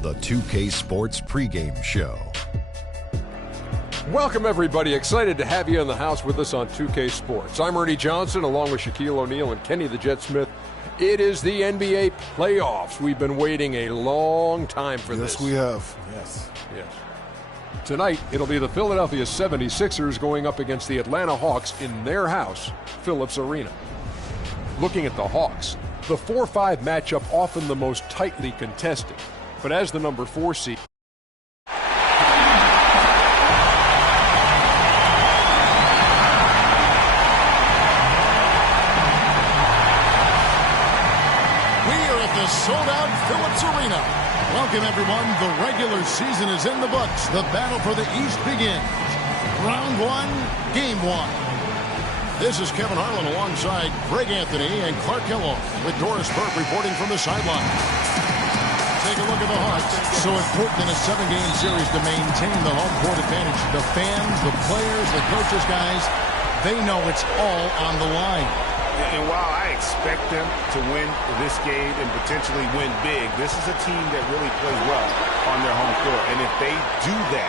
the 2K Sports pregame show. Welcome, everybody. Excited to have you in the house with us on 2K Sports. I'm Ernie Johnson, along with Shaquille O'Neal and Kenny the Jet Smith. It is the NBA playoffs. We've been waiting a long time for this. Yes, we have. Yes. Tonight, it'll be the Philadelphia 76ers going up against the Atlanta Hawks in their house, Phillips Arena. Looking at the Hawks, the 4-5 matchup often the most tightly contested, but as the number 4 seed, sold-out Phillips Arena. Welcome, everyone. The regular season is in the books. The battle for the East begins. Round 1, Game 1. This is Kevin Harlan alongside Greg Anthony and Clark Kellogg with Doris Burke reporting from the sideline. Take a look at the Hawks. So important in a 7-game series to maintain the home court advantage. The fans, the players, the coaches, guys, they know it's all on the line. And while I expect them to win this game and potentially win big, this is a team that really plays well on their home court. And if they do that,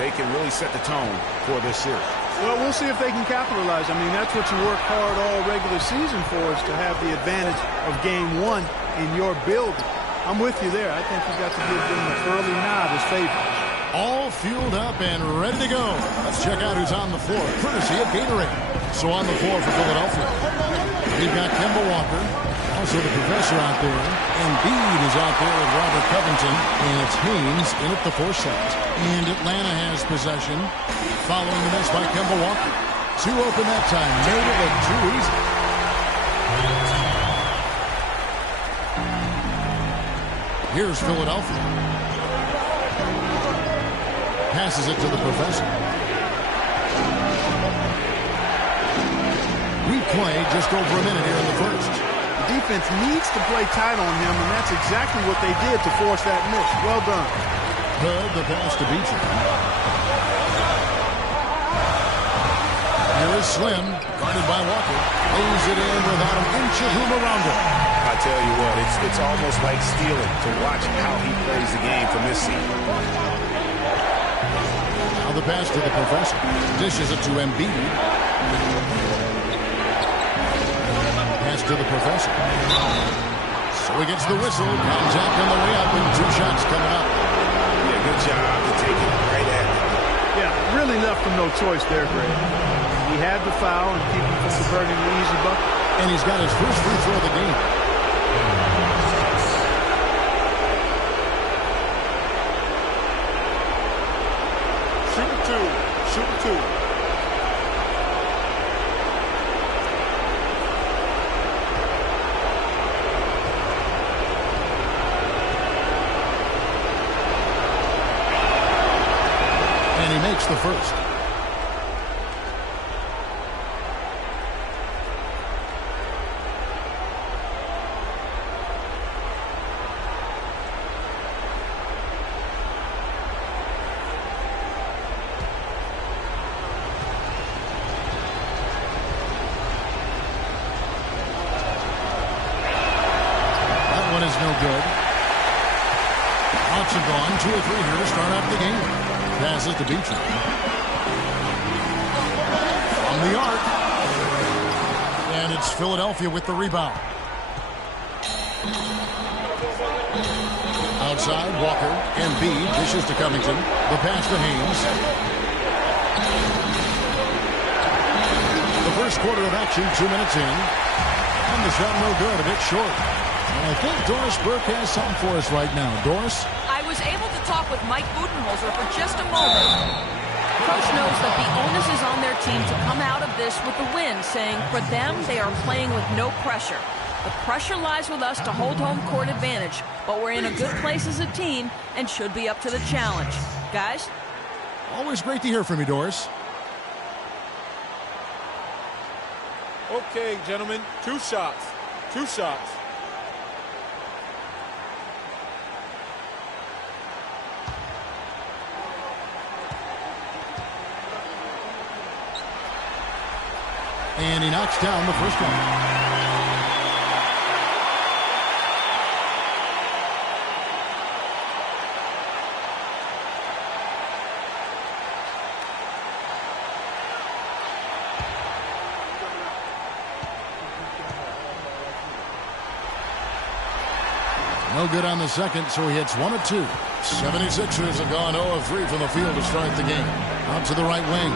they can really set the tone for this series. Well, we'll see if they can capitalize. I mean, that's what you work hard all regular season for, is to have the advantage of Game 1 in your building. I'm with you there. I think you got to give them the early nod as favorites. All fueled up and ready to go. Let's check out who's on the floor, courtesy of Gatorade. So on the floor for Philadelphia, we've got Kemba Walker, also the professor out there. Embiid is out there with Robert Covington, and it's Haynes in at the foresight. And Atlanta has possession, following the miss by Kemba Walker. 2 open that time, made it look too easy. Here's Philadelphia. Passes it to the professor. We play just over a minute here in the first. The defense needs to play tight on him, and that's exactly what they did to force that miss. Well done. Good, the pass to Beecham. Here is Slim, guarded by Walker. Moves it in without an inch of room around him. I tell you what, it's almost like stealing to watch how he plays the game from this seat. Now the pass to the professor. Dishes it to Embiid. Pass to the professor. So he gets the whistle. Contact on the way up and 2 shots coming up. Yeah, good job to take it right at him. Yeah, really left him no choice there, Greg. He had the foul and keep him from converting the easy bucket. And he's got his first free throw of the game. Shoot two. And he makes the first. No good. Hawks are gone. 2 or 3 here to start out the game. Passes to Beecham. From the arc. And it's Philadelphia with the rebound. Outside, Walker. Embiid dishes to Covington. The pass to Haynes. The first quarter of action, 2 minutes in. And the shot no good, a bit short. I think Doris Burke has something for us right now. Doris? I was able to talk with Mike Budenholzer for just a moment. Coach knows that the onus is on their team to come out of this with a win, saying for them, they are playing with no pressure. The pressure lies with us to hold home court advantage, but we're in a good place as a team and should be up to the challenge. Guys? Always great to hear from you, Doris. Okay, gentlemen, 2 shots. 2 shots. And he knocks down the first one. No good on the second, so he hits 1 of 2. 76ers have gone 0 of 3 from the field to start the game. Out to the right wing.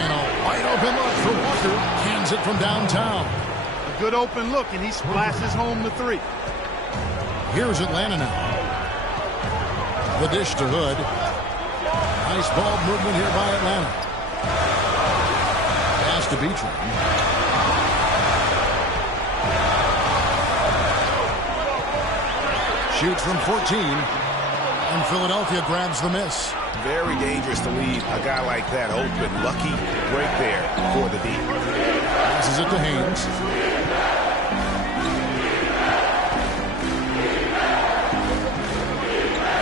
And a wide open look for Walker. Hands it from downtown. A good open look, and he splashes home the 3. Here's Atlanta now. The dish to Hood. Nice ball movement here by Atlanta. Pass to Beecham. Shoots from 14. And Philadelphia grabs the miss. Very dangerous to leave a guy like that open. Lucky break there for the D. Passes it to Haynes.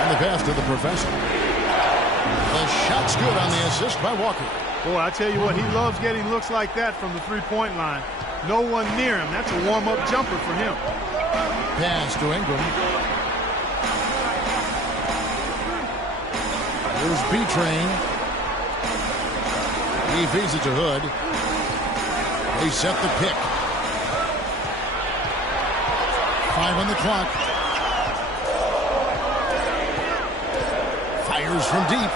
And the pass to the Professor. The shot's good on the assist by Walker. Boy, I tell you what, he loves getting looks like that from the three-point line. No one near him. That's a warm-up jumper for him. Pass to Ingram. Here's B-Train. He feeds it to Hood. They set the pick. 5 on the clock. Fires from deep.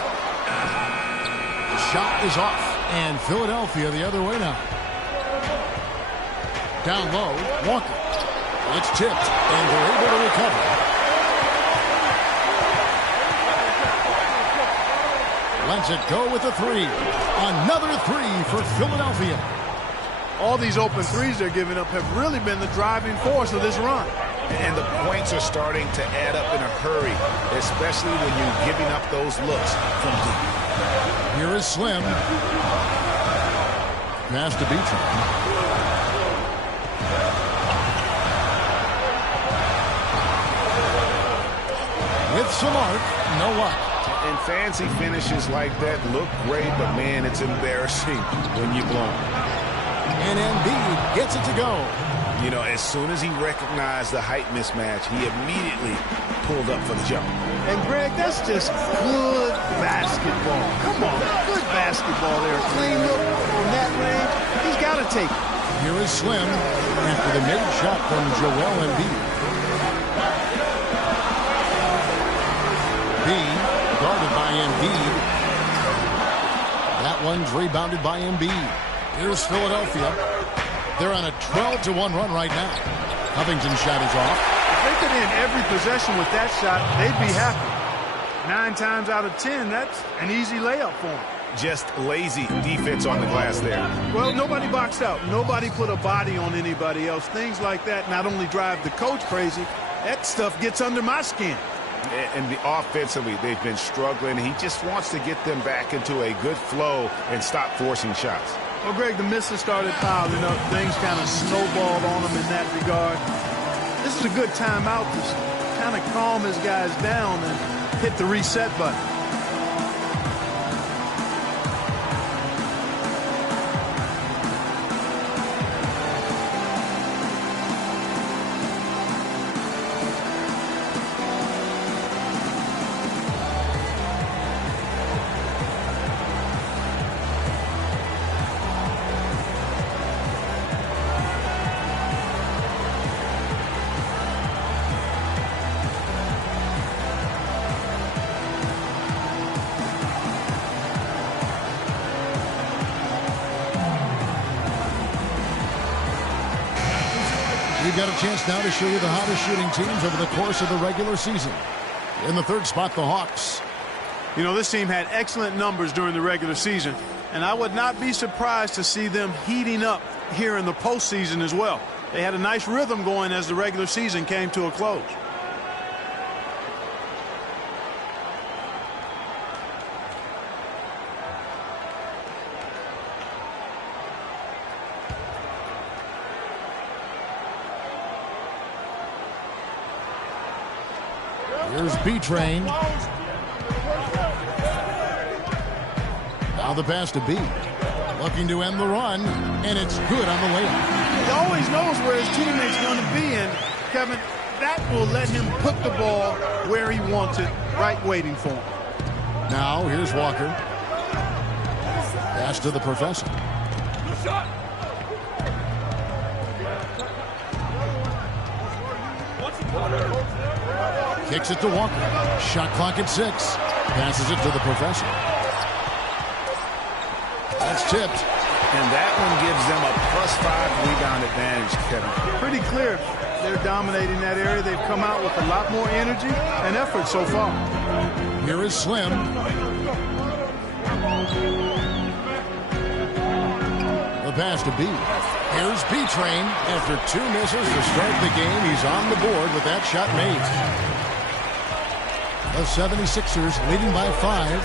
The shot is off. And Philadelphia the other way now. Down low, Walker. It's tipped, and they're able to recover. Lets it go with a 3. Another 3 for Philadelphia. All these open threes they're giving up have really been the driving force of this run. And the points are starting to add up in a hurry, especially when you're giving up those looks from deep. Here is Slim. Pass to Beecham. With some arc, no luck. And fancy finishes like that look great, but man, it's embarrassing when you blow them. And Embiid gets it to go. You know, as soon as he recognized the height mismatch, he immediately pulled up for the jump. And Greg, that's just good basketball. Come on, good basketball there. A clean look from that range. He's got to take it. Here is Slim after the mid shot from Joel Embiid. B, guarded by Embiid. That one's rebounded by Embiid. Here's Philadelphia. They're on a 12-1 run right now. Covington's shot is off. If they could end every possession with that shot, they'd be happy. 9 times out of 10, that's an easy layup for them. Just lazy defense on the glass there. Well, nobody boxed out. Nobody put a body on anybody else. Things like that not only drive the coach crazy, that stuff gets under my skin. And offensively, they've been struggling. He just wants to get them back into a good flow and stop forcing shots. Well, Greg, the misses started piling up. Things kind of snowballed on him in that regard. This is a good timeout to kind of calm his guys down and hit the reset button. We've got a chance now to show you the hottest shooting teams over the course of the regular season. In the third spot, the Hawks. You know, this team had excellent numbers during the regular season, and I would not be surprised to see them heating up here in the postseason as well. They had a nice rhythm going as the regular season came to a close. Here's B-Train. Now the pass to B. Looking to end the run, and it's good on the layup. He always knows where his teammate's going to be, and Kevin, that will let him put the ball where he wants it, right waiting for him. Now here's Walker. Pass to the Professor. Kicks it to Walker. Shot clock at 6. Passes it to the professor. That's tipped. And that one gives them a +5 rebound advantage, Kevin. Pretty clear. They're dominating that area. They've come out with a lot more energy and effort so far. Here is Slim. The pass to B. Here's B-Train. After 2 misses to start the game, he's on the board with that shot made. The 76ers leading by 5.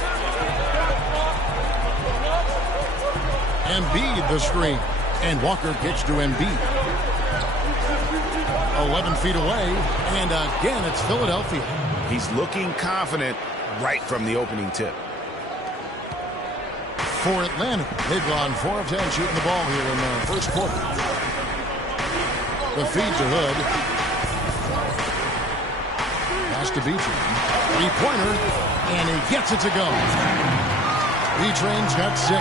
Embiid the screen. And Walker gets to Embiid. 11 feet away. And again, it's Philadelphia. He's looking confident right from the opening tip. For Atlanta, they've gone 4 of 10 shooting the ball here in the first quarter. The feed to Hood. Pass to B-Train. 3-pointer. And he gets it to go. B-Train's got 6.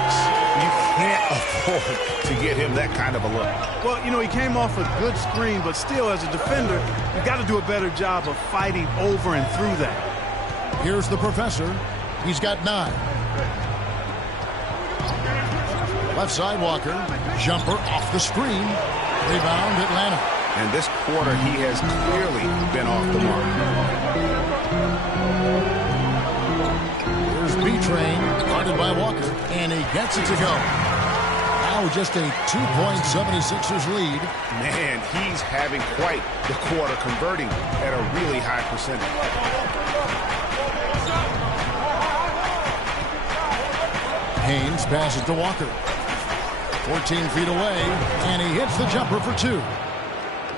You can't afford to get him that kind of a look. Well, you know, he came off a good screen, but still, as a defender, you got to do a better job of fighting over and through that. Here's the professor. He's got 9. Left side Walker. Jumper off the screen. Rebound Atlanta. And this quarter, he has clearly been off the mark. Here's B-Train. Guarded by Walker. And he gets it to go. Now just a 2-point 76ers lead. Man, he's having quite the quarter, converting at a really high percentage. Haynes passes to Walker. 14 feet away, and he hits the jumper for 2.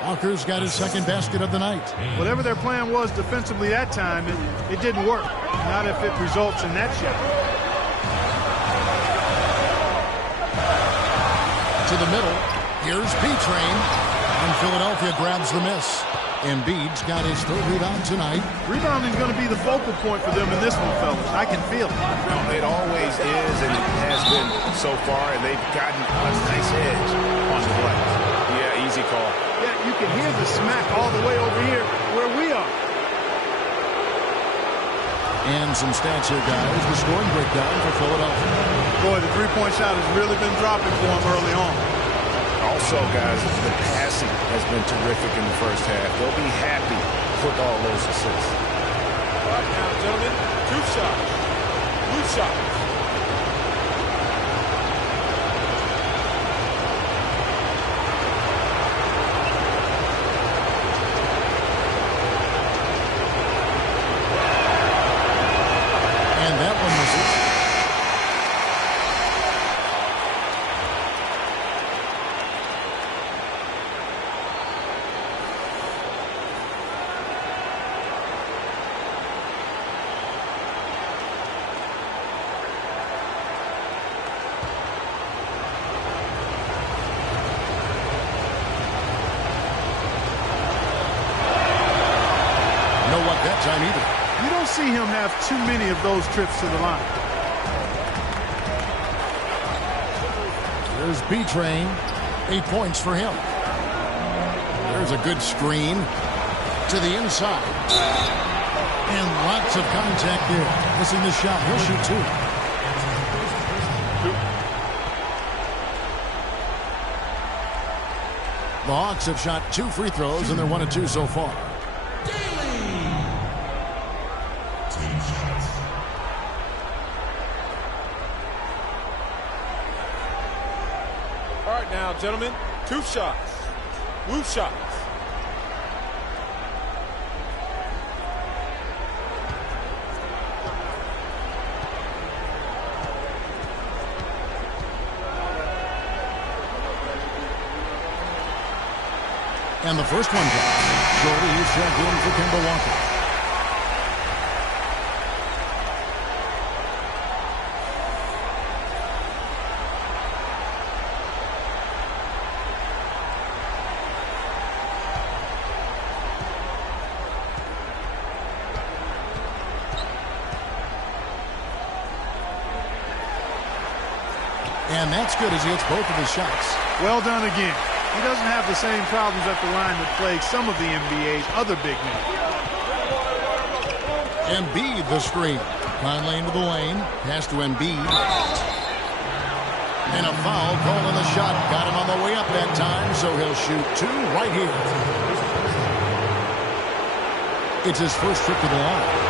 Walker's got his second basket of the night. Whatever their plan was defensively that time, it didn't work. Not if it results in that shot. To the middle. Here's B-Train. And Philadelphia grabs the miss. Embiid's got his 3rd rebound tonight. Rebounding is going to be the focal point for them in this one, fellas. I can feel it. It always is, and it has been so far, and they've gotten a nice edge on the glass. Yeah, easy call. Yeah, you can hear the smack all the way over here where we are. And some stats here, guys. The scoring breakdown for Philadelphia. Boy, the three-point shot has really been dropping for them early on. Also, guys, the passing has been terrific in the first half. They'll be happy with all those assists. All right, now, gentlemen, 2 shots. 2 shots. And that one misses. That time either. You don't see him have too many of those trips to the line. There's B-Train. 8 points for him. There's a good screen to the inside. And lots of contact there. Missing the shot. He'll shoot 2. The Hawks have shot 2 free throws, and they're 1 of 2 so far. All right, now, gentlemen, 2 shots. 2 shots. And the first one goes. Shorty is checked in for Kemba Walker. And that's good as he hits both of his shots. Well done again. He doesn't have the same problems at the line that plague some of the NBA's other big men. Embiid the screen. Conley into the lane. Pass to Embiid. And a foul called on the shot. Got him on the way up that time, so he'll shoot two right here. It's his first trip to the line.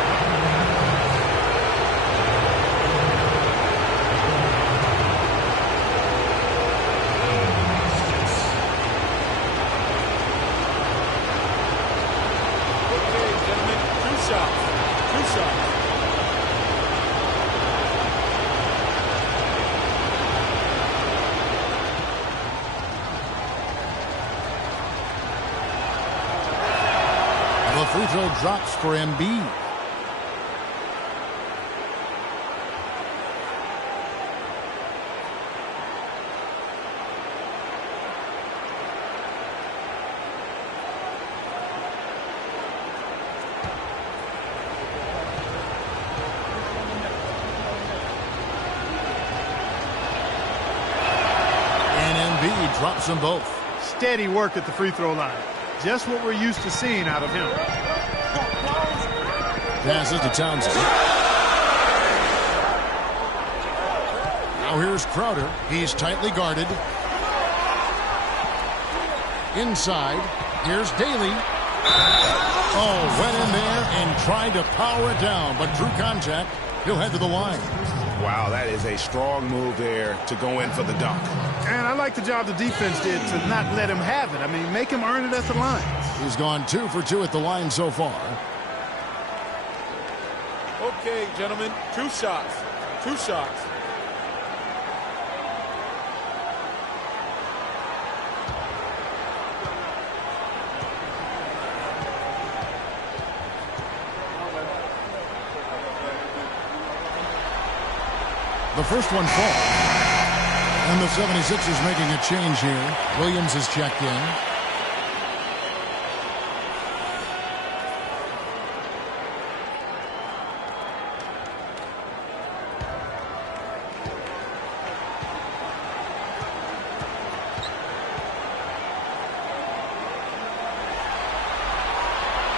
The free throw drops for Embiid. And Embiid drops them both. Steady work at the free throw line. Just what we're used to seeing out of him. Passes to Townsend. Now here's Crowder. He's tightly guarded. Inside. Here's Daly. Oh, went in there and tried to power it down, but drew contact. He'll head to the line. Wow, that is a strong move there to go in for the dunk. And I like the job the defense did to not let him have it. I mean, make him earn it at the line. He's gone 2 for 2 at the line so far. Okay, gentlemen, 2 shots. 2 shots. The first one falls. And the 76ers making a change here. Williams is checked in.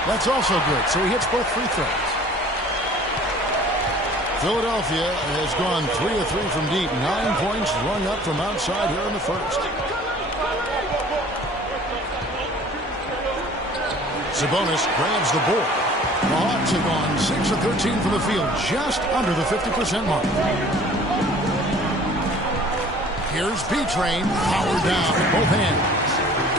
That's also good, so he hits both free throws. Philadelphia has gone 3 of 3 from deep. 9 points rung up from outside here in the first. Sabonis grabs the board. The Hawks have gone 6 of 13 from the field, just under the 50% mark. Here's B-Train, powered down with both hands.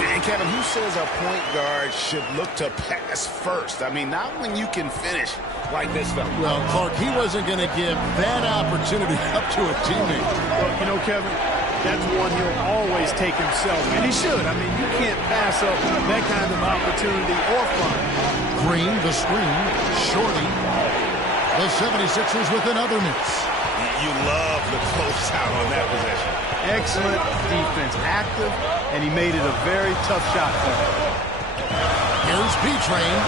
And Kevin, who says a point guard should look to pass first? I mean, not when you can finish like this fella. Well, Clark, he wasn't going to give that opportunity up to a teammate. Well, you know, Kevin, that's one he'll always take himself, and he should. I mean, you can't pass up that kind of opportunity or fun. Green, the screen, Shorty. The 76ers with another miss. You love the closeout on that possession. Excellent defense, active, and he made it a very tough shot for him. Here's B-Train.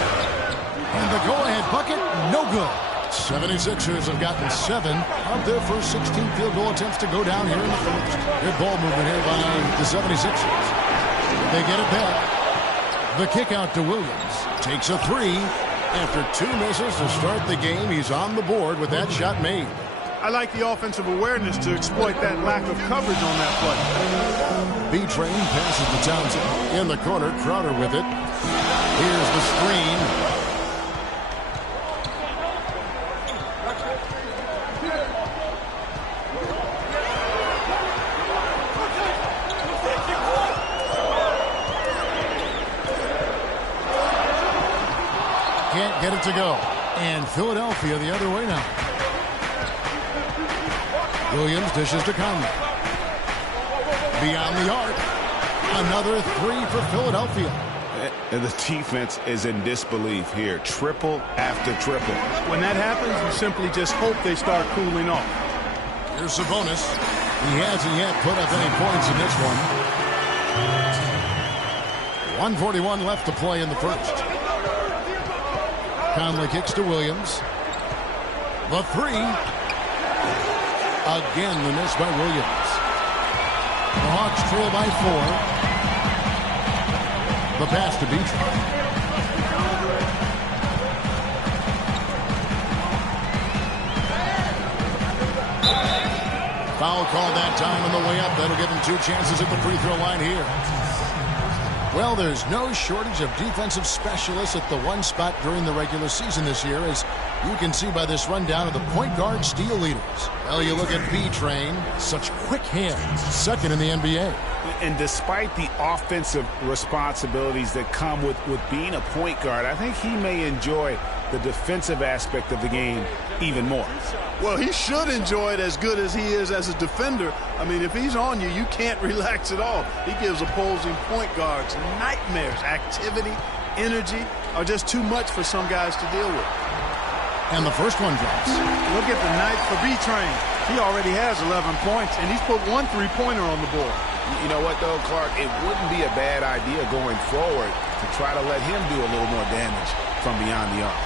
And the go-ahead bucket, no good. 76ers have gotten 7 of their first 16 field goal attempts to go down here in the first. Good ball movement here by the 76ers. They get it back. The kick out to Williams. Takes a 3. After 2 misses to start the game, he's on the board with that shot made. I like the offensive awareness to exploit that lack of coverage on that play. B-Train passes to Townsend. In the corner, Crowder with it. Here's the screen. Can't get it to go. And Philadelphia the other way now. Williams dishes to Conley. Beyond the arc. Another 3 for Philadelphia. And the defense is in disbelief here. Triple after triple. When that happens, you simply just hope they start cooling off. Here's Sabonis. He hasn't yet put up any points in this one. 1:41 left to play in the first. Conley kicks to Williams. The 3. Again, the miss by Williams. The Hawks trail by 4. The pass to Beach. Foul called that time on the way up. That'll give him 2 chances at the free throw line here. Well, there's no shortage of defensive specialists at the one spot during the regular season this year, as you can see by this rundown of the point guard steal leaders. Well, you look at B-Train, such quick hands, second in the NBA. And despite the offensive responsibilities that come with being a point guard, I think he may enjoy the defensive aspect of the game even more. Well, he should enjoy it as good as he is as a defender. I mean, if he's on you, you can't relax at all. He gives opposing point guards nightmares. Activity, energy are just too much for some guys to deal with. And the first one drops. Look at the night for B-Train. He already has 11 points, and he's put 1 3-pointer on the board. You know what, though, Clark? It wouldn't be a bad idea going forward to try to let him do a little more damage from beyond the arc.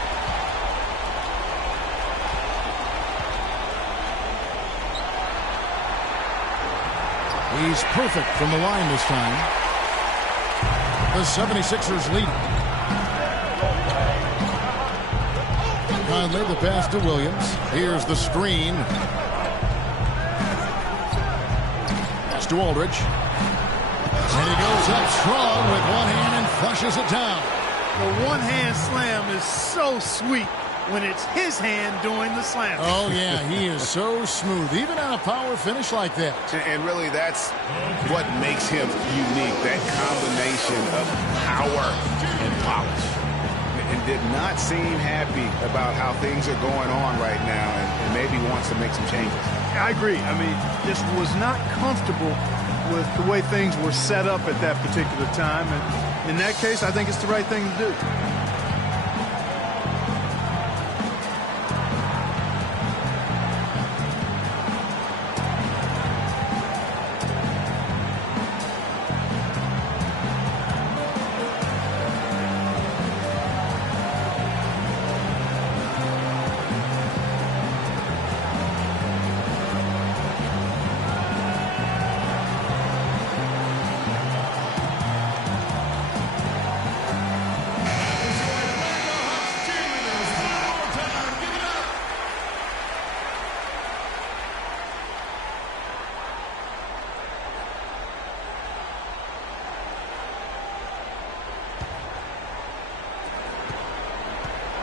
He's perfect from the line this time. The 76ers lead. Conley, the pass to Williams. Here's the screen. Pass to Aldridge. And he goes up strong with one hand and flushes it down. The one-hand slam is so sweet when it's his hand doing the slam. Oh, yeah, he is so smooth, even on a power finish like that. And really, that's what makes him unique, that combination of power and polish. And did not seem happy about how things are going on right now and maybe wants to make some changes. I agree. I mean, just was not comfortable with the way things were set up at that particular time. And in that case, I think it's the right thing to do.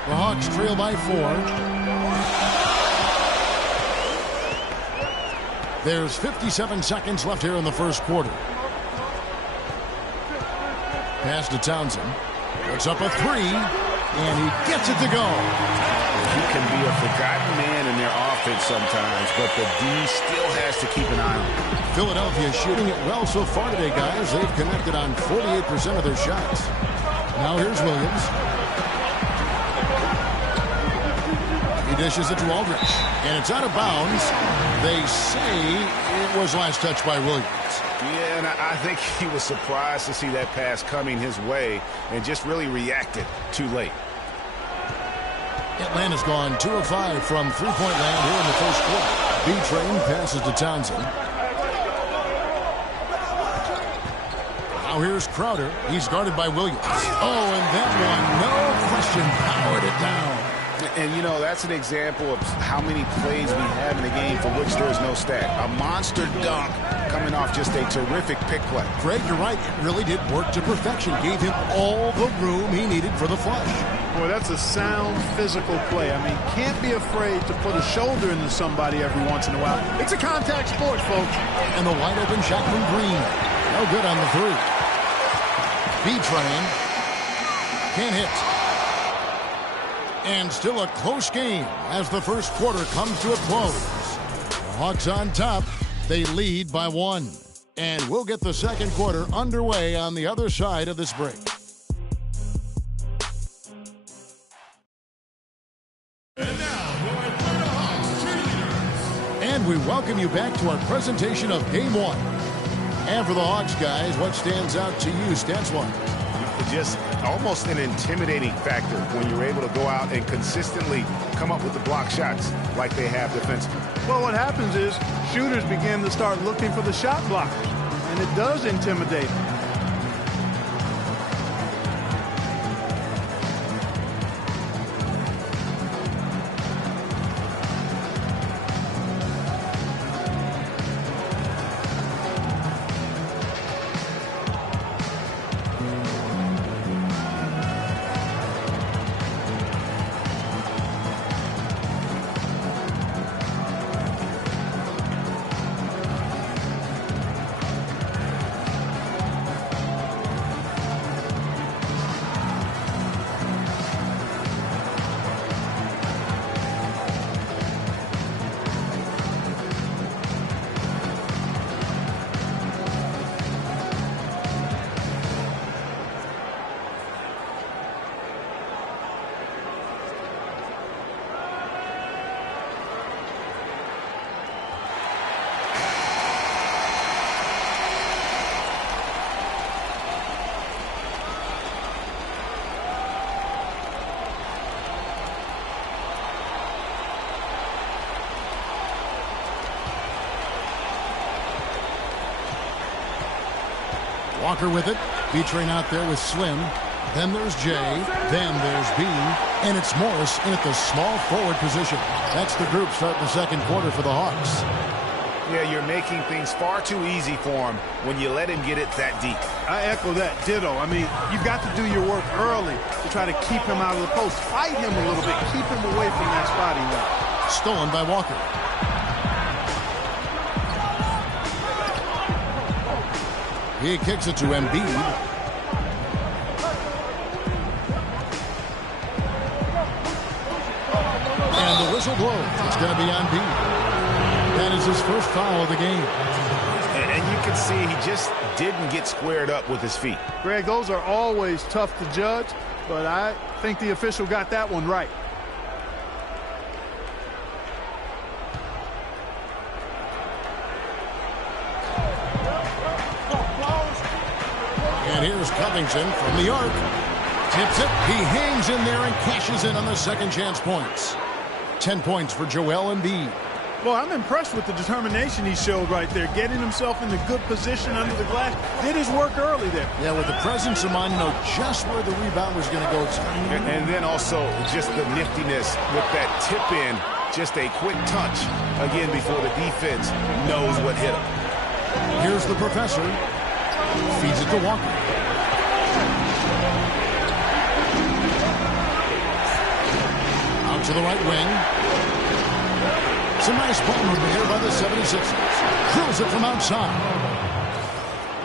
The Hawks trail by 4. There's 57 seconds left here in the first quarter. Pass to Townsend. Puts up a 3, and he gets it to go. He can be a forgotten man in their offense sometimes, but the D still has to keep an eye on him. Philadelphia shooting it well so far today, guys. They've connected on 48% of their shots. Now here's Williams. He dishes it to Aldridge, and it's out of bounds. They say it was last touched by Williams. Yeah, and I think he was surprised to see that pass coming his way and just really reacted too late. Atlanta's gone 2 of 5 from three-point land here in the first quarter. B-Train passes to Townsend. Now here's Crowder. He's guarded by Williams. Oh, and that one, no question, powered it down. And, you know, that's an example of how many plays we have in a game for which there's no stat. A monster dunk coming off just a terrific pick play. Greg, you're right. It really did work to perfection. Gave him all the room he needed for the flush. Boy, that's a sound physical play. I mean, can't be afraid to put a shoulder into somebody every once in a while. It's a contact sport, folks. And the wide open shot from Green. No good on the 3. B-Train can't hit. And still a close game as the first quarter comes to a close. The Hawks on top. They lead by 1. And we'll get the second quarter underway on the other side of this break. And now, your Atlanta Hawks cheerleaders. And we welcome you back to our presentation of Game 1. And for the Hawks, guys, what stands out to you stats-wise? Just almost an intimidating factor when you're able to go out and consistently come up with the block shots like they have defensively. Well, what happens is shooters begin to start looking for the shot blockers, and it does intimidate them. Walker with it. B-Train out there with Slim. Then there's Jay. Then there's B. And it's Morris in at the small forward position. That's the group starting the second quarter for the Hawks. Yeah, you're making things far too easy for him when you let him get it that deep. I echo that. Ditto. I mean, you've got to do your work early to try to keep him out of the post. Fight him a little bit. Keep him away from that spot he went. Stolen by Walker. He kicks it to Embiid. And the whistle blows. It's going to be on B. That is his first foul of the game. And you can see he just didn't get squared up with his feet. Greg, those are always tough to judge, but I think the official got that one right. And here's Covington from the arc. Tips it. He hangs in there and cashes in on the second chance points. 10 points for Joel Embiid. Well, I'm impressed with the determination he showed right there, getting himself in the good position under the glass. Did his work early there. Yeah, with the presence of mind, know just where the rebound was going to go to. And then also just the niftiness with that tip in, just a quick touch, again, before the defense knows what hit him. Here's the professor. Feeds it to Walker. Out to the right wing. It's a nice ball movement here by the 76ers. Drills it from outside.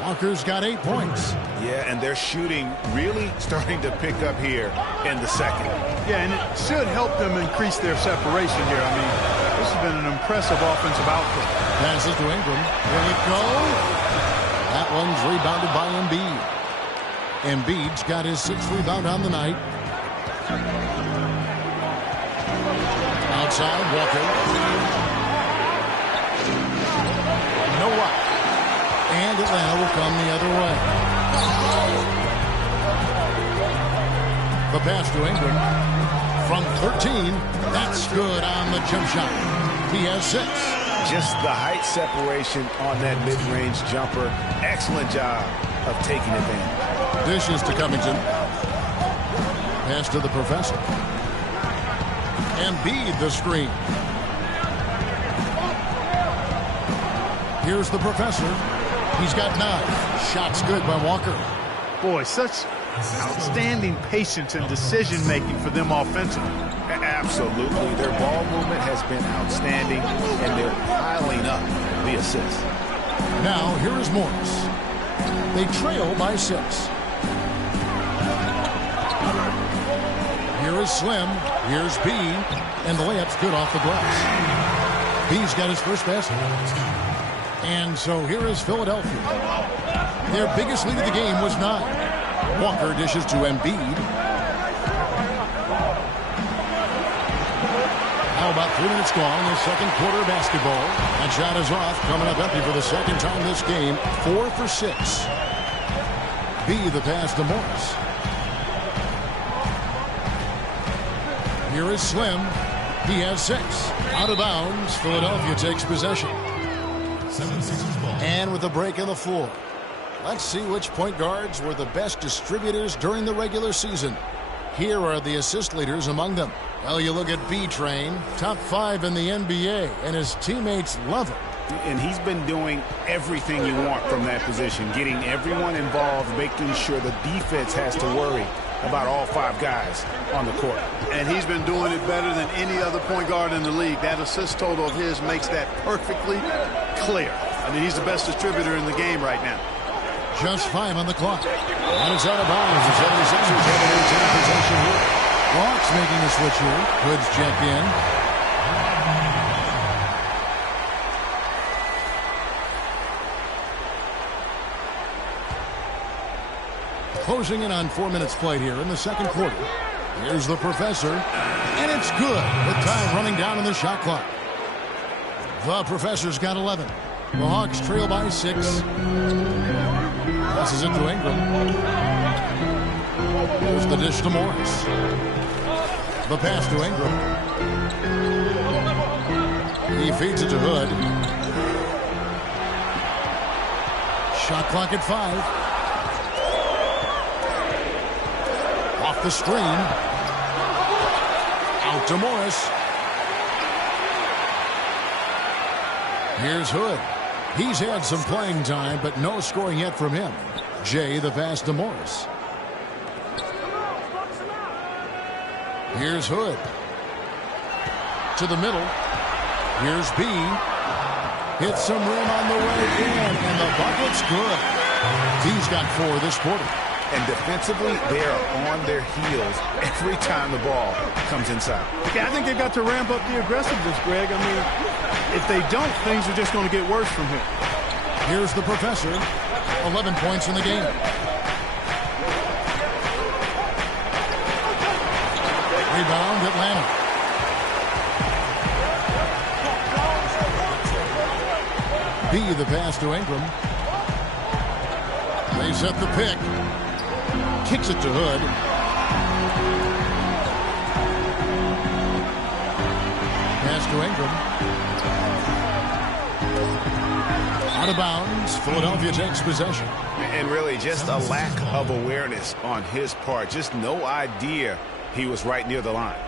Walker's got 8 points. Yeah, and their shooting really starting to pick up here in the second. Yeah, and it should help them increase their separation here. I mean, this has been an impressive offensive output. Passes to Ingram. Here we go. That one's rebounded by Embiid. Embiid's got his 6th rebound on the night. Outside, Walker. No what. And Atlanta will come the other way. The pass to Ingram. From 13, that's good on the jump shot. He has 6. Just the height separation on that mid-range jumper. Excellent job of taking advantage. Dishes to Covington. Pass to the professor. Embiid the screen. Here's the professor. He's got 9. Shots good by Walker. Boy, such outstanding patience and decision-making for them offensively. Absolutely. Their ball movement has been outstanding, and they're piling up the assists. Now, here is Morris. They trail by 6. Here is Slim. Here's B. And the layup's good off the glass. B's got his first basket. And so here is Philadelphia. Their biggest lead of the game was 9. Walker dishes to Embiid. How about 3 minutes gone in the second quarter of basketball? That shot is off, coming up empty for the second time this game. 4 for 6. B the pass to Morris. Here is Slim. He has 6. Out of bounds. Philadelphia takes possession. And with a break in the floor, let's see which point guards were the best distributors during the regular season. Here are the assist leaders among them. Well, you look at B-Train, top 5 in the NBA, and his teammates love him. And he's been doing everything you want from that position, getting everyone involved, making sure the defense has to worry about all 5 guys on the court. And he's been doing it better than any other point guard in the league. That assist total of his makes that perfectly clear. I mean, he's the best distributor in the game right now. Just 5 on the clock. And it's out of bounds. The 76ers have an 18 possession here. Hawks making a switch here. Hood's checked in. Closing in on 4 minutes played here in the second quarter. Here's the professor. And it's good with time running down on the shot clock. The professor's got 11. The Hawks trail by 6. Passes it to Ingram. Here's the dish to Morris. The pass to Ingram. He feeds it to Hood. Shot clock at 5. Off the screen. Out to Morris. Here's Hood. He's had some playing time, but no scoring yet from him. Jay, the pass to Morris. Here's Hood. To the middle. Here's B. Hits some rim on the way in, and the bucket's good. B's got 4 this quarter. And defensively, they are on their heels every time the ball comes inside. Okay, I think they've got to ramp up the aggressiveness, Greg. I mean, if they don't, things are just going to get worse from here. Here's the professor. 11 points in the game. Rebound, Atlanta. B, the pass to Ingram. They set the pick. Kicks it to Hood. Pass to Ingram. Out of bounds. Philadelphia takes possession. And really just a lack of awareness on his part. Just no idea he was right near the line.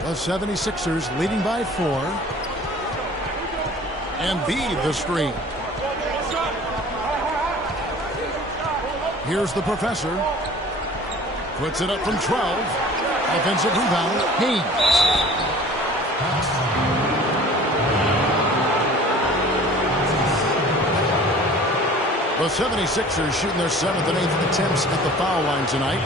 The 76ers leading by 4. Embiid the screen. Here's the professor. Puts it up from 12. Offensive rebound. Haynes. The 76ers shooting their 7th and 8th attempts at the foul line tonight.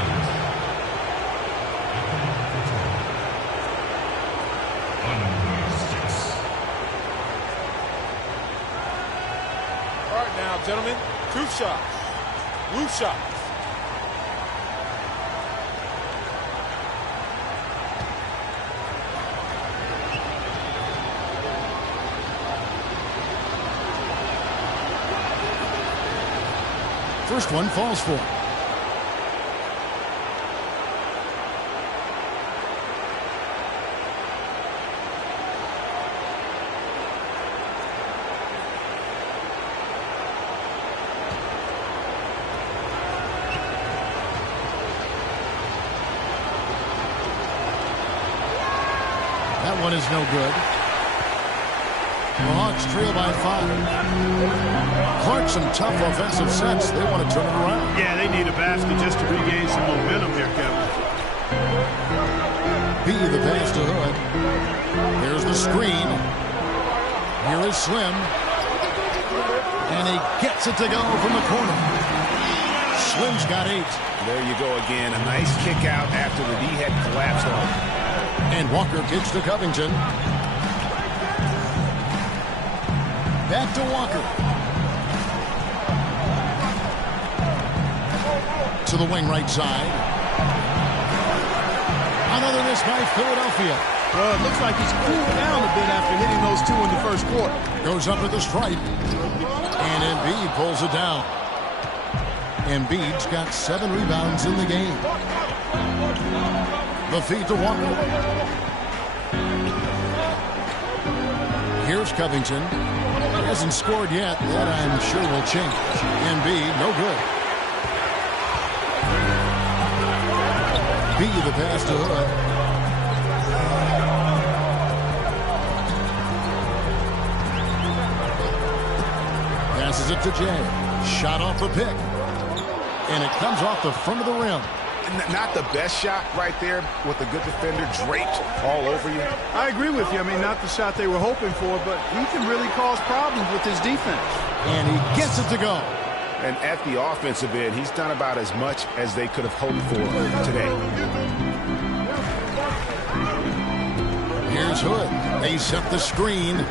Gentlemen, 2 shots. Loose shots. First one falls for. That one is no good. The Hawks trail by 5. Clark, some tough offensive sets. They want to turn it around. Yeah, they need a basket just to regain some momentum here, Kevin. B, the pass to Hood. Here's the screen. Here is Slim. And he gets it to go from the corner. Slim's got 8. There you go again. A nice kick out after the D had collapsed on him. And Walker kicks to Covington. Back to Walker. To the wing right side. Another miss by Philadelphia. Well, it looks like he's cooled down a bit after hitting those 2 in the first quarter. Goes up at the stripe. And Embiid pulls it down. Embiid's got 7 rebounds in the game. The feed to Walker. Here's Covington. He hasn't scored yet. That I'm sure will change. Embiid, no good. B, the pass to Hood. Passes it to Jay. Shot off the pick. And it comes off the front of the rim. Not the best shot right there with a good defender draped all over you. I agree with you. I mean, not the shot they were hoping for, but he can really cause problems with his defense. And he gets it to go. And at the offensive end, he's done about as much as they could have hoped for today. Here's Hood. They set the screen.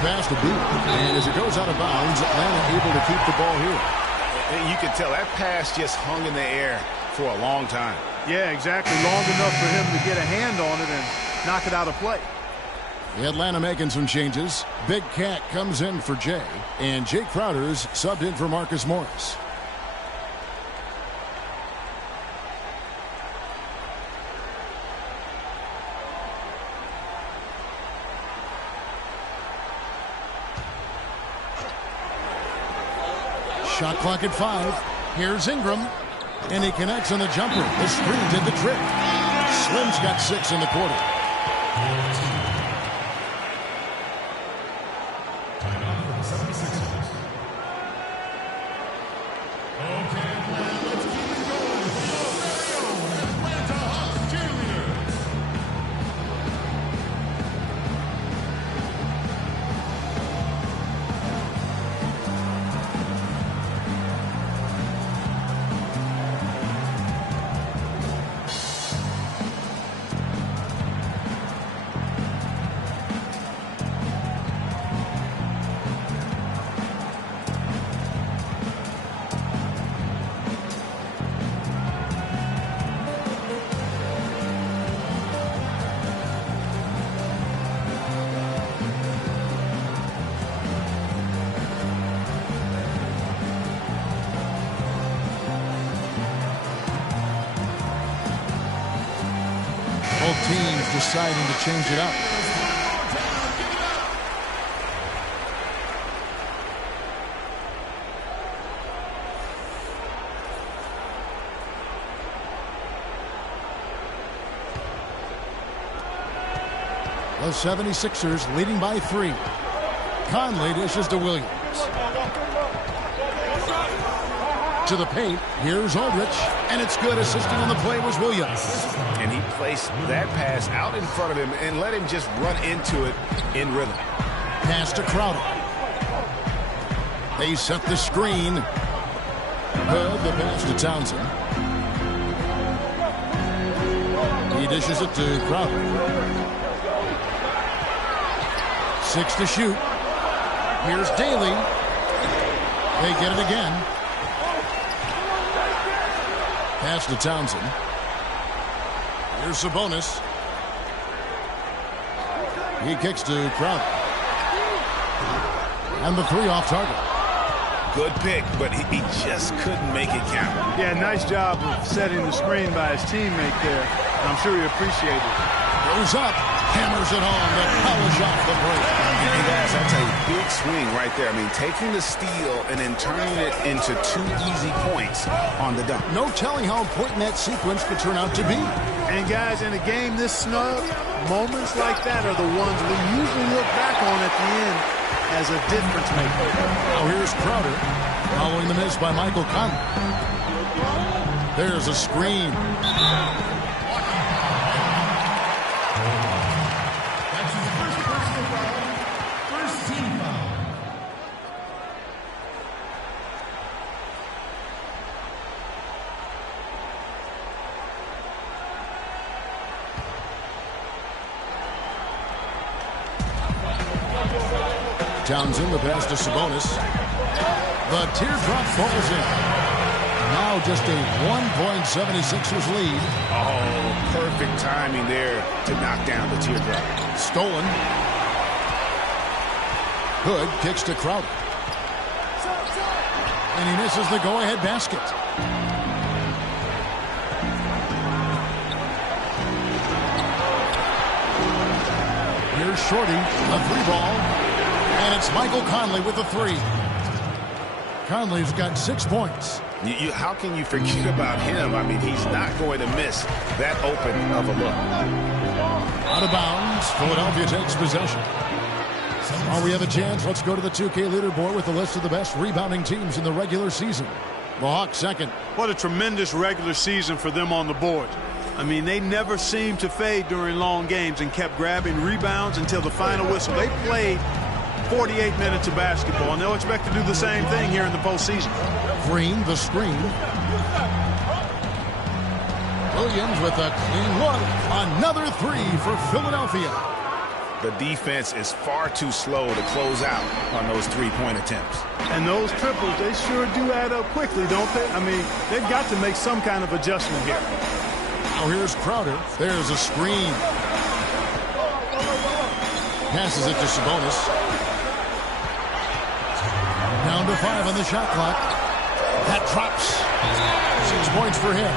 Pass to B. And as it goes out of bounds, Atlanta able to keep the ball here. And you can tell that pass just hung in the air for a long time. Yeah, exactly. Long enough for him to get a hand on it and knock it out of play. Atlanta making some changes. Big Cat comes in for Jay. And Jake Crowder's subbed in for Marcus Morris. Shot clock at 5. Here's Ingram. And he connects on the jumper. The screen did the trick. Slim's got 6 in the quarter. Both teams deciding to change it up. The 76ers leading by 3. Conley dishes to Williams. To the paint. Here's Aldridge. And it's good. Assisting on the play was Williams. And he placed that pass out in front of him and let him just run into it in rhythm. Pass to Crowder. They set the screen. Hood, the pass to Townsend. He dishes it to Crowder. 6 to shoot. Here's Daly. They get it again. Pass to Townsend. Here's Sabonis. He kicks to Crowder. And the 3 off target. Good pick, but he just couldn't make it count. Yeah, nice job of setting the screen by his teammate there. I'm sure he appreciated it. Goes up. Hammers it home. The power shot the break. And guys, I'll tell you, big swing right there. I mean, taking the steal and then turning it into 2 easy points on the dunk. No telling how important that sequence could turn out to be. And guys, in a game this snug, moments like that are the ones we usually look back on at the end as a difference maker. Now here's Crowder following the miss by Michael Conley. There's a screen. Townsend, the pass to Sabonis. The teardrop falls in. Now just a 1.76ers lead. Oh, perfect timing there to knock down the teardrop. Stolen. Hood kicks to Crowder. And he misses the go-ahead basket. Here's Shorty, a 3-ball. And it's Michael Conley with the 3. Conley's got 6 points. How can you forget about him? I mean, he's not going to miss that open of a look. Out of bounds. Philadelphia takes possession. While we have a chance, let's go to the 2K leaderboard with the list of the best rebounding teams in the regular season. The Hawks second. What a tremendous regular season for them on the board. I mean, they never seemed to fade during long games and kept grabbing rebounds until the final whistle. They played 48 minutes of basketball, and they'll expect to do the same thing here in the postseason. Green, the screen. Williams with a clean one. Another 3 for Philadelphia. The defense is far too slow to close out on those 3-point attempts. And those triples, they sure do add up quickly, don't they? I mean, they've got to make some kind of adjustment here. Now here's Crowder. There's a screen. Passes it to Sabonis. Down to 5 on the shot clock. That drops. 6 points for him.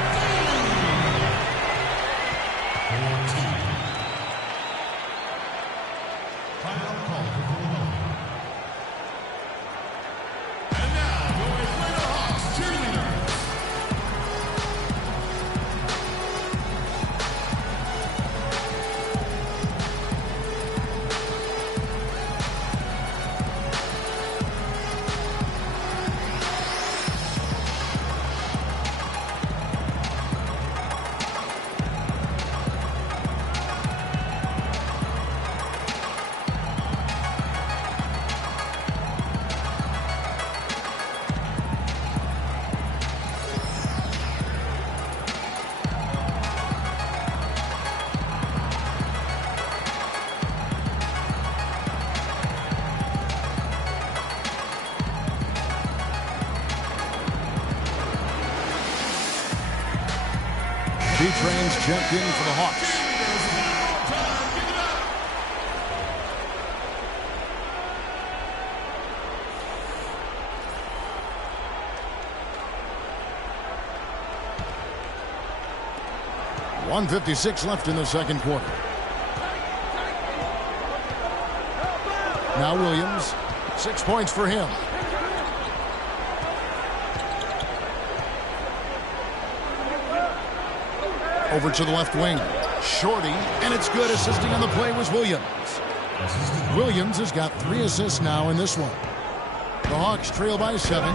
B-Train's checked in for the Hawks. .156 left in the second quarter. Now Williams, 6 points for him. Over to the left wing. Shorty, and it's good. Assisting on the play was Williams. Williams has got 3 assists now in this one. The Hawks trail by 7.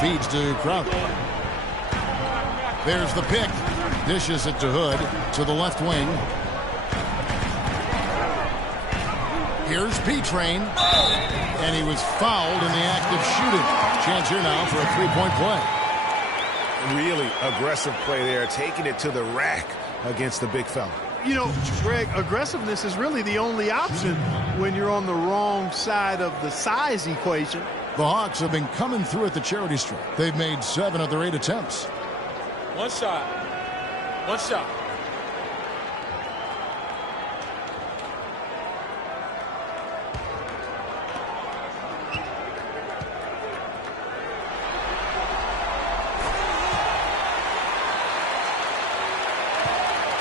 Feeds to Crowder. There's the pick. Dishes it to Hood to the left wing. Here's B-Train. And he was fouled in the act of shooting. Chance here now for a 3-point play. Really aggressive play there, taking it to the rack against the big fella. You know, Greg, aggressiveness is really the only option when you're on the wrong side of the size equation. The Hawks have been coming through at the charity stripe. They've made 7 of their 8 attempts. One shot. One shot.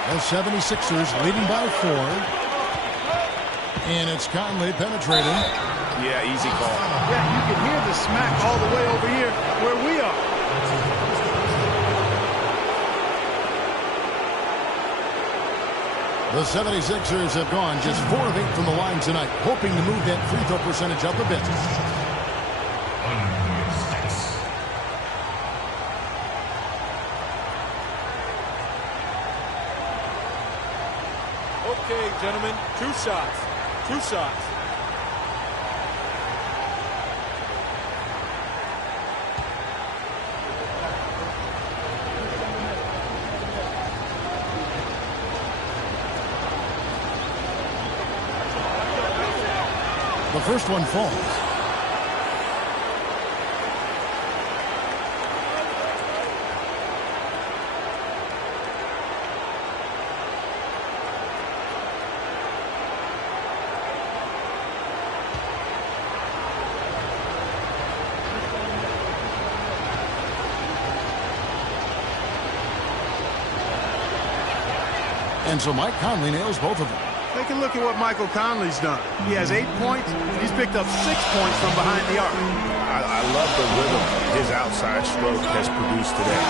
The 76ers leading by 4. And it's Conley penetrating. Yeah, easy call. Yeah, you can hear the smack all the way over here where we are. The 76ers have gone just 4 of 8 from the line tonight, hoping to move that free throw percentage up a bit. Okay, gentlemen, 2 shots. 2 shots. The first one falls. And so Mike Conley nails both of them. Take a look at what Michael Conley's done. He has 8 points. He's picked up 6 points from behind the arc. I love the rhythm his outside stroke has produced today.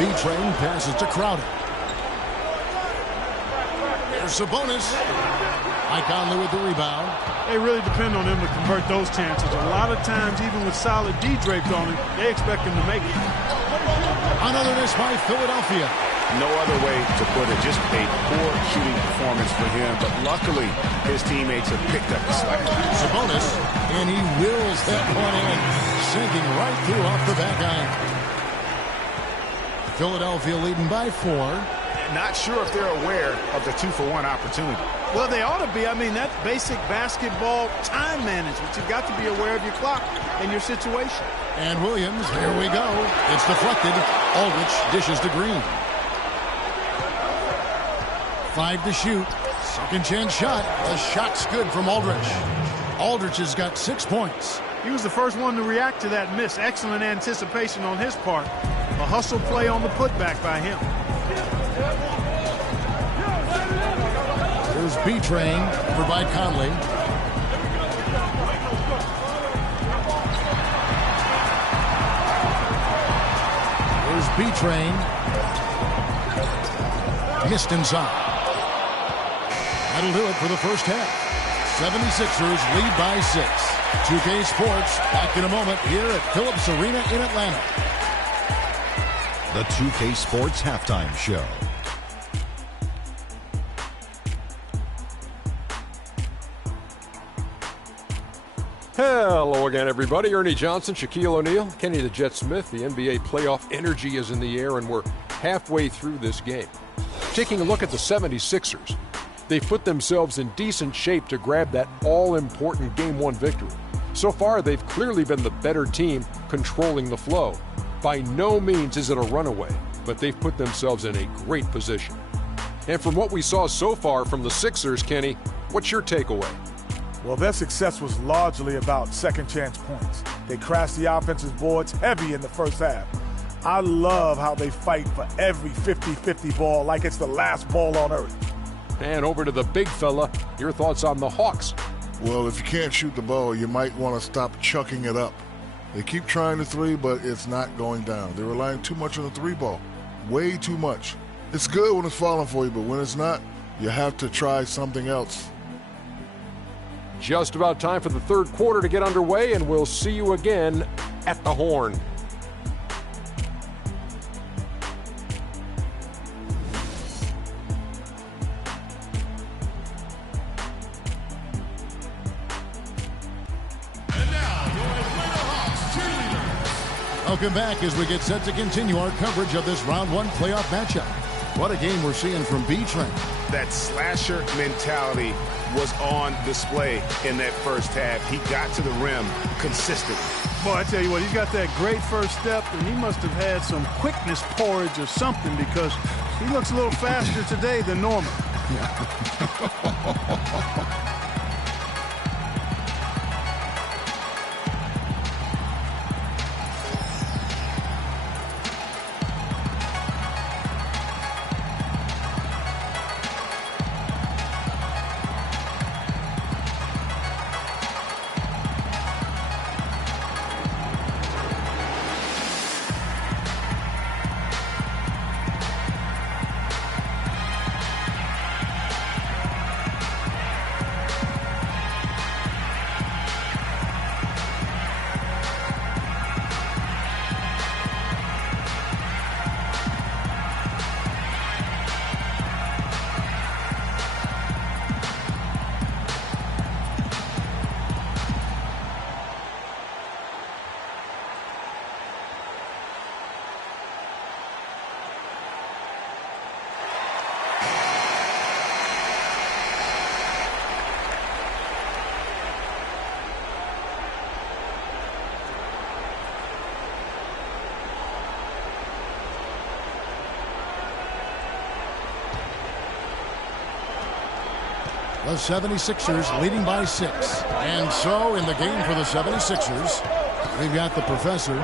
B-Train passes to Crowder. There's Sabonis. Mike Conley with the rebound. They really depend on him to convert those chances. A lot of times, even with solid D draped on him, they expect him to make it. Another miss by Philadelphia. No other way to put it. Just a poor shooting performance for him. But luckily, his teammates have picked up the slack. Sabonis, and he wills that one in, sinking right through off the back iron. Philadelphia leading by 4. Not sure if they're aware of the 2-for-1 opportunity. Well, they ought to be. I mean, that's basic basketball time management. You've got to be aware of your clock and your situation. And Williams, here we go. It's deflected. Aldridge dishes to Green. 5 to shoot. Second chance shot. The shot's good from Aldridge. Aldridge has got 6 points. He was the first one to react to that miss. Excellent anticipation on his part. A hustle play on the putback by him. There's B-Train over by Conley. There's B-Train. Missed inside. That'll do it for the first half. 76ers lead by 6. 2K Sports back in a moment here at Phillips Arena in Atlanta. The 2K Sports Halftime Show. Hello again, everybody. Ernie Johnson, Shaquille O'Neal, Kenny the Jet Smith. The NBA playoff energy is in the air, and we're halfway through this game. Taking a look at the 76ers. They've put themselves in decent shape to grab that all-important Game 1 victory. So far, they've clearly been the better team controlling the flow. By no means is it a runaway, but they've put themselves in a great position. And from what we saw so far from the Sixers, Kenny, what's your takeaway? Well, their success was largely about second chance points. They crashed the offensive boards heavy in the first half. I love how they fight for every 50-50 ball like it's the last ball on earth. And over to the big fella, your thoughts on the Hawks? Well, if you can't shoot the ball, you might want to stop chucking it up. They keep trying the three, but it's not going down. They're relying too much on the three ball. Way too much. It's good when it's falling for you, but when it's not, you have to try something else. Just about time for the third quarter to get underway, and we'll see you again at the Horn. Welcome back as we get set to continue our coverage of this round one playoff matchup. What a game we're seeing from B-Train. That slasher mentality was on display in that first half. He got to the rim consistently. Boy, I tell you what, he's got that great first step, and he must have had some quickness porridge or something because he looks a little faster today than normal. The 76ers leading by 6. And so in the game for the 76ers, we've got the professor,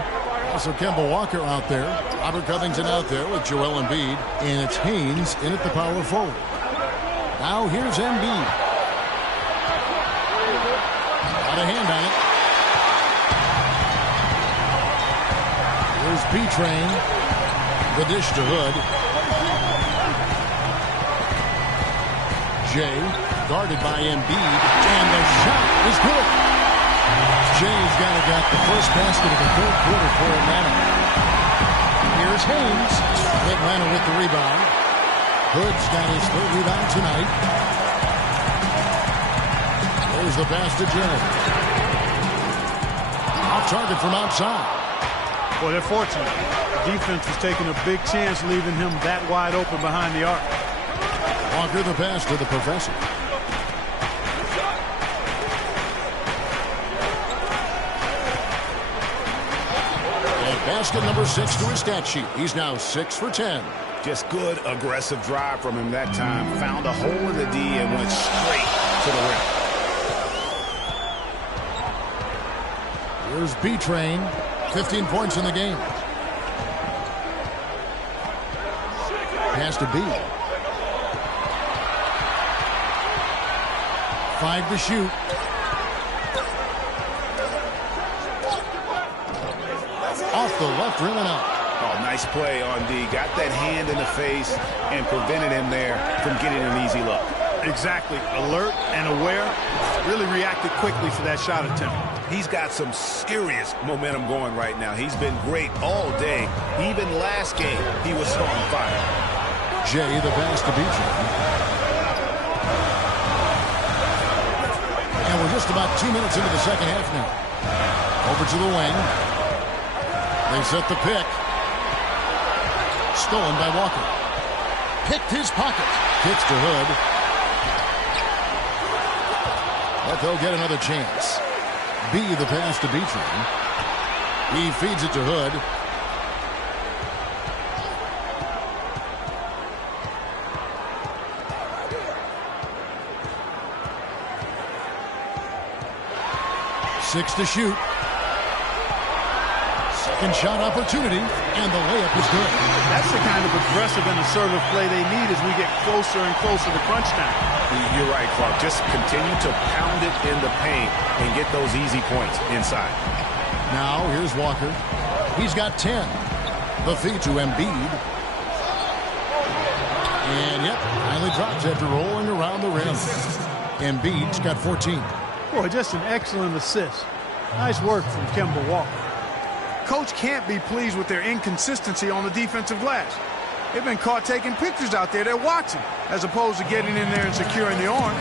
also Kemba Walker out there, Robert Covington out there with Joel Embiid, and it's Haynes in at the power forward. Now here's Embiid. Got a hand on it. Here's B-Train. The dish to Hood. Jay guarded by Embiid, and the shot is good. Jay's got the first basket of the third quarter for Atlanta. Here's Haynes. Atlanta with the rebound. Hood's got his third rebound tonight. There's the pass to Jay. Off target from outside. Well, they're fortunate. The defense was taking a big chance leaving him that wide open behind the arc. Walker the pass to the professor. Basket number 6 to his stat sheet. He's now 6 for 10. Just good aggressive drive from him that time. Found a hole in the D and went straight to the rim. Here's B-Train. 15 points in the game. Pass to B. 5 to shoot. Off the left rim and out. Oh, nice play on D. Got that hand in the face and prevented him there from getting an easy look. Exactly. Alert and aware. Really reacted quickly for that shot attempt. He's got some serious momentum going right now. He's been great all day. Even last game, he was so on fire. Jay, the pass to B-Train. And we're just about 2 minutes into the second half now. Over to the wing. They set the pick. Stolen by Walker. Picked his pocket. Kicks to Hood. But they'll get another chance. B the pass to B-Train. He feeds it to Hood. 6 to shoot. Second shot opportunity, and the layup is good. That's the kind of aggressive and assertive play they need as we get closer and closer to crunch time. You're right, Clark. Just continue to pound it in the paint and get those easy points inside. Now, here's Walker. He's got 10. The feed to Embiid. And, yep, finally drops after rolling around the rim. Embiid's got 14. Boy, just an excellent assist. Nice work from Kemba Walker. Coach can't be pleased with their inconsistency on the defensive glass. They've been caught taking pictures out there. They're watching, as opposed to getting in there and securing the arm.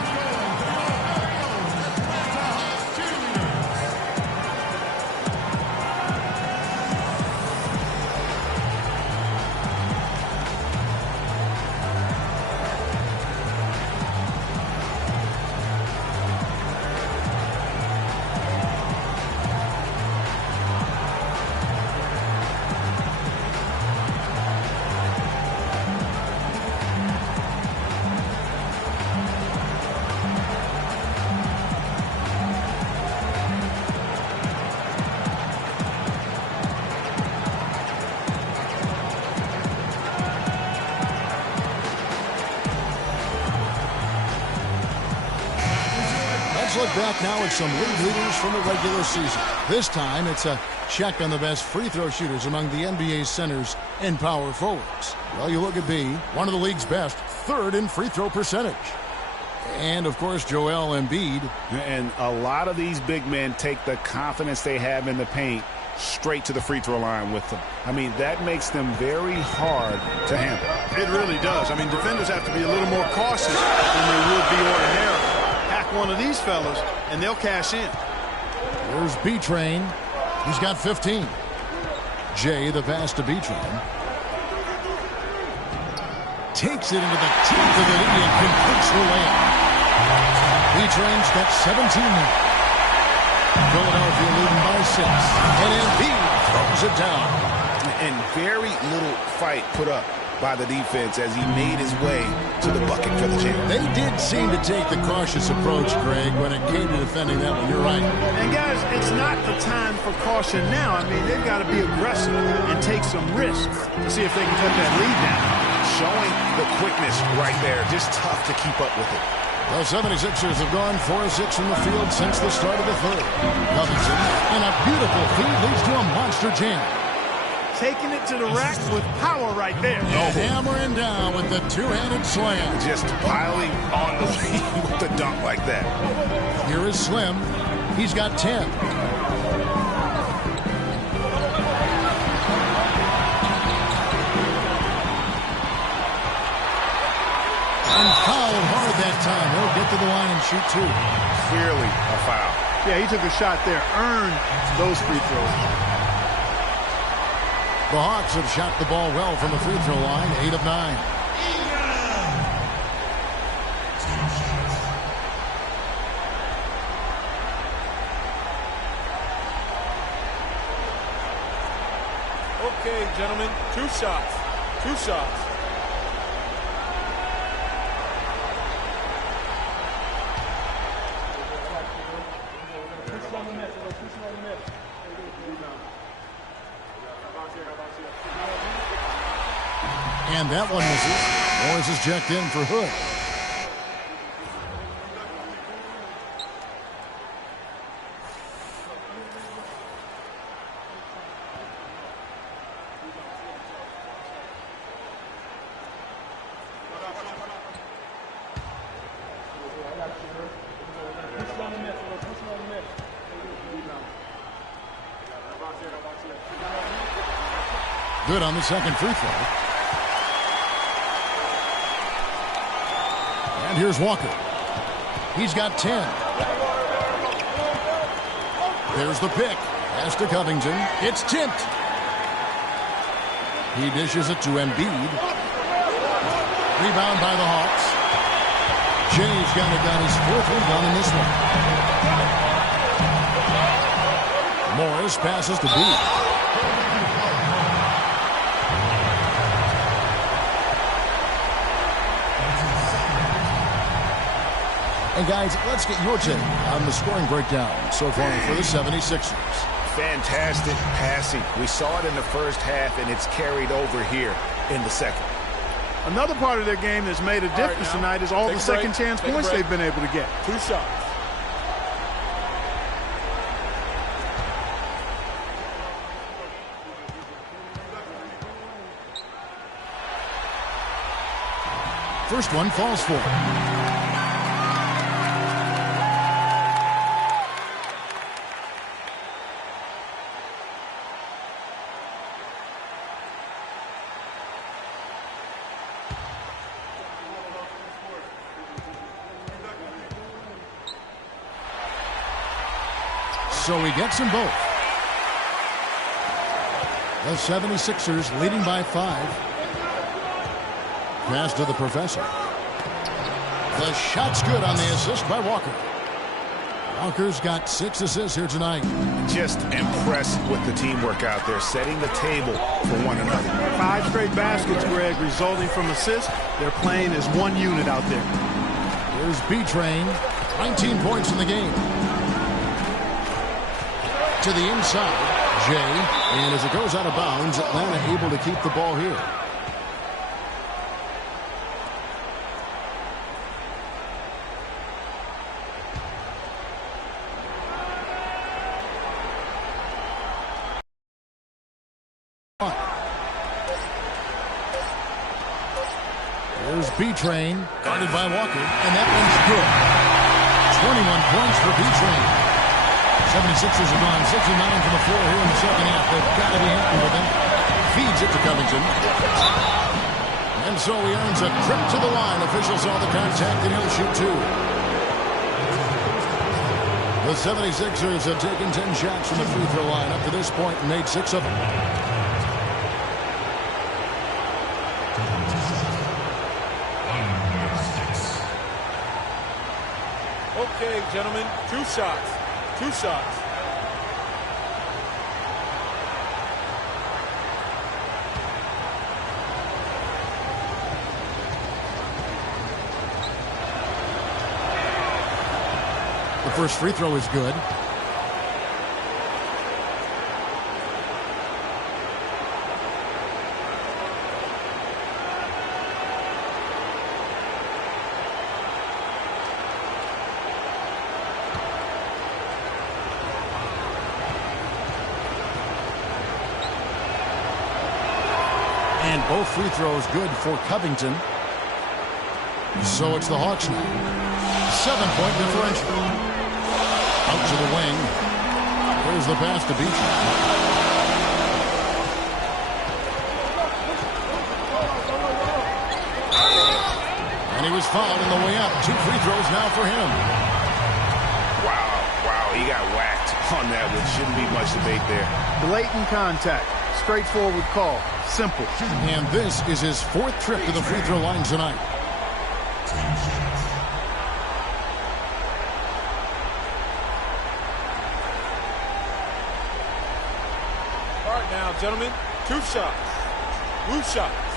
Let's look back now at some league leaders from the regular season. This time, it's a check on the best free throw shooters among the NBA centers and power forwards. Well, you look at B, one of the league's best, third in free throw percentage. And, of course, Joel Embiid. And a lot of these big men take the confidence they have in the paint straight to the free throw line with them. I mean, that makes them very hard to handle. It really does. I mean, defenders have to be a little more cautious than they would be ordinarily. Hack one of these fellas, and they'll cash in. Here's B-Train. He's got 15. Jay, the pass to B-Train. Takes it into the teeth of the knee and completes the layup. B-Train's got 17 now. Philadelphia leading by 6. And Embiid throws it down. And very little fight put up by the defense as he made his way to the bucket for the jam. They did seem to take the cautious approach, Greg, when it came to defending that one. You're right. And, guys, it's not the time for caution now. I mean, they've got to be aggressive and take some risks to see if they can cut that lead down. Showing the quickness right there. Just tough to keep up with it. The 76ers have gone 4-6 from the field since the start of the third. Covington, and a beautiful feed leads to a monster jam. Taking it to the rack with power right there. And hammering down with the two-handed slam. Just piling on the lead with the dunk like that. Here is Slim. He's got 10. And fouled hard that time. He'll get to the line and shoot two. Clearly a foul. Yeah, he took a shot there. Earned those free throws. The Hawks have shot the ball well from the free throw line, 8 of 9. Okay, gentlemen, 2 shots. 2 shots. And that one misses. Morris is checked in for Hood. Good on the second free throw. And here's Walker. He's got 10. There's the pick. Pass to Covington. It's tipped. He dishes it to Embiid. Rebound by the Hawks. Jay's got his 4th rebound in this one. Morris passes to B. And guys, let's get your take on the scoring breakdown so far for the 76ers. Fantastic passing. We saw it in the first half, and it's carried over here in the second. Another part of their game that's made a difference tonight is all the second chance points they've been able to get. 2 shots. First one falls for him. So he gets them both. The 76ers leading by 5. Pass to the professor. The shot's good on the assist by Walker. Walker's got 6 assists here tonight. Just impressed with the teamwork out there, setting the table for one another. 5 straight baskets, Greg, resulting from assists. They're playing as one unit out there. Here's B-Train. 19 points in the game. To the inside, Jay. And as it goes out of bounds, Atlanta able to keep the ball here. Here's B-Train, guarded by Walker, and that one's good. 21 points for B-Train. 76ers are gone 69 from the floor here in the second half. They've got to be happy with that. Feeds it to Covington. And so he earns a trip to the line. Officials saw the contact, and he'll shoot 2. The 76ers have taken 10 shots from the free throw line up to this point and made 6 of them. Okay, gentlemen, 2 shots. 2 shots. The first free throw is good. And both free throws good for Covington. So it's the Hawks now. 7-point differential. Out to the wing. There's the pass to Beachman. And he was fouled on the way up. 2 free throws now for him. Wow, he got whacked on that one. Shouldn't be much debate there. Blatant contact. Straightforward call. Simple. And this is his 4th trip to the free throw line tonight. All right now, gentlemen, 2 shots. Blue shots.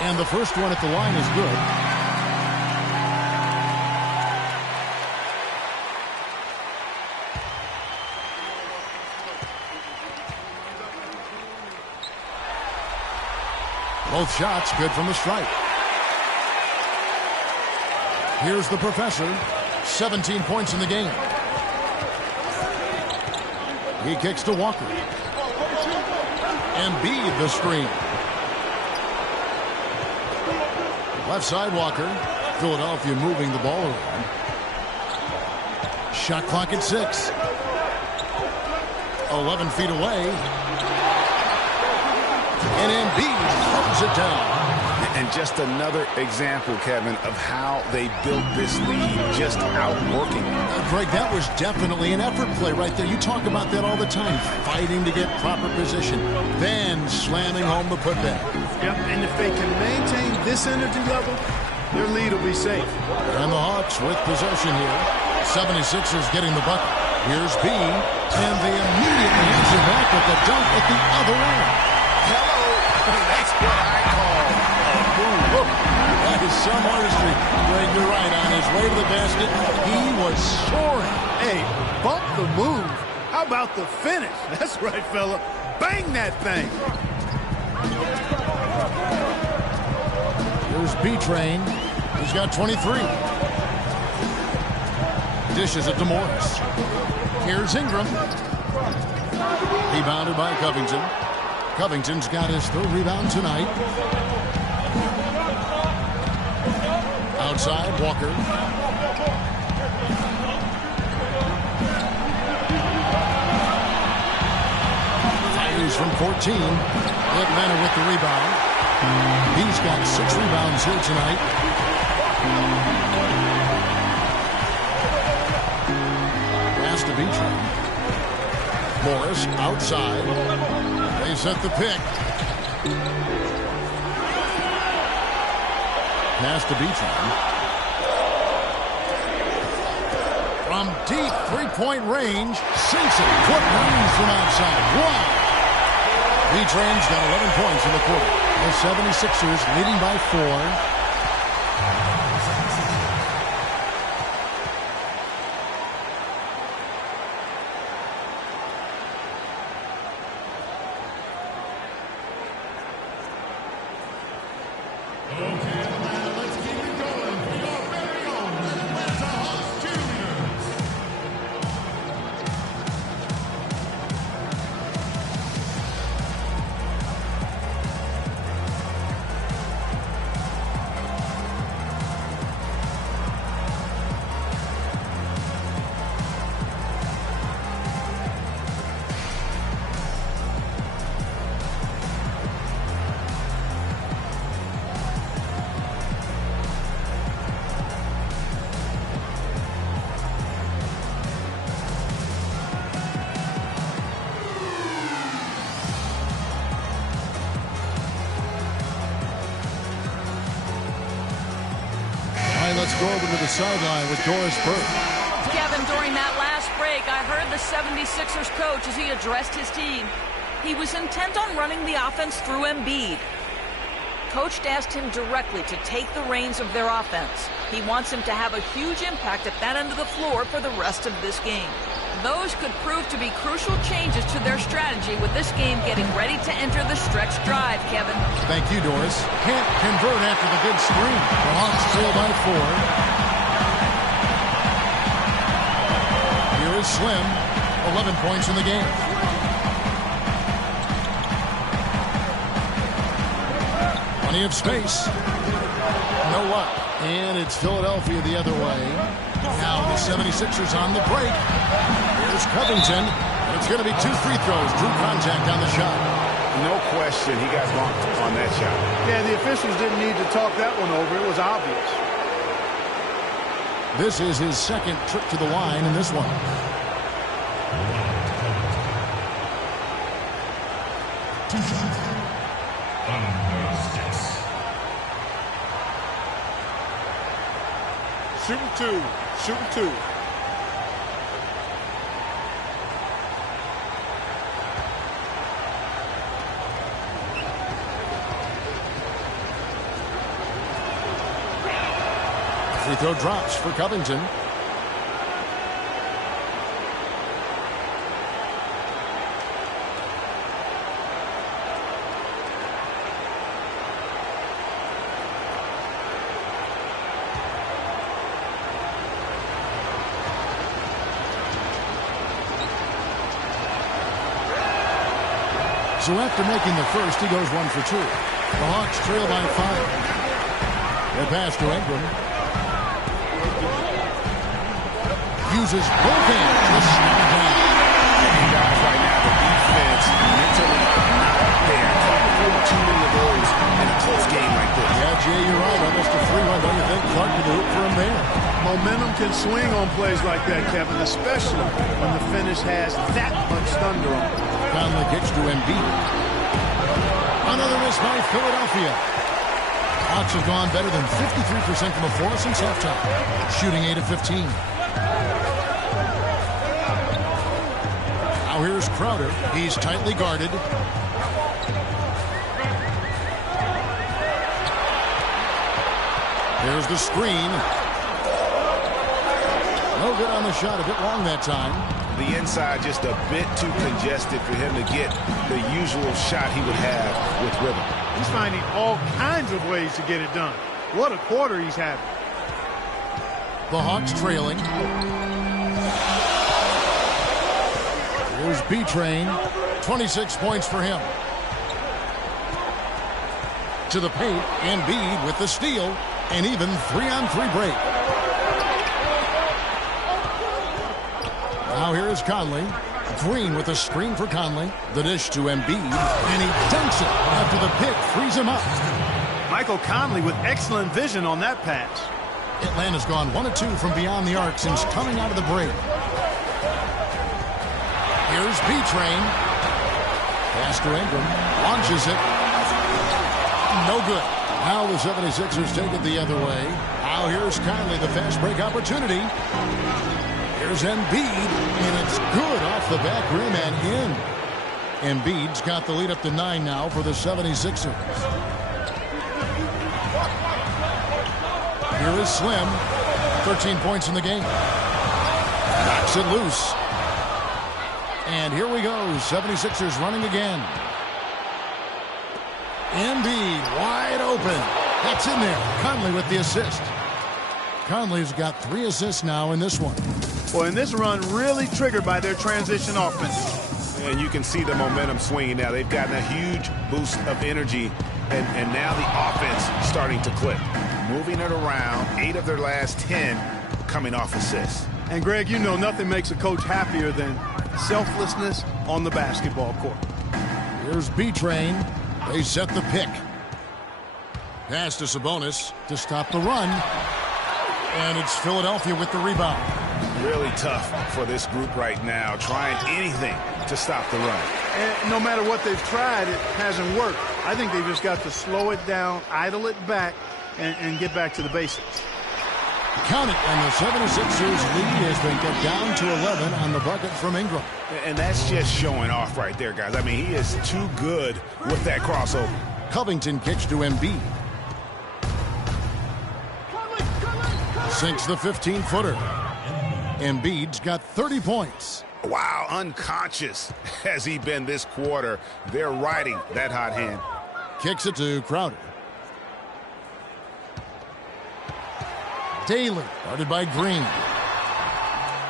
And the first one at the line is good. Both shots good from the stripe. Here's the professor. 17 points in the game. He kicks to Walker. Embiid the screen. Left side Walker. Philadelphia moving the ball around. Shot clock at 6. 11 feet away. And Embiid throws it down. And just another example, Kevin, of how they built this lead, just outworking it. Greg, that was definitely an effort play right there. You talk about that all the time, fighting to get proper position, then slamming home the putback. Yep, and if they can maintain this energy level, their lead will be safe. And the Hawks with possession here. 76ers getting the bucket. Here's B, and they immediately answer back with the dunk at the other end. Hello. That's what I call a move. That is some artistry. Greg, you're right. On his way to the basket, he was soaring. Hey, bump the move. How about the finish? That's right, fella. Bang that thing. Here's B-Train. He's got 23. Dishes it to Morris. Here's Ingram. Rebounded by Covington. Covington's got his third rebound tonight. Outside, Walker. Fires from 14. Atlanta with the rebound. He's got 6 rebounds here tonight. Pass to B-Train. Morris outside. They set the pick. Pass to B-Train. From deep three-point range, sinks it. Quick range from outside. Wow. B-Train's got 11 points in the quarter. The 76ers leading by 4. Let's go over to the sideline with Doris Burke. Kevin, during that last break, I heard the 76ers coach as he addressed his team. He was intent on running the offense through Embiid. Coach asked him directly to take the reins of their offense. He wants him to have a huge impact at that end of the floor for the rest of this game. Those could prove to be crucial changes to their strategy with this game getting ready to enter the stretch drive, Kevin. Thank you, Doris. Can't convert after the good screen. The Hawks trail by 4. Here is Slim. 11 points in the game. Plenty of space. No luck. And it's Philadelphia the other way. Now the 76ers on the break. Here's Covington. And it's going to be 2 free throws. Drew contact on the shot. No question he got bumped on that shot. Yeah, the officials didn't need to talk that one over. It was obvious. This is his second trip to the line in this one. Shooting 2. Shooting 2. Free throw drops for Covington. So after making the first, he goes 1 for 2. The Hawks trail by 5. The pass to Ingram. Uses both hands to snap it down. Guys, right now, the defense mentally not up there. Too many of those in a close game like this. Yeah, Jay, you're right. Almost a free run. Don't you think? Clark can hoop for him there. Momentum can swing on plays like that, Kevin, especially when the finish has that much thunder on it. Conley gets to Embiid. Another miss by Philadelphia. Hawks have gone better than 53% from the floor since halftime. Shooting 8 of 15. Now here's Crowder. He's tightly guarded. There's the screen. No good on the shot. A bit long that time. The inside just a bit too congested for him to get the usual shot he would have with rhythm. He's finding all kinds of ways to get it done. What a quarter he's having. The Hawks trailing. Here's B-Train. 26 points for him. To the paint. Embiid with the steal. An even 3-on-3 break. Now here is Conley. Green with a screen for Conley. The dish to Embiid. And he dunks it after the pick frees him up. Michael Conley with excellent vision on that pass. Atlanta's gone 1 of 2 from beyond the arc since coming out of the break. Here's B-Train. Pass to Ingram. Launches it. No good. Now the 76ers take it the other way. Now here's Conley, the fast break opportunity. Here's Embiid, and it's good off the back rim and in. Embiid's got the lead up to 9 now for the 76ers. Here is Slim. 13 points in the game. Knocks it loose. And here we go. 76ers running again. Embiid wide open. That's in there. Conley with the assist. Conley's got 3 assists now in this one. Well, in this run, really triggered by their transition offense. And you can see the momentum swinging now. They've gotten a huge boost of energy, and now the offense starting to click. Moving it around, 8 of their last 10 coming off assists. And, Greg, you know nothing makes a coach happier than selflessness on the basketball court. Here's B-Train. They set the pick. Pass to Sabonis to stop the run. And it's Philadelphia with the rebound. Really tough for this group right now, trying anything to stop the run. And no matter what they've tried, it hasn't worked. I think they've just got to slow it down, idle it back, and get back to the basics. Count it, and the 76ers lead has been cut down to 11 on the bucket from Ingram. And that's just showing off right there, guys. I mean, he is too good with that crossover. Covington kicks to Embiid. Sinks the 15-footer. Embiid's got 30 points. Wow, unconscious has he been this quarter. They're riding that hot hand. Kicks it to Crowder. Daly, guarded by Green.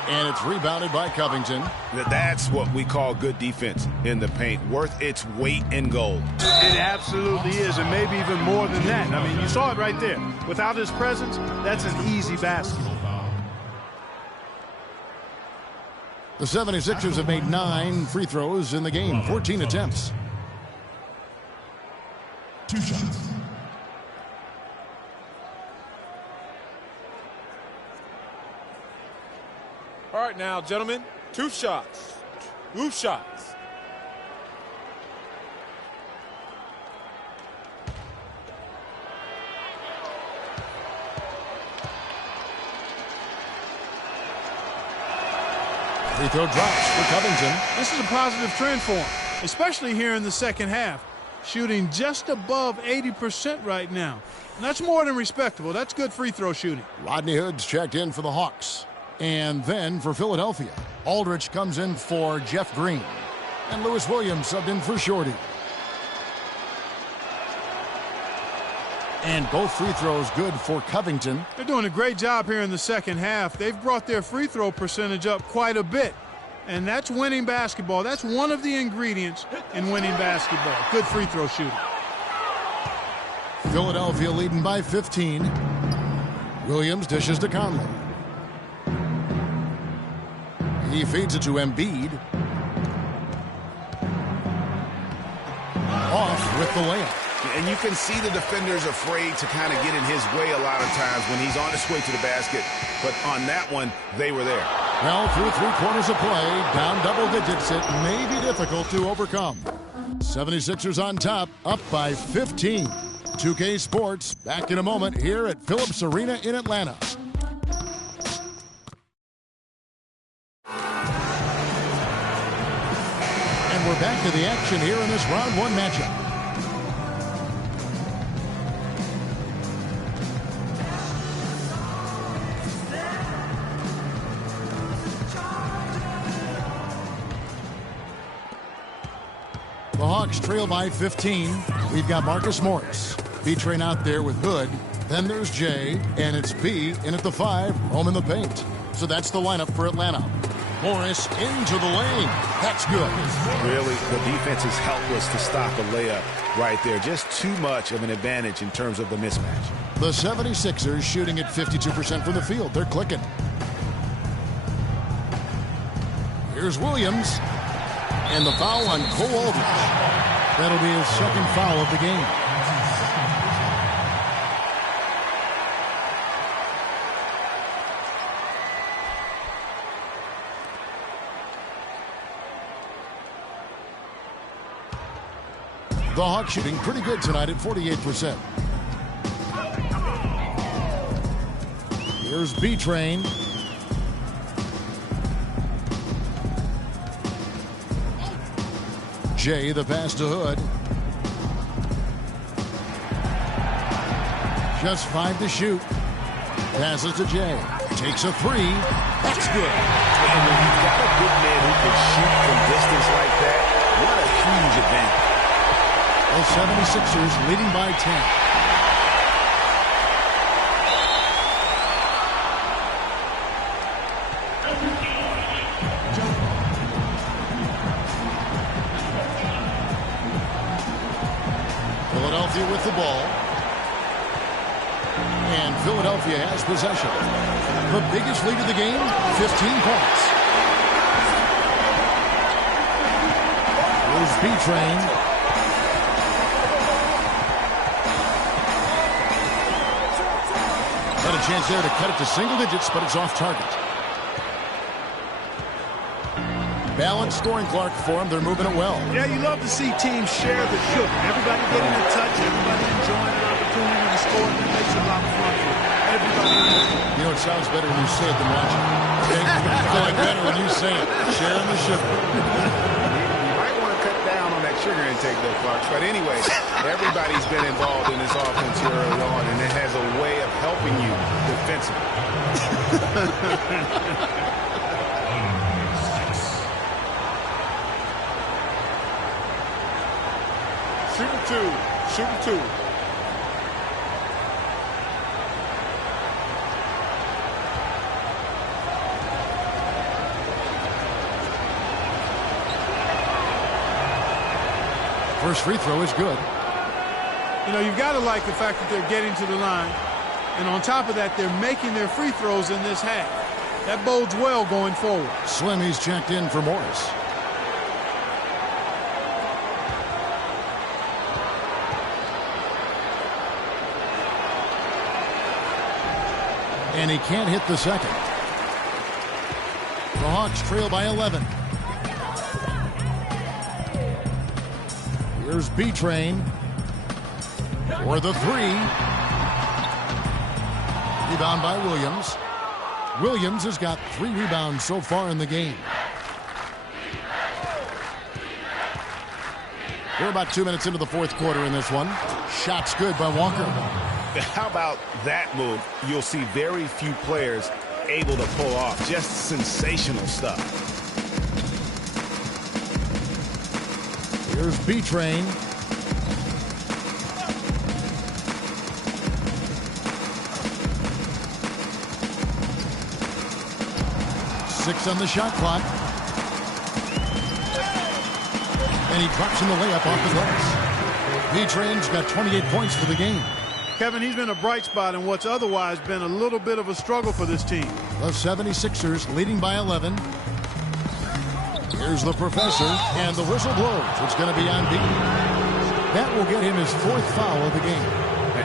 And it's rebounded by Covington. That's what we call good defense in the paint. Worth its weight in gold. It absolutely is, and maybe even more than that. I mean, you saw it right there. Without his presence, that's an easy basket. The 76ers have made 9 free throws in the game, 14 attempts. 2 shots. All right, now, gentlemen, 2 shots. 2 shots. Free throw drops for Covington. This is a positive trend for him, especially here in the second half. Shooting just above 80% right now. And that's more than respectable. That's good free throw shooting. Rodney Hood's checked in for the Hawks. And then for Philadelphia, Aldridge comes in for Jeff Green. And Lewis Williams subbed in for Shorty. And both free throws good for Covington. They're doing a great job here in the second half. They've brought their free throw percentage up quite a bit. And that's winning basketball. That's one of the ingredients in winning basketball. Good free throw shooting. Philadelphia leading by 15. Williams dishes to Conley. He feeds it to Embiid. Off with the layup. And you can see the defenders afraid to kind of get in his way a lot of times when he's on his way to the basket. But on that one, they were there. Well, through 3 quarters of play, down double digits, it may be difficult to overcome. 76ers on top, up by 15. 2K Sports, back in a moment here at Phillips Arena in Atlanta. we're back to the action here in this round one matchup. The Hawks trail by 15. We've got Marcus Morris. B-Train out there with Hood. Then there's Jay, and it's B in at the 5, home in the paint. So that's the lineup for Atlanta. Morris into the lane. That's good. Really, the defense is helpless to stop a layup right there. Just too much of an advantage in terms of the mismatch. The 76ers shooting at 52% from the field. They're clicking. Here's Williams. And the foul on Cole Aldridge. That'll be his second foul of the game. The Hawks shooting pretty good tonight at 48%. Here's B-Train. Jay, the pass to Hood. Just 5 to shoot. Passes to Jay. Takes a 3. That's good. And when you've got a big man who can shoot from distance like that, what a huge advantage. The 76ers leading by 10. Philadelphia with the ball. And Philadelphia has possession. The biggest lead of the game, 15 points. Here's B-Train. Had a chance there to cut it to single digits, but it's off target. Balanced scoring clock for them. They're moving it well. Yeah, you love to see teams share the sugar. Everybody getting a touch, everybody enjoying an opportunity to score, and it makes it a lot of fun for everybody. You know, it sounds better when you say it than watching it. Okay? It's going better when you say it. Sharing the sugar. You might want to cut down on that sugar intake, though, Clark. But anyway, everybody's been involved in this offense here early on, and it has a way of helping you defensively. Shooting two. Shooting two. First free throw is good. You know, you've got to like the fact that they're getting to the line. And on top of that, they're making their free throws in this half. That bodes well going forward. Slimy's checked in for Morris. And he can't hit the second. The Hawks trail by 11. Here's B-Train for the 3. Rebound by Williams. Williams has got 3 rebounds so far in the game. We're about 2 minutes into the fourth quarter in this one. Shot's good by Walker. How about that move? You'll see very few players able to pull off just sensational stuff. Here's B-Train. Six on the shot clock. And he drops in the layup off the glass. B-Train's got 28 points for the game. Kevin, he's been a bright spot in what's otherwise been a little bit of a struggle for this team. The 76ers leading by 11. Here's the professor, and the whistle blows. It's going to be on B. That will get him his 4th foul of the game.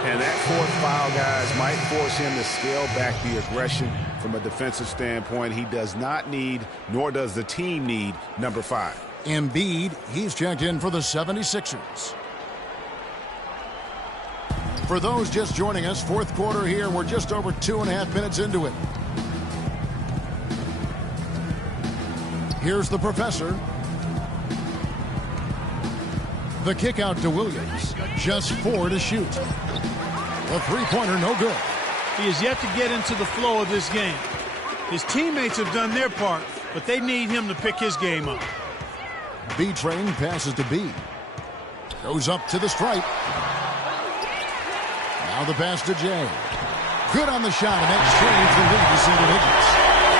And that 4th foul, guys, might force him to scale back the aggression from a defensive standpoint. He does not need, nor does the team need, number 5. Embiid, he's checked in for the 76ers. For those just joining us, fourth quarter here. We're just over 2.5 minutes into it. Here's the professor. The kick out to Williams. Just 4 to shoot. The three-pointer, no good. He has yet to get into the flow of this game. His teammates have done their part, but they need him to pick his game up. B-Train passes to B. Goes up to the stripe. Now the pass to Jay. Good on the shot, and that changes the lead to single digits.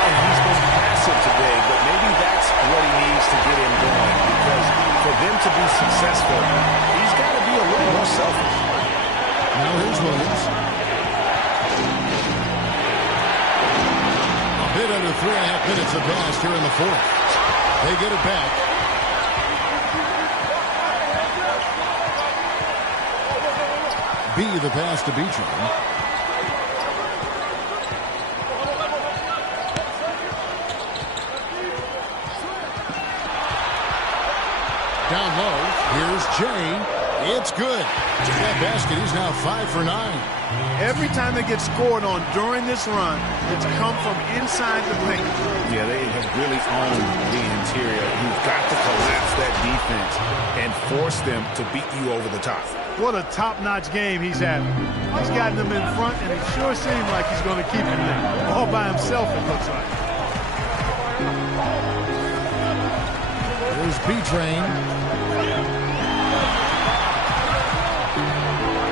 And he's been passive today, but maybe that's what he needs to get him going, because for them to be successful, he's got to be a little more selfish. Now here's Williams. A bit under 3.5 minutes have passed here in the fourth. They get it back. B, the pass to B-Train. Down low, here's Jay. It's good. That basket, he's now 5 for 9. Every time they get scored on during this run, it's come from inside the paint. Yeah, they have really owned the interior. You've got to collapse that defense and force them to beat you over the top. What a top-notch game he's having. He's gotten them in front, and it sure seems like he's going to keep him there. All by himself, it looks like. Here's B-Train.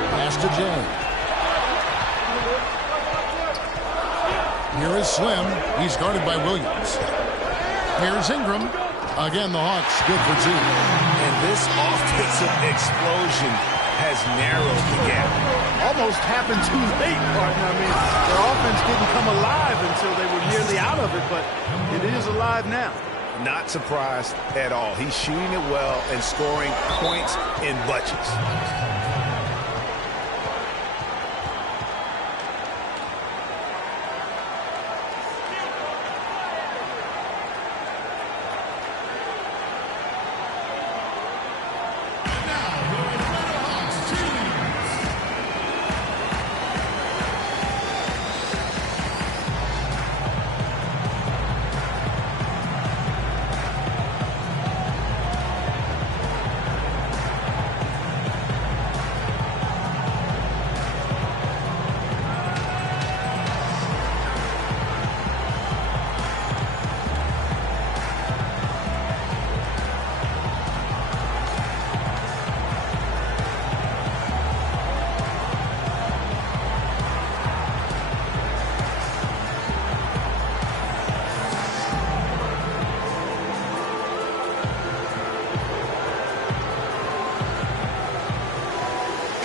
Pass to Jay. Here is Slim. He's guarded by Williams. Here's Ingram. Again, the Hawks good for 2. And this offensive explosion has narrowed the gap. Almost happened too late, partner. I mean, their offense didn't come alive until they were nearly out of it, but it is alive now. Not surprised at all. He's shooting it well and scoring points in bunches.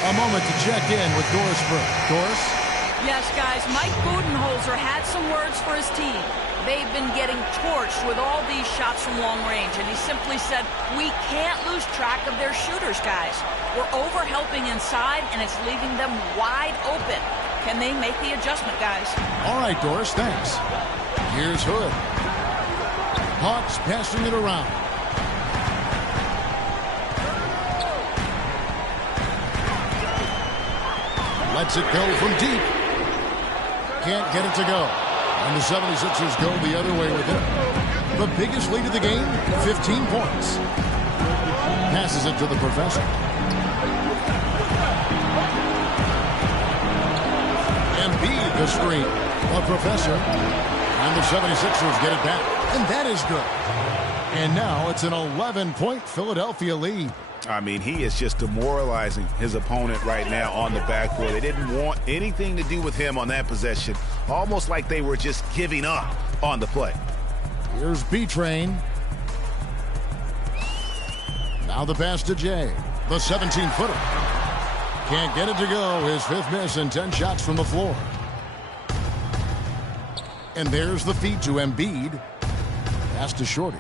A moment to check in with Doris Burke. Doris? Yes, guys, Mike Budenholzer had some words for his team. They've been getting torched with all these shots from long range, and he simply said, we can't lose track of their shooters, guys. We're over-helping inside, and it's leaving them wide open. Can they make the adjustment, guys? All right, Doris, thanks. Here's Hood. Hawks passing it around. Lets it go from deep. Can't get it to go. And the 76ers go the other way with it. The biggest lead of the game, 15 points. Passes it to the Professor. Embiid the screen. The Professor. And the 76ers get it back. And that is good. And now it's an 11-point Philadelphia lead. I mean, he is just demoralizing his opponent right now on the backboard. They didn't want anything to do with him on that possession. Almost like they were just giving up on the play. Here's B-Train. Now the pass to Jay. The 17-footer. Can't get it to go. His fifth miss and 10 shots from the floor. And there's the feed to Embiid. Pass to Shorty.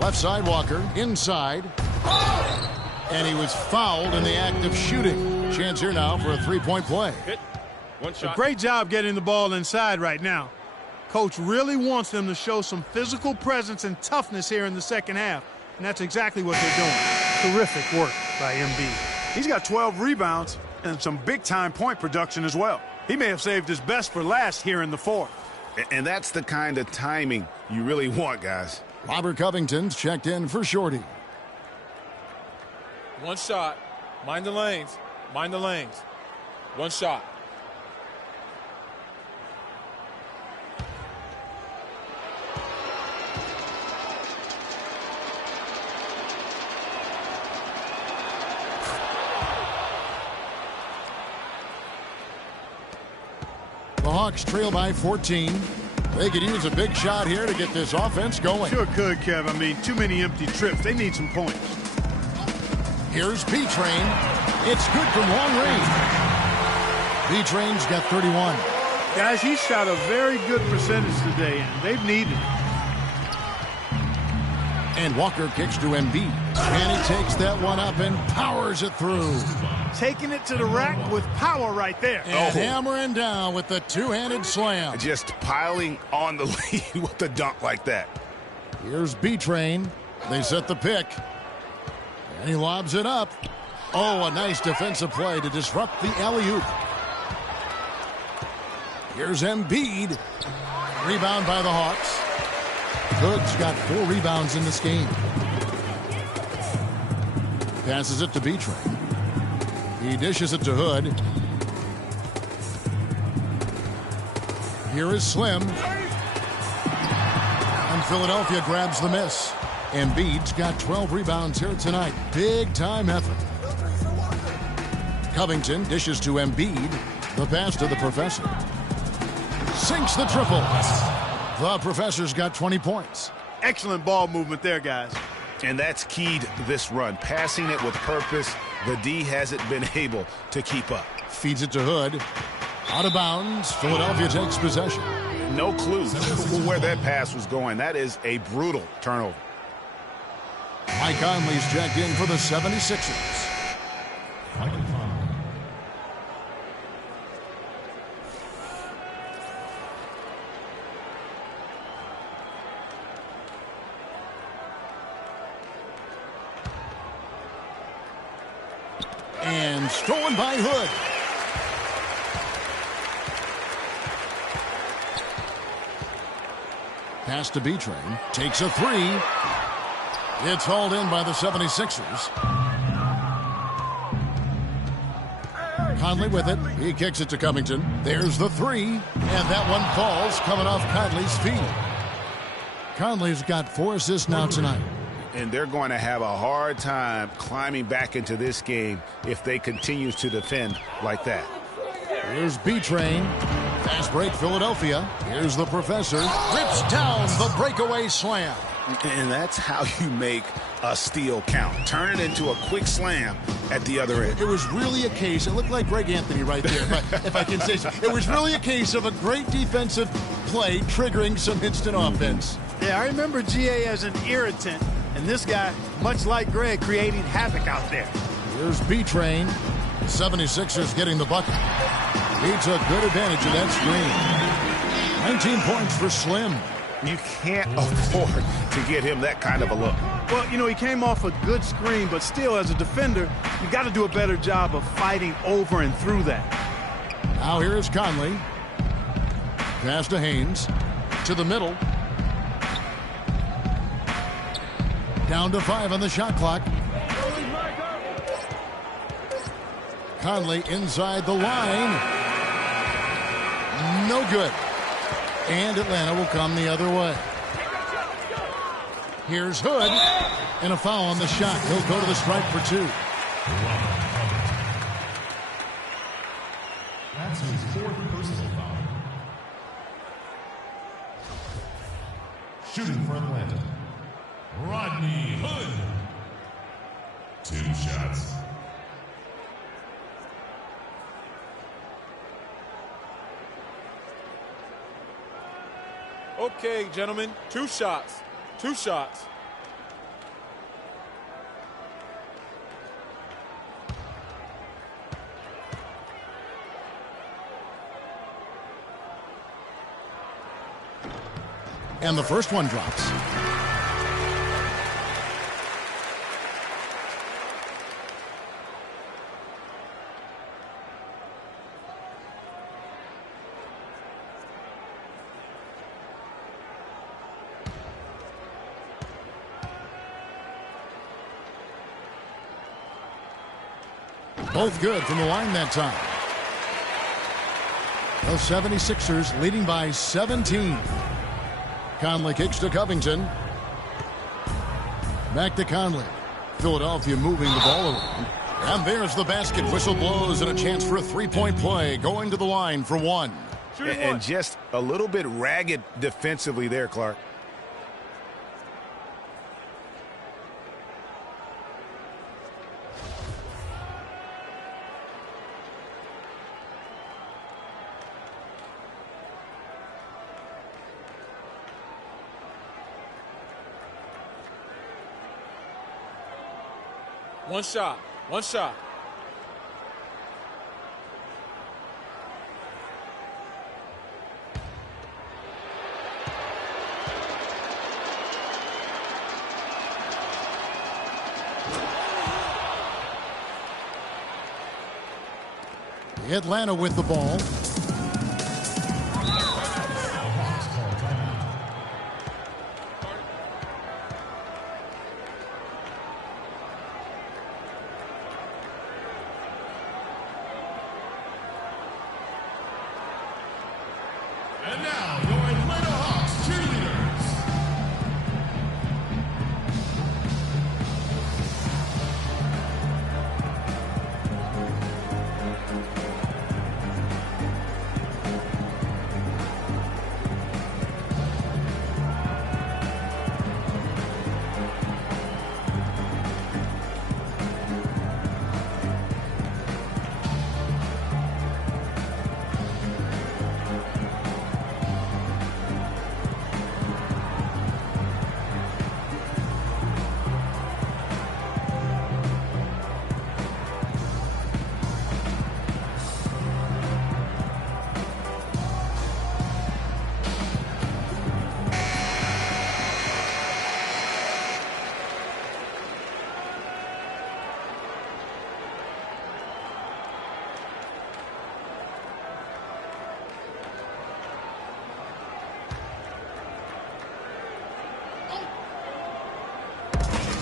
Left side Walker, inside. And he was fouled in the act of shooting. Chance here now for a three-point play. One shot. A great job getting the ball inside right now. Coach really wants them to show some physical presence and toughness here in the second half. And that's exactly what they're doing. Terrific work by Embiid. He's got 12 rebounds and some big-time point production as well. He may have saved his best for last here in the fourth. And that's the kind of timing you really want, guys. Robert Covington's checked in for Shorty. One shot. Mind the lanes. Mind the lanes. One shot. The Hawks trail by 14. They could use a big shot here to get this offense going. Sure could, Kev. I mean, too many empty trips. They need some points. Here's B-Train. It's good from long range. B-Train's got 31. Guys, he shot a very good percentage today, and they've needed it. And Walker kicks to Embiid. And he takes that one up and powers it through. Taking it to the rack with power right there. And hammering down with the two-handed slam. Just piling on the lead with the dunk like that. Here's B-Train. They set the pick. And he lobs it up. Oh, a nice defensive play to disrupt the alley-oop. Here's Embiid. Rebound by the Hawks. Hood's got 4 rebounds in this game. Passes it to B-Train. He dishes it to Hood. Here is Slim. And Philadelphia grabs the miss. Embiid's got 12 rebounds here tonight. Big-time effort. Covington dishes to Embiid. The pass to the Professor. Sinks the triple. The Professor's got 20 points. Excellent ball movement there, guys. And that's keyed this run. Passing it with purpose. The D hasn't been able to keep up. Feeds it to Hood. Out of bounds. Philadelphia takes possession. No clue where that pass was going. That is a brutal turnover. Mike Conley's checked in for the 76ers. And stolen by Hood. Pass to B-Train. Takes a 3. It's hauled in by the 76ers. Conley with it. He kicks it to Covington. There's the 3. And that one falls coming off Conley's feet. Conley's got 4 assists now tonight. And they're going to have a hard time climbing back into this game if they continue to defend like that. Here's B-Train. Fast break Philadelphia. Here's the Professor. Rips down the breakaway slam. And that's how you make a steal count. Turn it into a quick slam at the other end. It was really a case, it looked like Greg Anthony right there, if I can say so. It was really a case of a great defensive play triggering some instant offense. Yeah, I remember GA as an irritant. And this guy, much like Greg, creating havoc out there. Here's B-Train. 76ers getting the bucket. He took good advantage of that screen. 19 points for Slim. You can't afford to get him that kind of a look. Well, you know, he came off a good screen, but still, as a defender, you got to do a better job of fighting over and through that. Now here's Conley. Pass to Haynes. To the middle. Down to 5 on the shot clock. Conley inside the line. No good. And Atlanta will come the other way. Here's Hood. And a foul on the shot. He'll go to the stripe for 2. That's his 4th personal foul. Shooting for Atlanta, Rodney Hood. 2 shots. Okay, gentlemen, 2 shots. 2 shots. And the first one drops. Both good from the line that time. The 76ers leading by 17. Conley kicks to Covington. Back to Conley. Philadelphia moving the ball around. And there's the basket. Whistle blows and a chance for a three-point play. Going to the line for one. And just a little bit ragged defensively there, Clark. One shot. One shot. Atlanta with the ball. And now, your Atlanta Hawks cheerleaders.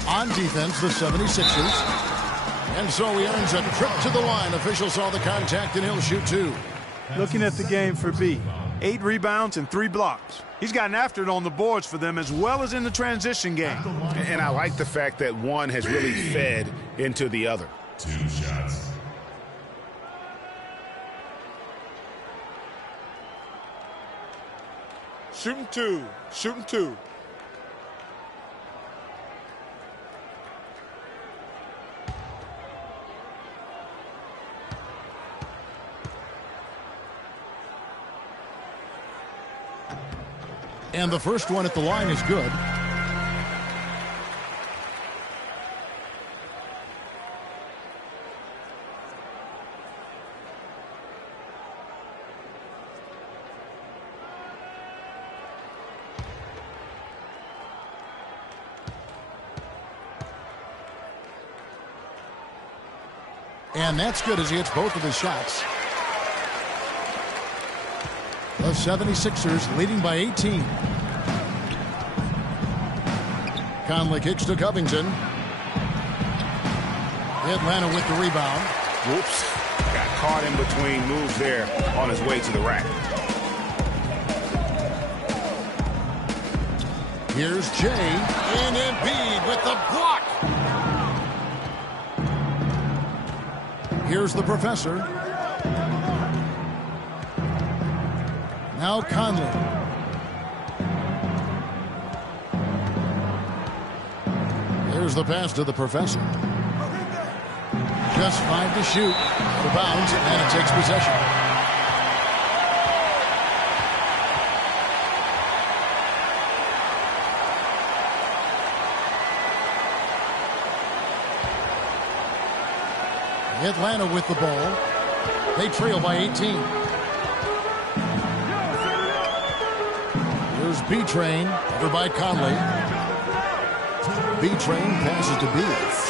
On defense, the 76ers. And so he earns a trip to the line. Officials saw the contact, and he'll shoot two. Looking at the game for B. 8 rebounds and 3 blocks. He's gotten after it on the boards for them as well as in the transition game. And I like the fact that one has really fed into the other. 2 shots. Shooting two. Shooting two. And the first one at the line is good. And that's good as he hits both of his shots. The 76ers leading by 18. Conley kicks to Covington. Atlanta with the rebound. Whoops. Got caught in between moves there on his way to the rack. Here's Jay. And Embiid with the block. Here's the professor. Now Conley. There's the pass to the professor. Just 5 to shoot. The bounds, and it takes possession. Atlanta with the ball. They trail by 18. Here's B-Train, over by Conley. B-Train passes to B,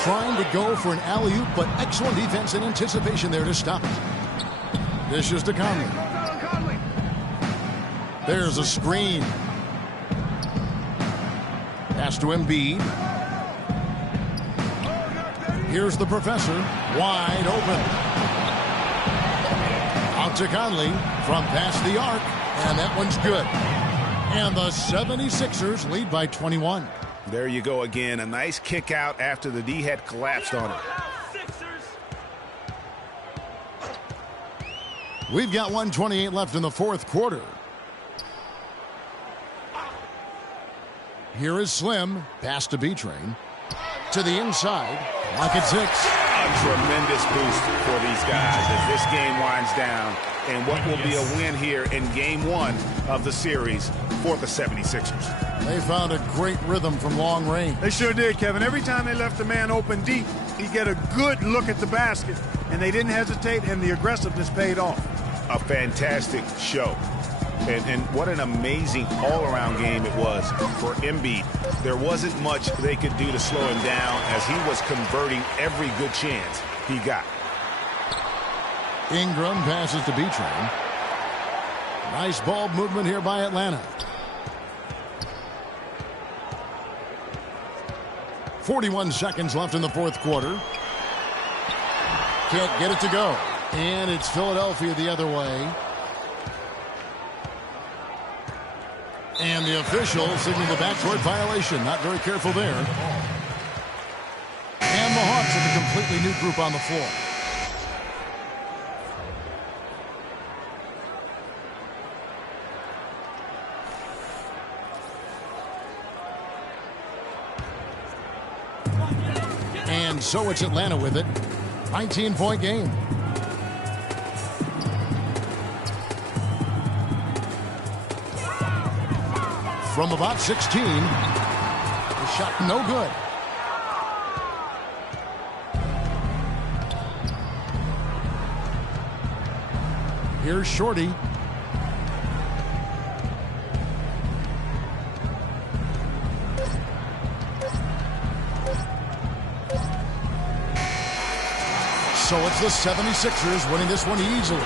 trying to go for an alley-oop, but excellent defense and anticipation there to stop it. Dishes to Conley. There's a screen. Pass to Embiid. Here's the professor, wide open. Out to Conley from past the arc, and that one's good. And the 76ers lead by 21. There you go again. A nice kick out after the D had collapsed on it. We've got 1:28 left in the fourth quarter. Here is Slim. Pass to B-Train. To the inside. Lock at 6. A tremendous boost for these guys as this game winds down. And what will be a win here in game 1 of the series for the 76ers. They found a great rhythm from long range. They sure did, Kevin. Every time they left the man open deep, he'd get a good look at the basket. And they didn't hesitate, and the aggressiveness paid off. A fantastic show. And what an amazing all-around game it was for Embiid. There wasn't much they could do to slow him down as he was converting every good chance he got. Ingram passes to B-Train. Nice ball movement here by Atlanta. 41 seconds left in the fourth quarter. Can't get it to go. And it's Philadelphia the other way. And the official signaling the backcourt violation. Not very careful there. And the Hawks with a completely new group on the floor. And so it's Atlanta with it. 19-point game. From about 16. The shot no good. Here's Shorty. So it's the 76ers winning this one easily.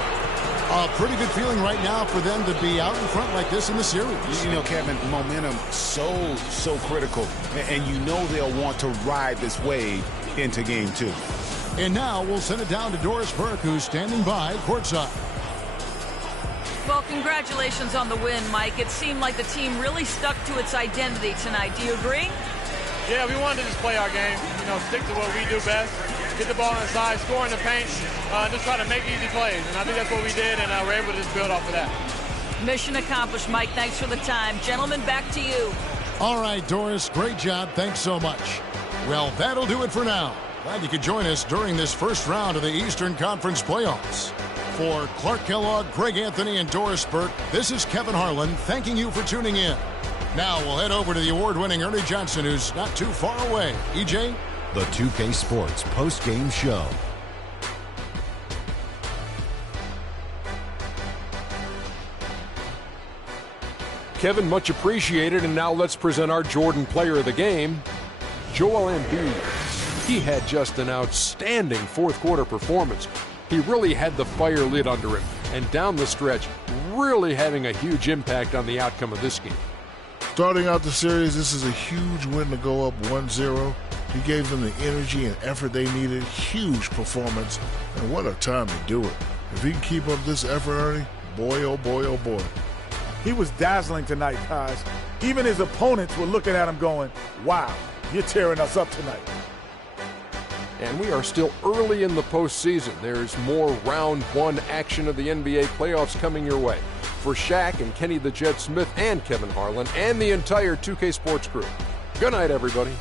A pretty good feeling right now for them to be out in front like this in the series. You know, Kevin, momentum so critical. And you know they'll want to ride this wave into game 2. And now we'll send it down to Doris Burke, who's standing by courtside. Well, congratulations on the win, Mike. It seemed like the team really stuck to its identity tonight. Do you agree? Yeah, we wanted to just play our game, stick to what we do best, get the ball inside, score in the paint, just try to make easy plays. And I think that's what we did, and we're able to just build off of that. Mission accomplished, Mike. Thanks for the time. Gentlemen, back to you. All right, Doris, great job. Thanks so much. Well, that'll do it for now. Glad you could join us during this first round of the Eastern Conference playoffs. For Clark Kellogg, Greg Anthony, and Doris Burke, this is Kevin Harlan thanking you for tuning in. Now we'll head over to the award-winning Ernie Johnson, who's not too far away. EJ? The 2K Sports post-game show. Kevin, much appreciated, and now let's present our Jordan Player of the Game, Joel Embiid. He had just an outstanding fourth-quarter performance. He really had the fire lit under him, and down the stretch, really having a huge impact on the outcome of this game. Starting out the series, this is a huge win to go up 1-0. He gave them the energy and effort they needed. Huge performance, and what a time to do it. If he can keep up this effort, Ernie, boy, oh boy, oh boy. He was dazzling tonight, guys. Even his opponents were looking at him going, wow, you're tearing us up tonight. And we are still early in the postseason. There's more round 1 action of the NBA playoffs coming your way. For Shaq and Kenny the Jet Smith and Kevin Harlan and the entire 2K Sports crew. Good night, everybody.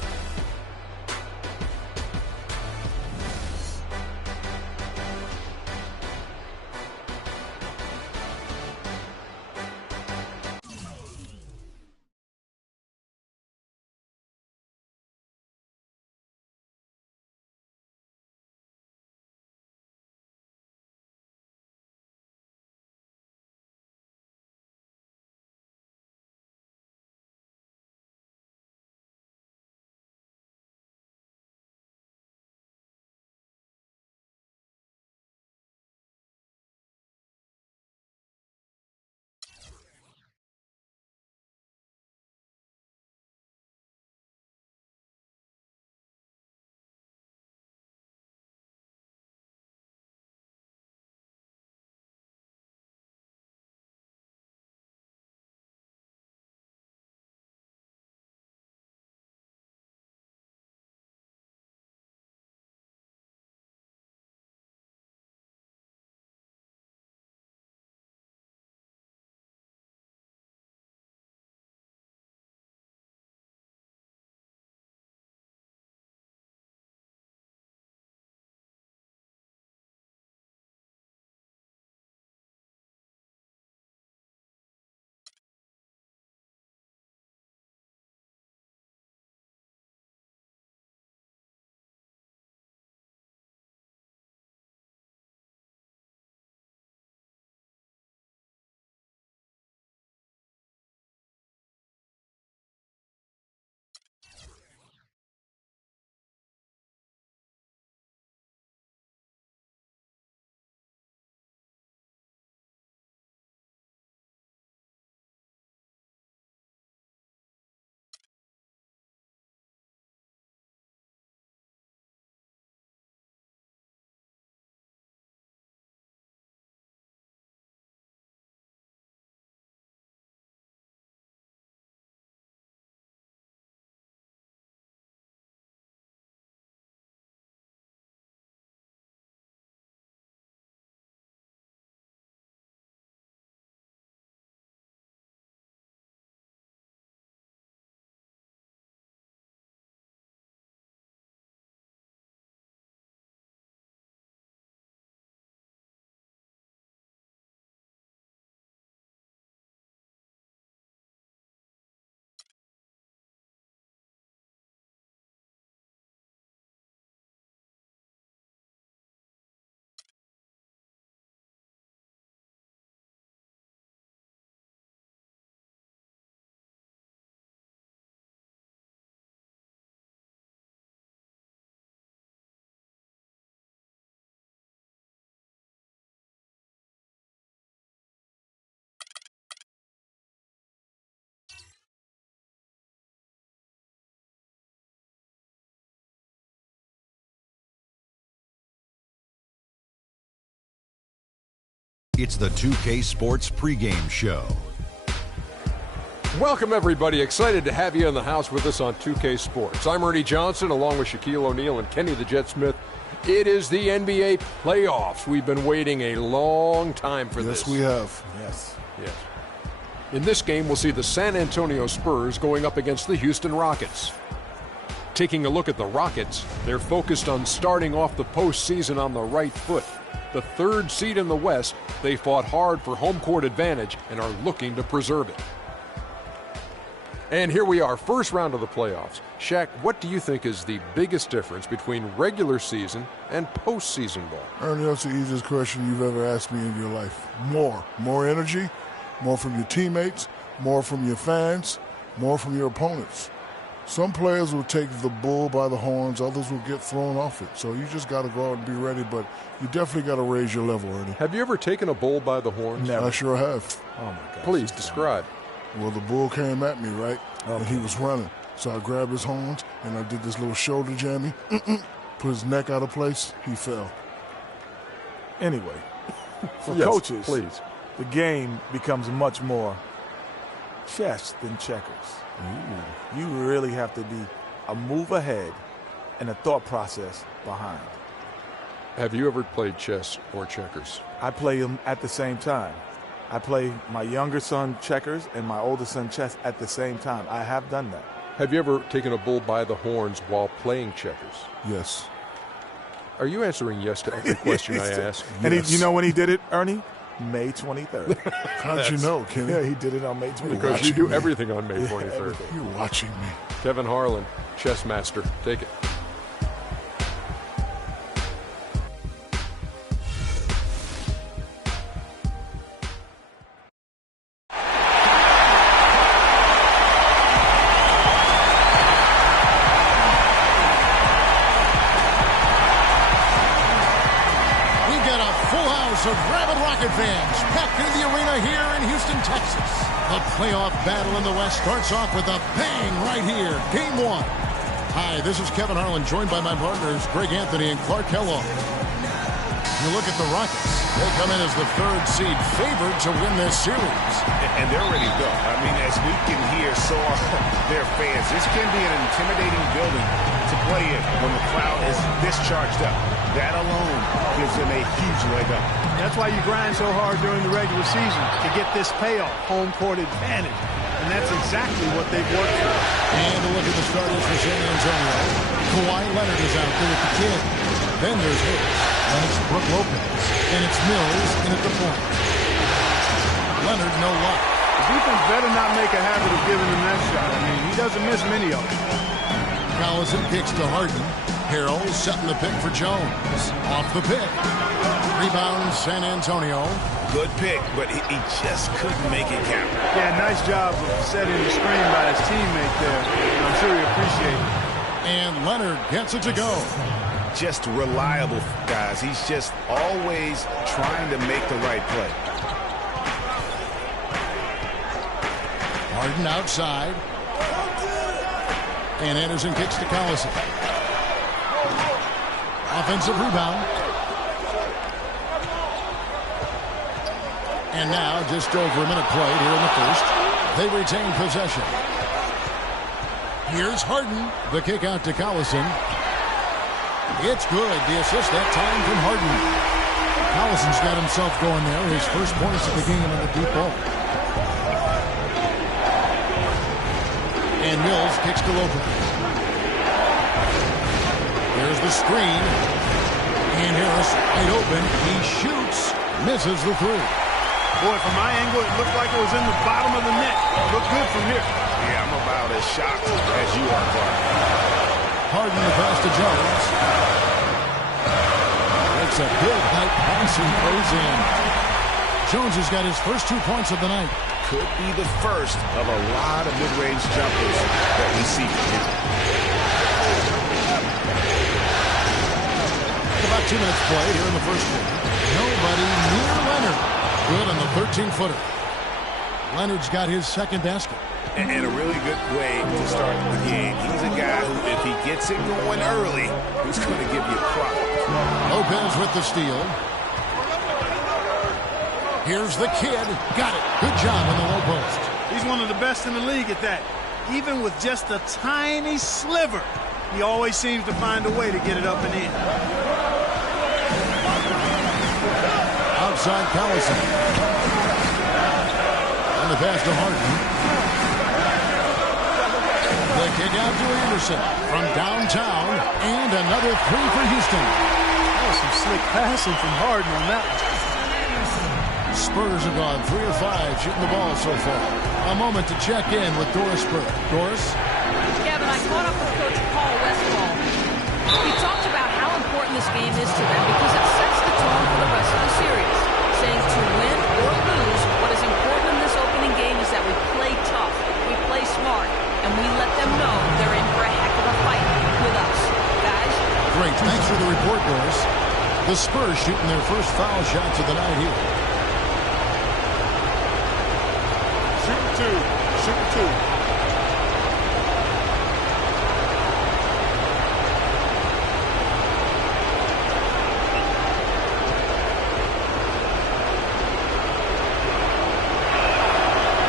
It's the 2K Sports pregame show. Welcome, everybody. Excited to have you in the house with us on 2K Sports. I'm Ernie Johnson, along with Shaquille O'Neal and Kenny the Jet Smith. It is the NBA playoffs. We've been waiting a long time for this. Yes, we have. Yes. In this game, we'll see the San Antonio Spurs going up against the Houston Rockets. Taking a look at the Rockets, they're focused on starting off the postseason on the right foot. The third seed in the West, they fought hard for home court advantage and are looking to preserve it. And here we are, first round of the playoffs. Shaq, what do you think is the biggest difference between regular season and postseason ball? Ernie, that's the easiest question you've ever asked me in your life. More energy, more from your teammates, more from your fans, more from your opponents. Some players will take the bull by the horns, others will get thrown off it. So you just got to go out and be ready, but you definitely got to raise your level, Ernie. Have you ever taken a bull by the horns? Never. I sure have. Oh, my God. Please describe. Well, the bull came at me, right? And he was running. So I grabbed his horns, and I did this little shoulder jammy. Put his neck out of place. He fell. Anyway, for Yes, coaches, please. the game becomes much more chess than checkers. You really have to be a move ahead and a thought process behind. Have you ever played chess or checkers? I play them at the same time. I play my younger son checkers and my older son chess at the same time. I have done that. Have you ever taken a bull by the horns while playing checkers? Yes. Are you answering yes to every question I ask? And Yes. you know when he did it, Ernie? May 23rd. How did you know, Kenny? Yeah, he did it on May 23rd. Because you do everything on May 23rd. You're watching me. Kevin Harlan, chess master. Take it. Of rabid Rocket fans packed into the arena here in Houston, Texas. The playoff battle in the West starts off with a bang right here. Game 1. Hi, this is Kevin Harlan, joined by my partners Greg Anthony and Clark Kellogg. You look at the Rockets. They come in as the third seed, favored to win this series. And they're ready to go. I mean, as we can hear, so are their fans. This can be an intimidating building to play in when the crowd is this charged up. That alone gives them a huge leg up. That's why you grind so hard during the regular season, to get this payoff, home court advantage. And that's exactly what they've worked for. And a look at the starters for San Antonio. Kawhi Leonard is out there with the kid. Then there's Hicks. Then it's Brook Lopez. And it's Mills in at the point. Leonard, no luck. The defense better not make a habit of giving him that shot. I mean, he doesn't miss many of them. Collison kicks to Harden. Harrell setting the pick for Jones. Off the pick. Rebound, San Antonio. Good pick, but he just couldn't make it count. Yeah, nice job of setting the screen by his teammate there. I'm sure he appreciated it. And Leonard gets it to go. Just reliable, guys. He's just always trying to make the right play. Harden outside. And Anderson kicks to Collison. Offensive rebound. And now, just over a minute played here in the first. They retain possession. Here's Harden. The kick out to Collison. It's good. The assist that time from Harden. Collison's got himself going there. His first points of the game on the deep ball. And Mills kicks to Lopez. There's the screen. And Harris wide open. He shoots. Misses the three. Boy, from my angle, it looked like it was in the bottom of the net. Looked good from here. Yeah, I'm about as shocked as you are, Clark. Harden the pass to Jones. It's a big height pass and goes in. Jones has got his first 2 points of the night. Could be the first of a lot of mid-range jumpers that we see from him. About 2 minutes played here in the first quarter. Nobody near Leonard. Good on the 13-footer. Leonard's got his second basket. And a really good way to start the game. He's a guy who, if he gets it going early, he's going to give you problems. Lopez with the steal. Here's the kid. Got it. Good job in the low post. He's one of the best in the league at that. Even with just a tiny sliver, he always seems to find a way to get it up and in. Outside Callison. And the pass to Harden. The kick out to Anderson from downtown, and another three for Houston. That was some slick passing from Harden on that one. Spurs have gone 3 of 5 shooting the ball so far. A moment to check in with Doris Burke. Doris? Kevin, I caught up with Coach Paul Westphal. He talked about how important this game is to them because it sets the tone for the rest of the series, saying to win or lose, what is important in this opening game is that we play tough, we play smart, and we let them know they're in for a heck of a fight with us. Guys? Great. Thanks for the report, Doris. The Spurs shooting their first foul shots of the night here. Shooting two.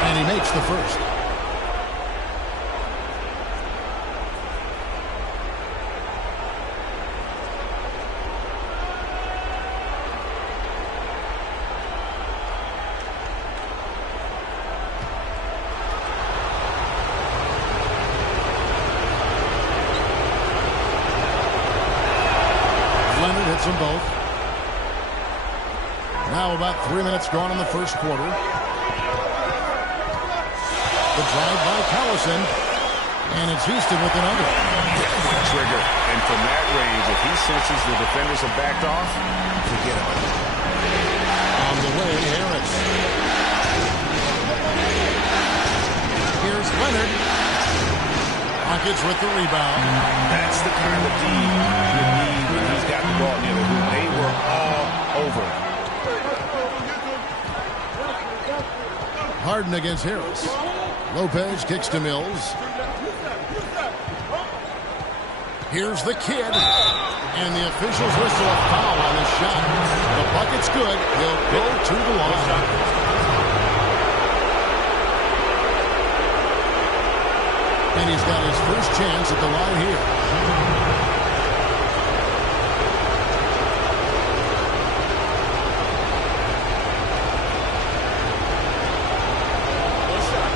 And he makes the first. Them both. Now about 3 minutes gone in the first quarter. The drive by Callison, and it's Houston with another. Trigger, and from that range, if he senses the defenders have backed off, forget about it. On the way, Harris. Here's Leonard. Rockets with the rebound. That's the kind of D you need when he's got the ball near the hoop. They were all over. Harden against Harris. Lopez kicks to Mills. Here's the kid. And the officials whistle a foul on the shot. The bucket's good. He'll go to the line. And he's got his first chance at the line here. One shot.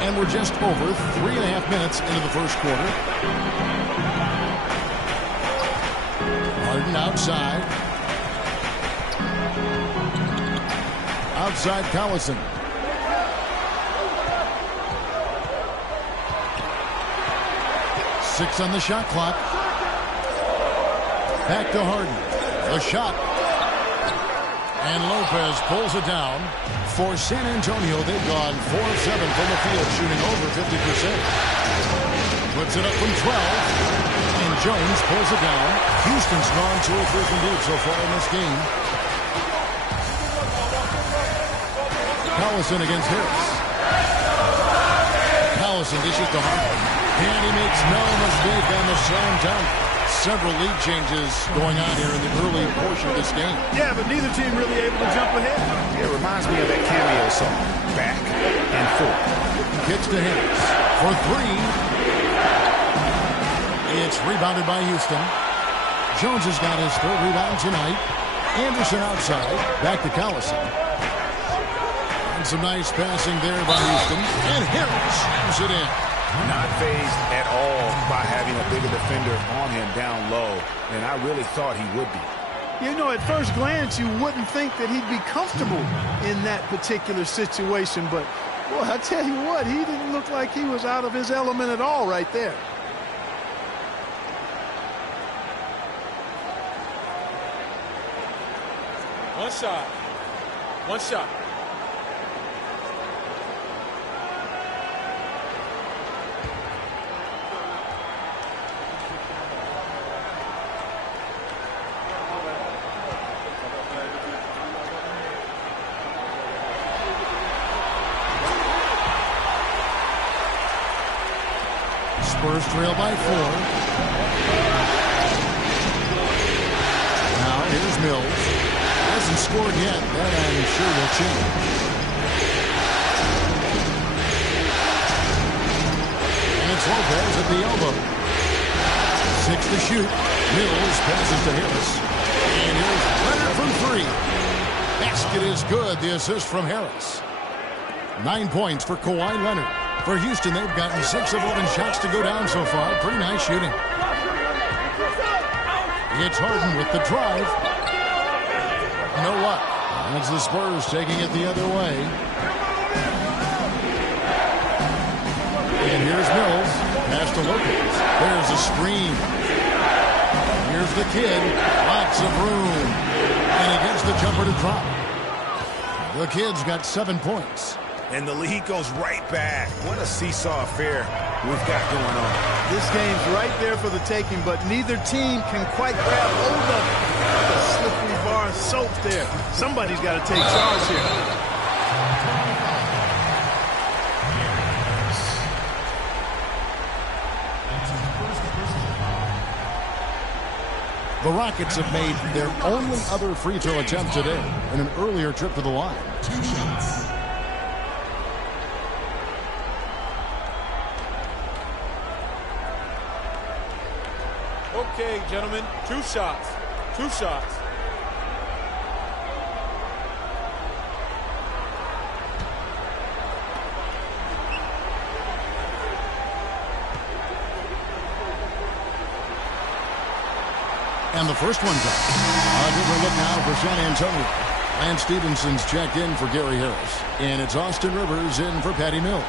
And we're just over 3.5 minutes into the first quarter. Harden outside. Outside Collison. Six on the shot clock. Back to Harden. The shot. And Lopez pulls it down. For San Antonio, they've gone 4 of 7 from the field, shooting over 50%. Puts it up from 12. And Jones pulls it down. Houston's gone 2 of 3 from deep so far in this game. Collison against Harris. Collison dishes to Harden. And he makes no mistake on the slam dunk. Several lead changes going on here in the early portion of this game. Yeah, but neither team really able to jump ahead. It reminds me of that cameo song, Back and Forth. Kicks to Harris for 3. It's rebounded by Houston. Jones has got his 3rd rebound tonight. Anderson outside. Back to Collison. And some nice passing there by Houston. And Harris shoots it in. Not phased at all by having a bigger defender on him down low, and I really thought he would be. You know, at first glance, you wouldn't think that he'd be comfortable in that particular situation, but, boy, I tell you what, he didn't look like he was out of his element at all right there. One shot. Spurs trail by 4. Now here's Mills. Hasn't scored yet. That I'm sure will change. And it's Lopez at the elbow. 6 to shoot. Mills passes to Harris. And here's Leonard from 3. Basket is good. The assist from Harris. 9 points for Kawhi Leonard. For Houston, they've gotten 6 of 11 shots to go down so far. Pretty nice shooting. It's Harden with the drive. No luck. And it's the Spurs taking it the other way. And here's Mills. Pass to Lopez. There's a screen. Here's the kid. Lots of room. And he gets the jumper to drop. The kid's got 7 points. And the lead goes right back. What a seesaw affair we've got going on. This game's right there for the taking, but neither team can quite grab hold of it. The slippery bar of soap there. Somebody's got to take charge here. The Rockets have made their only other free throw attempt today in an earlier trip to the line. 2 shots. Okay, gentlemen, 2 shots. 2 shots. And the first one's up. A different look now for San Antonio. Lance Stephenson's checked in for Gary Harris. And it's Austin Rivers in for Patty Mills.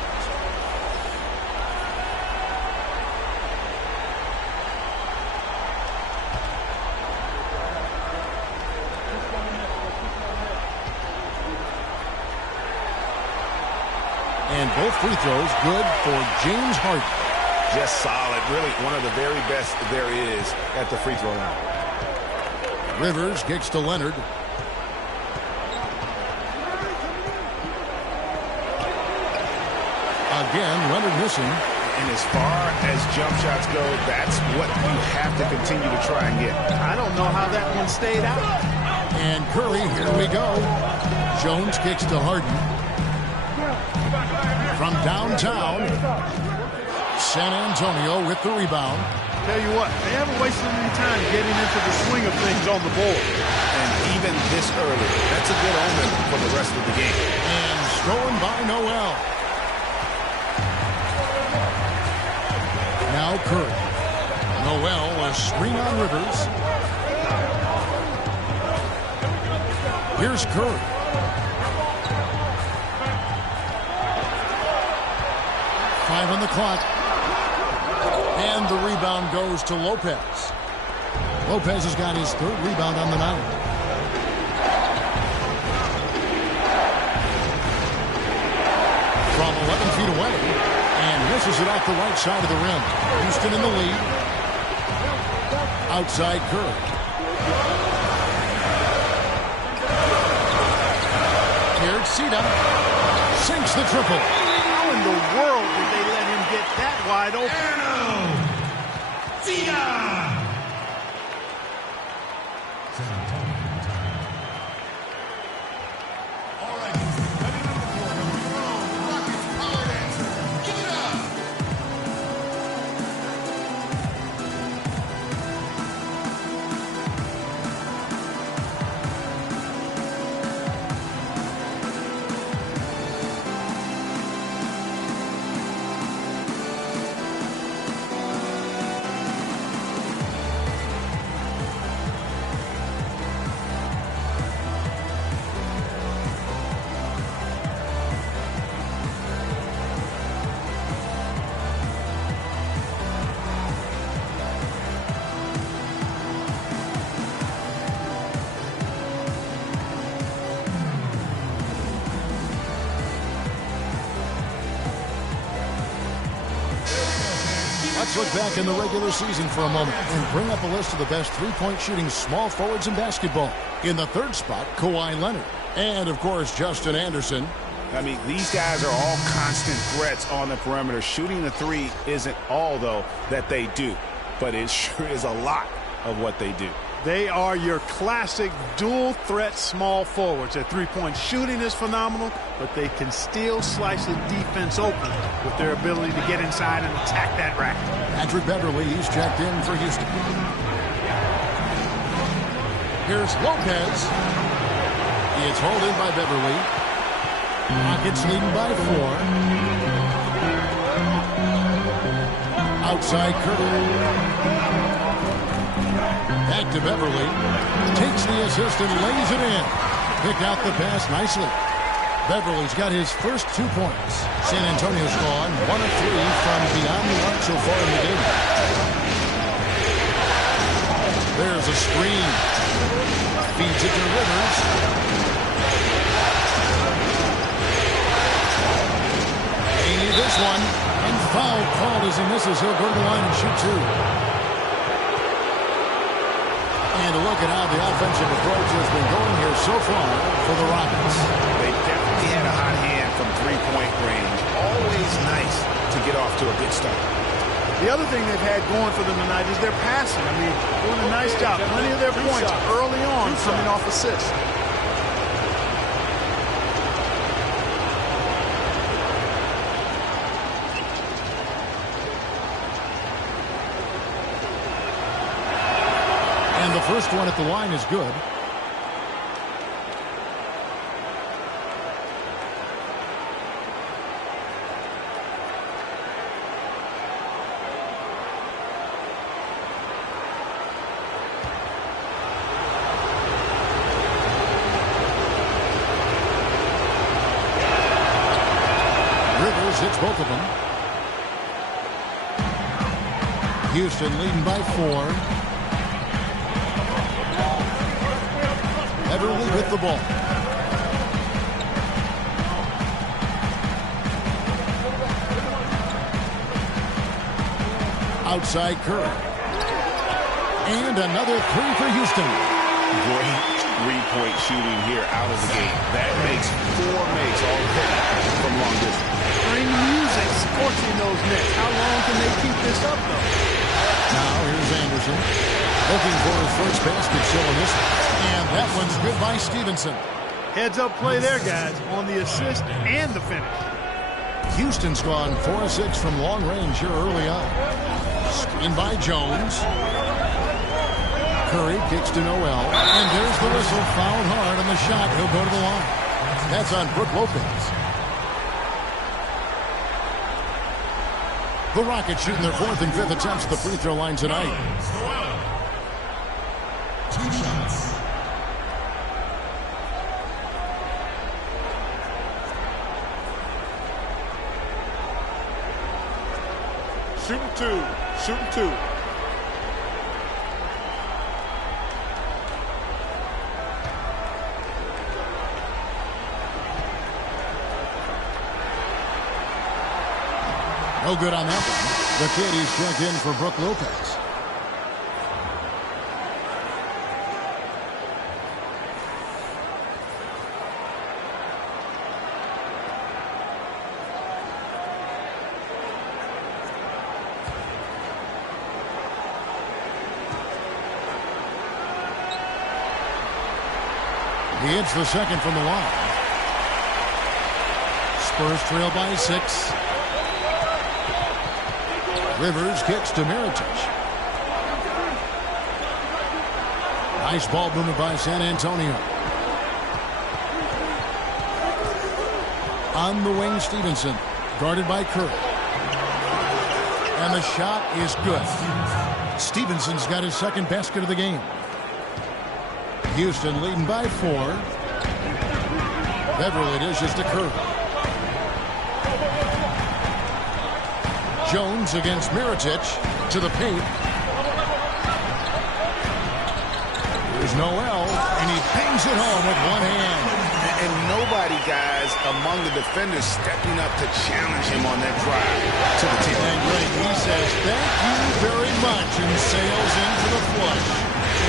And both free throws good for James Harden. Just solid. Really one of the very best there is at the free throw line. Rivers kicks to Leonard. Again, Leonard missing. And as far as jump shots go, that's what you have to continue to try and get. I don't know how that one stayed out. And Curry, here we go. Jones kicks to Harden. From downtown, San Antonio with the rebound. Tell you what, they haven't wasted any time getting into the swing of things on the board. And even this early, that's a good omen for the rest of the game. And stolen by Noel. Now Curry. Noel, a screen on Rivers. Here's Curry. Five on the clock. And the rebound goes to Lopez. Lopez has got his 3rd rebound on the night. From 11 feet away. And misses it off the right side of the rim. Houston in the lead. Outside Curry. Here's Sita. Sinks the triple. How in the world did they let him get that wide open? Let's look back in the regular season for a moment and bring up a list of the best three-point shooting small forwards in basketball. In the 3rd spot, Kawhi Leonard. And, of course, Justin Anderson. I mean, these guys are all constant threats on the perimeter. Shooting the three isn't all, though, that they do. But it sure is a lot of what they do. They are your classic dual threat small forwards. Their three-point shooting is phenomenal, but they can still slice the defense open with their ability to get inside and attack that rack. Patrick Beverley, he's checked in for Houston. Here's Lopez. It's hauled in by Beverley. Rockets leading by 4. Outside Curry. Back to Beverley. Takes the assist and lays it in. Picked out the pass nicely. Beverley's got his first 2 points. San Antonio's gone 1 of 3 from beyond the arc so far in the game. There's a screen. Feeds it to Rivers. Ain't this one. And foul called as he misses. He'll go to the line and shoot 2. And a look at how the offensive approach has been going here so far for the Rockets. They definitely had a hot hand from three-point range. Always nice to get off to a good start. The other thing they've had going for them tonight is their passing. I mean, doing a nice job. Plenty of their points early on coming off assists. And the first one at the line is good. Rivers hits both of them. Houston leading by 4. Beverley with the ball. Outside Curry. And another 3 for Houston. Great three-point shooting here out of the gate. That makes 4 makes already from long distance. Bring music scorching those nets. How long can they keep this up, though? Now here's Anderson. Looking for his first basket showing this one. And that one's good by Stevenson. Heads-up play there, guys, on the assist and the finish. Houston's gone 4 of 6 from long range here early on. Screen by Jones. Curry kicks to Noel. And there's the whistle. Fouled hard on the shot. He'll go to the line. That's on Brook Lopez. The Rockets shooting their 4th and 5th attempts at the free throw line tonight. 2 shots. Shooting 2. Shooting 2. No good on that one. The kid, he's checked in for Brook Lopez. He hits the second from the line. Spurs trail by 6. Rivers kicks to Mirotic. Nice ball movement by San Antonio. On the wing, Stevenson. Guarded by Curry. And the shot is good. Stevenson's got his second basket of the game. Houston leading by 4. Beverley dishes to Curry. Jones against Mirotic to the paint. There's Noel, and he bangs it home with one hand. And nobody, guys, among the defenders stepping up to challenge him on that drive to the tip. And Greg, he says, thank you very much, and sails into the flush.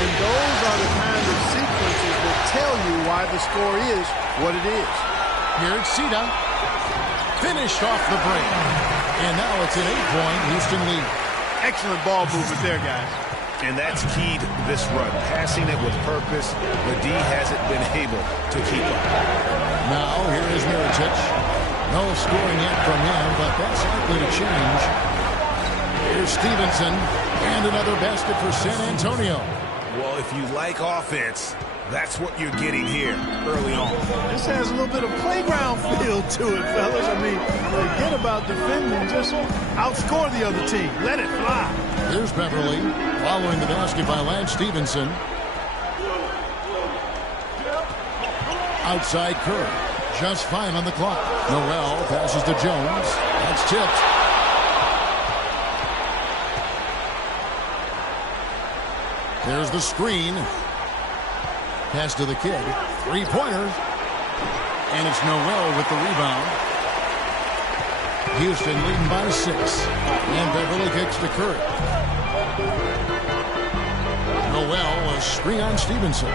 And those are the kinds of sequences that tell you why the score is what it is. Here's Sita. Finished off the break. And now it's an 8-point Houston lead. Excellent ball movement there, guys. And that's key to this run. Passing it with purpose. The D hasn't been able to keep up. Now, here is Mirotic. No scoring yet from him, but that's likely to change. Here's Stevenson. And another basket for San Antonio. Well, if you like offense, that's what you're getting here early on. This has a little bit of playground feel to it, fellas. I mean, forget about defending. Just outscore the other team. Let it fly. Here's Beverly following the basket by Lance Stevenson. Outside Curry. Just 5 on the clock. Noel passes to Jones. That's tipped. There's the screen. Pass to the kid. 3-pointer. And it's Noel with the rebound. Houston leading by 6. And Beverly kicks to Curry. Noel, a screen on Stevenson.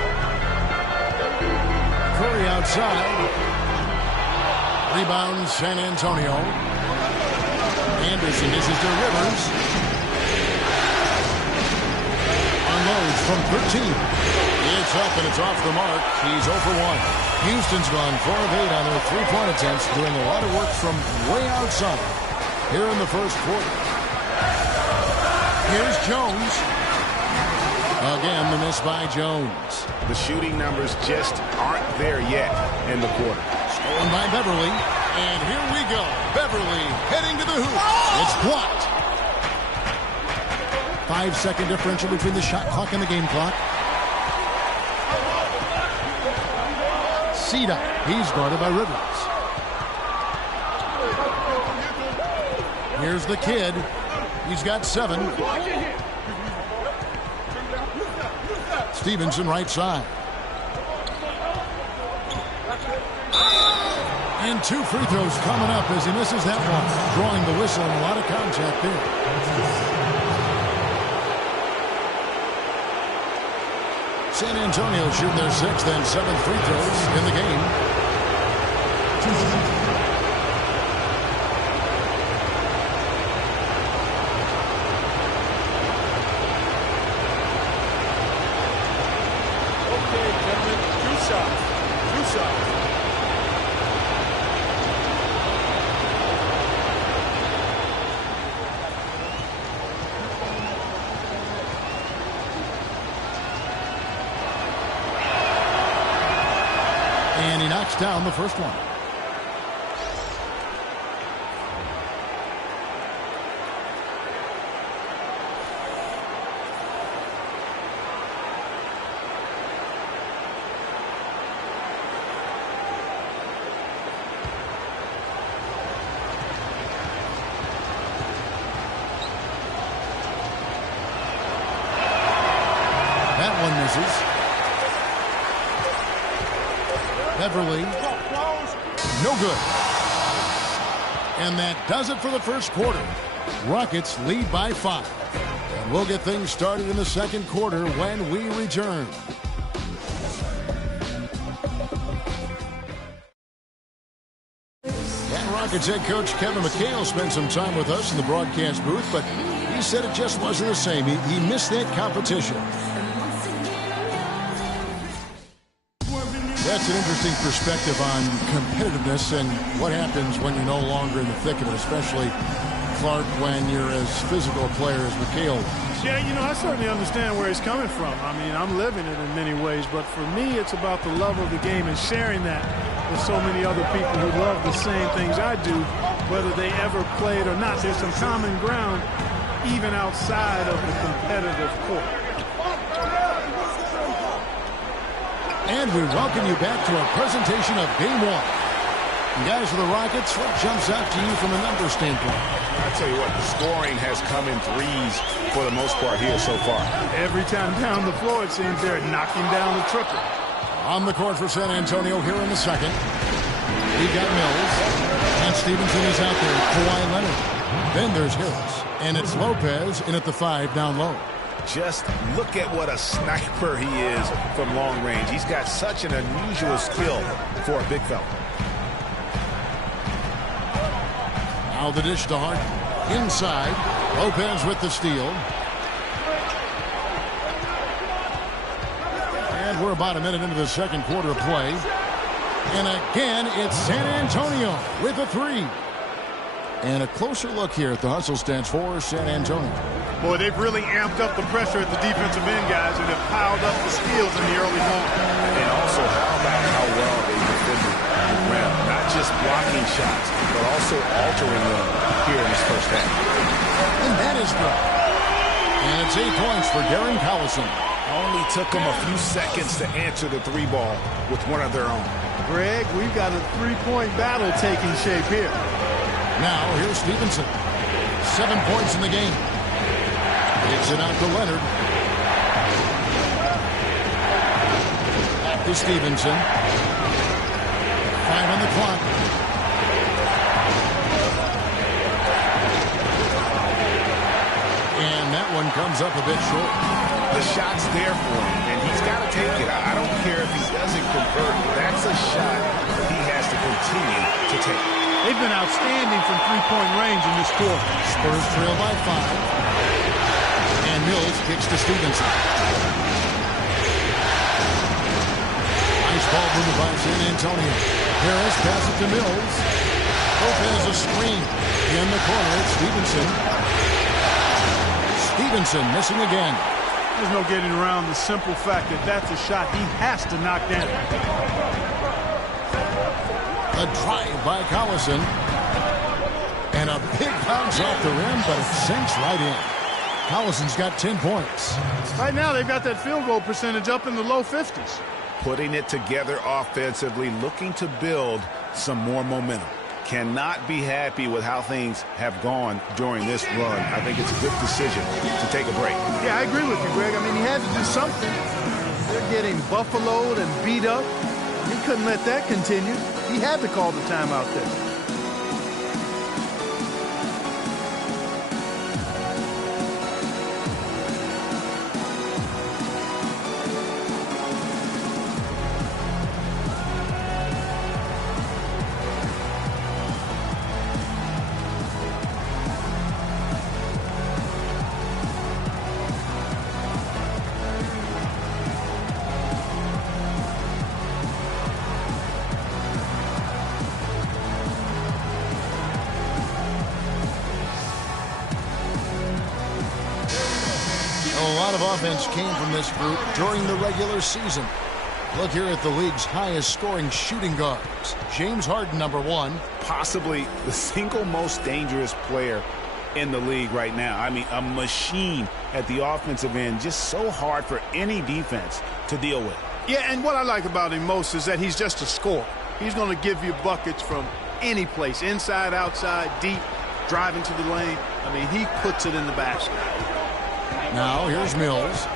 Curry outside. Rebound San Antonio. Anderson dishes to Rivers. Unloads from 13. It's up and it's off the mark. He's 0 for 1. Houston's gone 4 of 8 on their 3-point attempts, doing a lot of work from way outside here in the first quarter. Here's Jones. Again, the miss by Jones. The shooting numbers just aren't there yet in the quarter. Stolen by Beverly. And here we go. Beverly heading to the hoop. It's blocked. 5-second differential between the shot clock and the game clock. Sita. He's guarded by Rivers. Here's the kid. He's got 7. Stevenson right side. And 2 free throws coming up as he misses that one. Drawing the whistle and a lot of contact there. San Antonio shooting their 6th and 7th free throws in the game. Okay, gentlemen, 2 shots. 2 shots. And he knocks down the first one. That one misses. Beverly. No good. And that does it for the first quarter. Rockets lead by 5. And we'll get things started in the second quarter when we return. And Rockets head coach Kevin McHale spent some time with us in the broadcast booth, but he said it just wasn't the same. He missed that competition. That's an interesting perspective on competitiveness and what happens when you're no longer in the thick of it, especially, Clark, when you're as physical a player as McHale was. Yeah, you know, I certainly understand where he's coming from. I mean, I'm living it in many ways, but for me, it's about the love of the game and sharing that with so many other people who love the same things I do, whether they ever played or not. There's some common ground even outside of the competitive court. And we welcome you back to our presentation of Game 1. And guys of the Rockets, what jumps out to you from a number standpoint? I tell you what, the scoring has come in threes for the most part here so far. Every time down the floor, it seems they're knocking down the triple. On the court for San Antonio here in the second. We've got Mills. And Stevenson is out there. Kawhi Leonard. Then there's Harris. And it's Lopez in at the 5 down low. Just look at what a sniper he is from long range. He's got such an unusual skill for a big fella. Now the dish to Harden. Inside. Lopez with the steal. And we're about a minute into the second quarter of play. And again, it's San Antonio with a three. And a closer look here at the hustle stance for San Antonio. Boy, they've really amped up the pressure at the defensive end, guys, and have piled up the steals in the early going. And also, how about how well they defended the rim? Not just blocking shots, but also altering them here in this first half. And that is good. And it's 8 points for Darren Collison. Only took them a few seconds to answer the three ball with one of their own. Greg, we've got a three-point battle taking shape here. Now, here's Stevenson. 7 points in the game. Kicks it out to Leonard. Back to Stevenson. 5 on the clock. And that one comes up a bit short. The shot's there for him, and he's got to take it. I don't care if he doesn't convert. That's a shot he has to continue to take. They've been outstanding from three-point range in this quarter. Spurs trail by 5. And Mills kicks to Stevenson. Nice ball movement by San Antonio. Harris passes to Mills. Lopez a screen. In the corner, it's Stevenson. Stevenson missing again. There's no getting around the simple fact that that's a shot he has to knock down. A drive by Collison. And a big bounce off the rim, but it sinks right in. Collison's got 10 points. Right now, they've got that field goal percentage up in the low 50s. Putting it together offensively, looking to build some more momentum. Cannot be happy with how things have gone during this run. I think it's a good decision to take a break. Yeah, I agree with you, Greg. I mean, he had to do something. They're getting buffaloed and beat up. He couldn't let that continue. He had to call the timeout there. Offense came from this group during the regular season. Look here at the league's highest scoring shooting guards. James Harden, number 1. Possibly the single most dangerous player in the league right now. I mean, a machine at the offensive end, just so hard for any defense to deal with. Yeah, and what I like about him most is that he's just a scorer. He's going to give you buckets from any place, inside, outside, deep, driving to the lane. I mean, he puts it in the basket. Now here's Mills.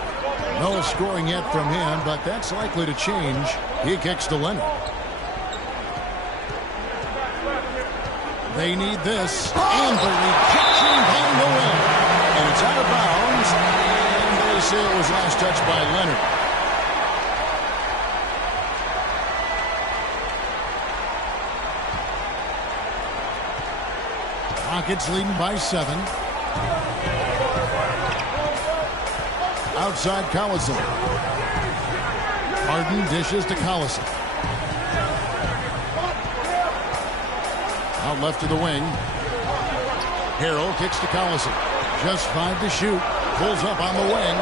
No scoring yet from him, but that's likely to change. He kicks to Leonard. They need this. And the rejection by Noel. And it's out of bounds. And they say it was last touched by Leonard. Rockets leading by 7. Outside Collison. Harden dishes to Collison. Out left to the wing. Harrell kicks to Collison. Just 5 to shoot. Pulls up on the wing.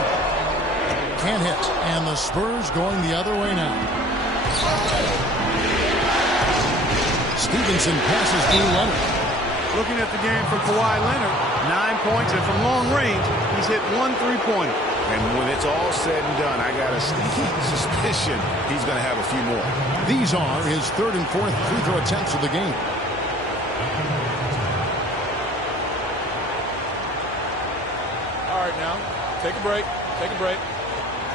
Can't hit. And the Spurs going the other way now. Stevenson passes to Leonard. Looking at the game for Kawhi Leonard, 9 points, and from long range, he's hit 1 3-pointer. And when it's all said and done, I got a sneaky suspicion he's going to have a few more. These are his 3rd and 4th free throw attempts of the game. All right, now, take a break. Take a break.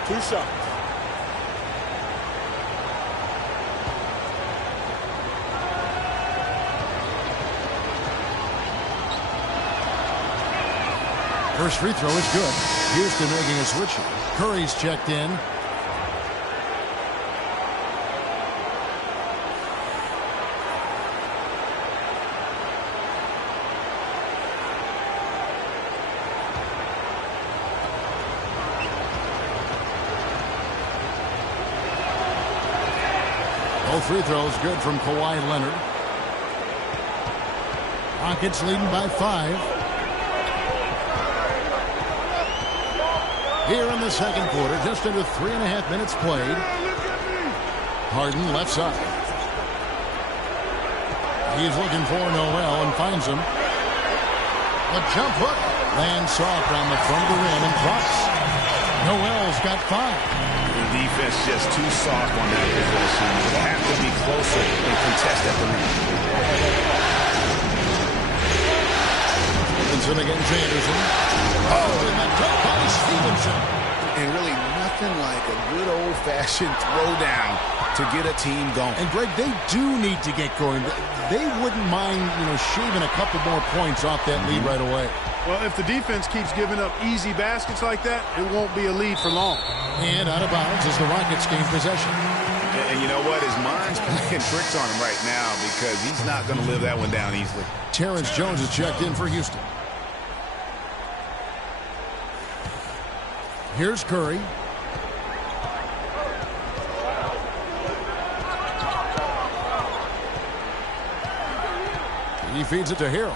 2 shots. First free throw is good. Houston making a switch. Curry's checked in. Both free throws good from Kawhi Leonard. Rockets leading by 5. Here in the second quarter, just under 3.5 minutes played. Harden left side. He's looking for Noel and finds him. A jump hook lands soft on the front of the rim and drops. Noel's got 5. The defense just too soft on that possession. They have to be closer and contest at the rim. Stevenson against Anderson. Oh, and that took by Stevenson. And really nothing like a good old-fashioned throwdown to get a team going. And Greg, they do need to get going. They wouldn't mind, shaving a couple more points off that lead right away. Well, if the defense keeps giving up easy baskets like that, it won't be a lead for long. And out of bounds as the Rockets gain possession. And you know what? His mind's playing tricks on him right now because he's not going to live that one down easily. Terrence Jones is checked in for Houston. Here's Curry. He feeds it to Harrell.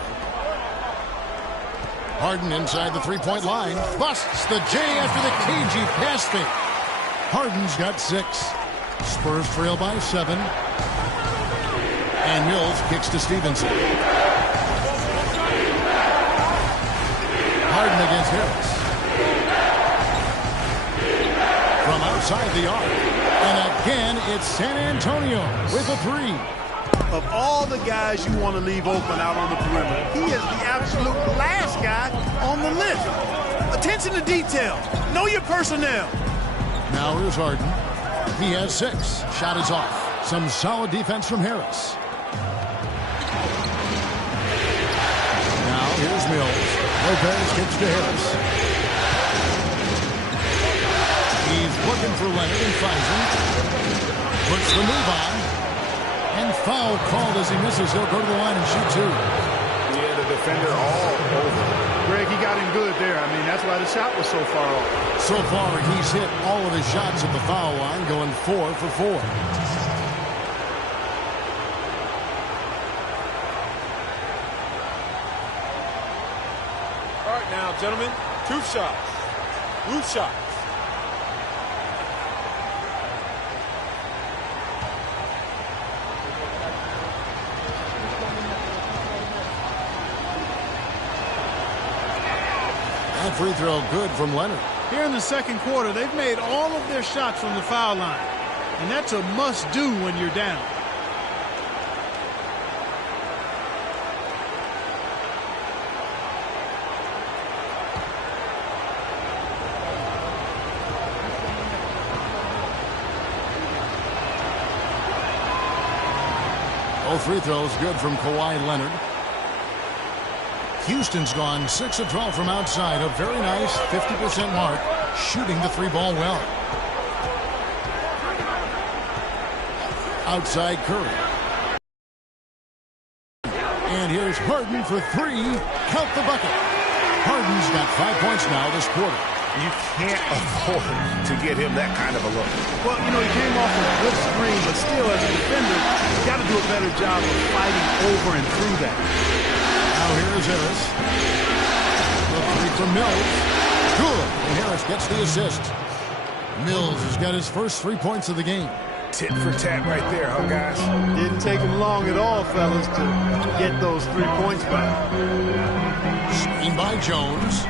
Harden inside the three-point line. Busts the J after the cagey pass fake. Harden's got 6. Spurs trail by 7. And Mills kicks to Stevenson. Harden against Harris. From outside the arc. And again, it's San Antonio with a 3. Of all the guys you want to leave open out on the perimeter, he is the absolute last guy on the list. Attention to detail. Know your personnel. Now here's Harden. He has 6. Shot is off. Some solid defense from Harris. Now here's Mills. Lopez kicks to Harris. He's looking for Leonard and finds him. Puts the move on. And foul called as he misses. He'll go to the line and shoot 2. Yeah, the defender all over. Greg, he got him good there. I mean, that's why the shot was so far off. So far, he's hit all of his shots at the foul line, going 4 for 4. All right, now, gentlemen, 2 shots. Loose shots. That free throw good from Leonard. Here in the second quarter, they've made all of their shots from the foul line. And that's a must-do when you're down. Both free throws good from Kawhi Leonard. Houston's gone 6 of 12 from outside. A very nice 50% mark. Shooting the 3-ball well. Outside Curry. And here's Harden for 3. Count the bucket. Harden's got 5 points now this quarter. You can't afford to get him that kind of a look. Well, he came off a good screen, but still, as a defender, you got to do a better job of fighting over and through that. Now here is Harris. The 3 from Mills. Good. And Harris gets the assist. Mills has got his first 3 points of the game. Tit for tat right there, huh, guys? Didn't take him long at all, fellas, to get those 3 points back. Screen by Jones.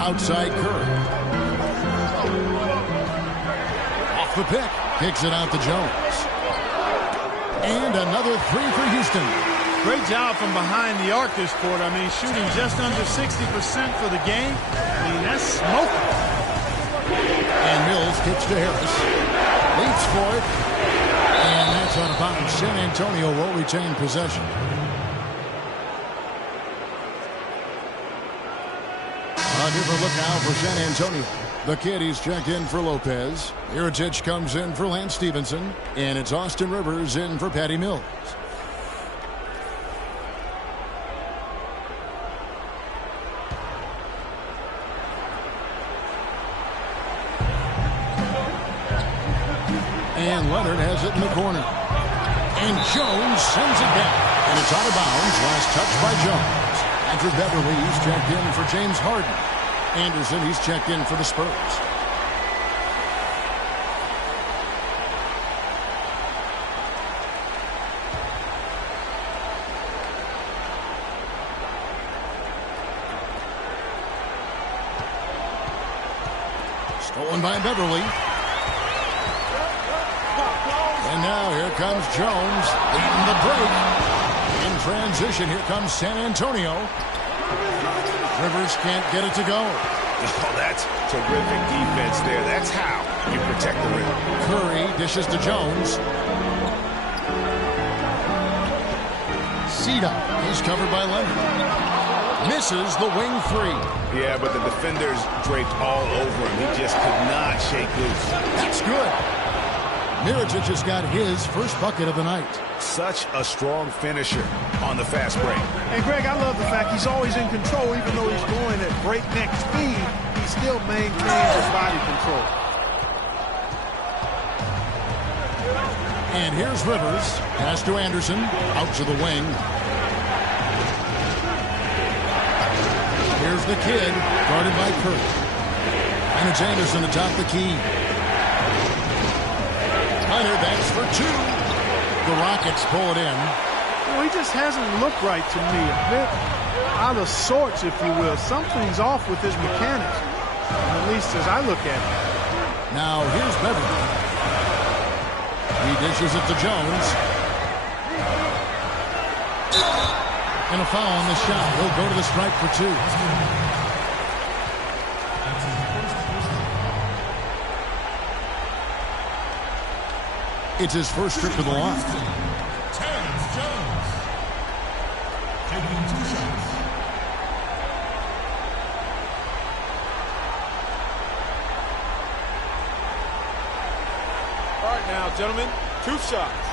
Outside Curry. Off the pick. Kicks it out to Jones. And another 3 for Houston. Great job from behind the arc this quarter. I mean, shooting just under 60% for the game. I mean, that's smoking. And Mills kicks to Harris. Leaps for it. And that's out of bounds. San Antonio will retain possession. A different look now for San Antonio. The kid, he's checked in for Lopez. Iritic comes in for Lance Stevenson. And it's Austin Rivers in for Patty Mills. And Leonard has it in the corner. And Jones sends it back. And it's out of bounds. Last touch by Jones. Patrick Beverly, he's checked in for James Harden. Anderson, he's checked in for the Spurs. Stolen by Beverly. And now here comes Jones leading the break. In transition, here comes San Antonio. Rivers can't get it to go. Oh, that's terrific defense there. That's how you protect the rim. Curry dishes to Jones. Sita, he's covered by Leonard. Misses the wing three. Yeah, but the defenders draped all over him. He just could not shake loose. That's good. Mirotic just got his first bucket of the night. Such a strong finisher on the fast break. And Greg, I love the fact he's always in control. Even though he's going at breakneck speed, he still maintains his body control. And here's Rivers. Pass to Anderson. Out to the wing. Here's the kid, guarded by Curry. And it's Anderson atop the key. Leonard, that's for two. The Rockets pull it in. Well, he just hasn't looked right to me. A bit out of sorts, if you will. Something's off with his mechanics, at least as I look at it. Now, here's Beverly. He dishes it to Jones. And a foul on the shot. He'll go to the stripe for two. It's his first trip to the line. Terrence Jones taking 2 shots. All right now, gentlemen, 2 shots.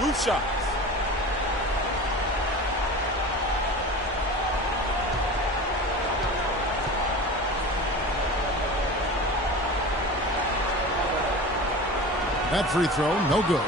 Loose shots. That free throw, no good.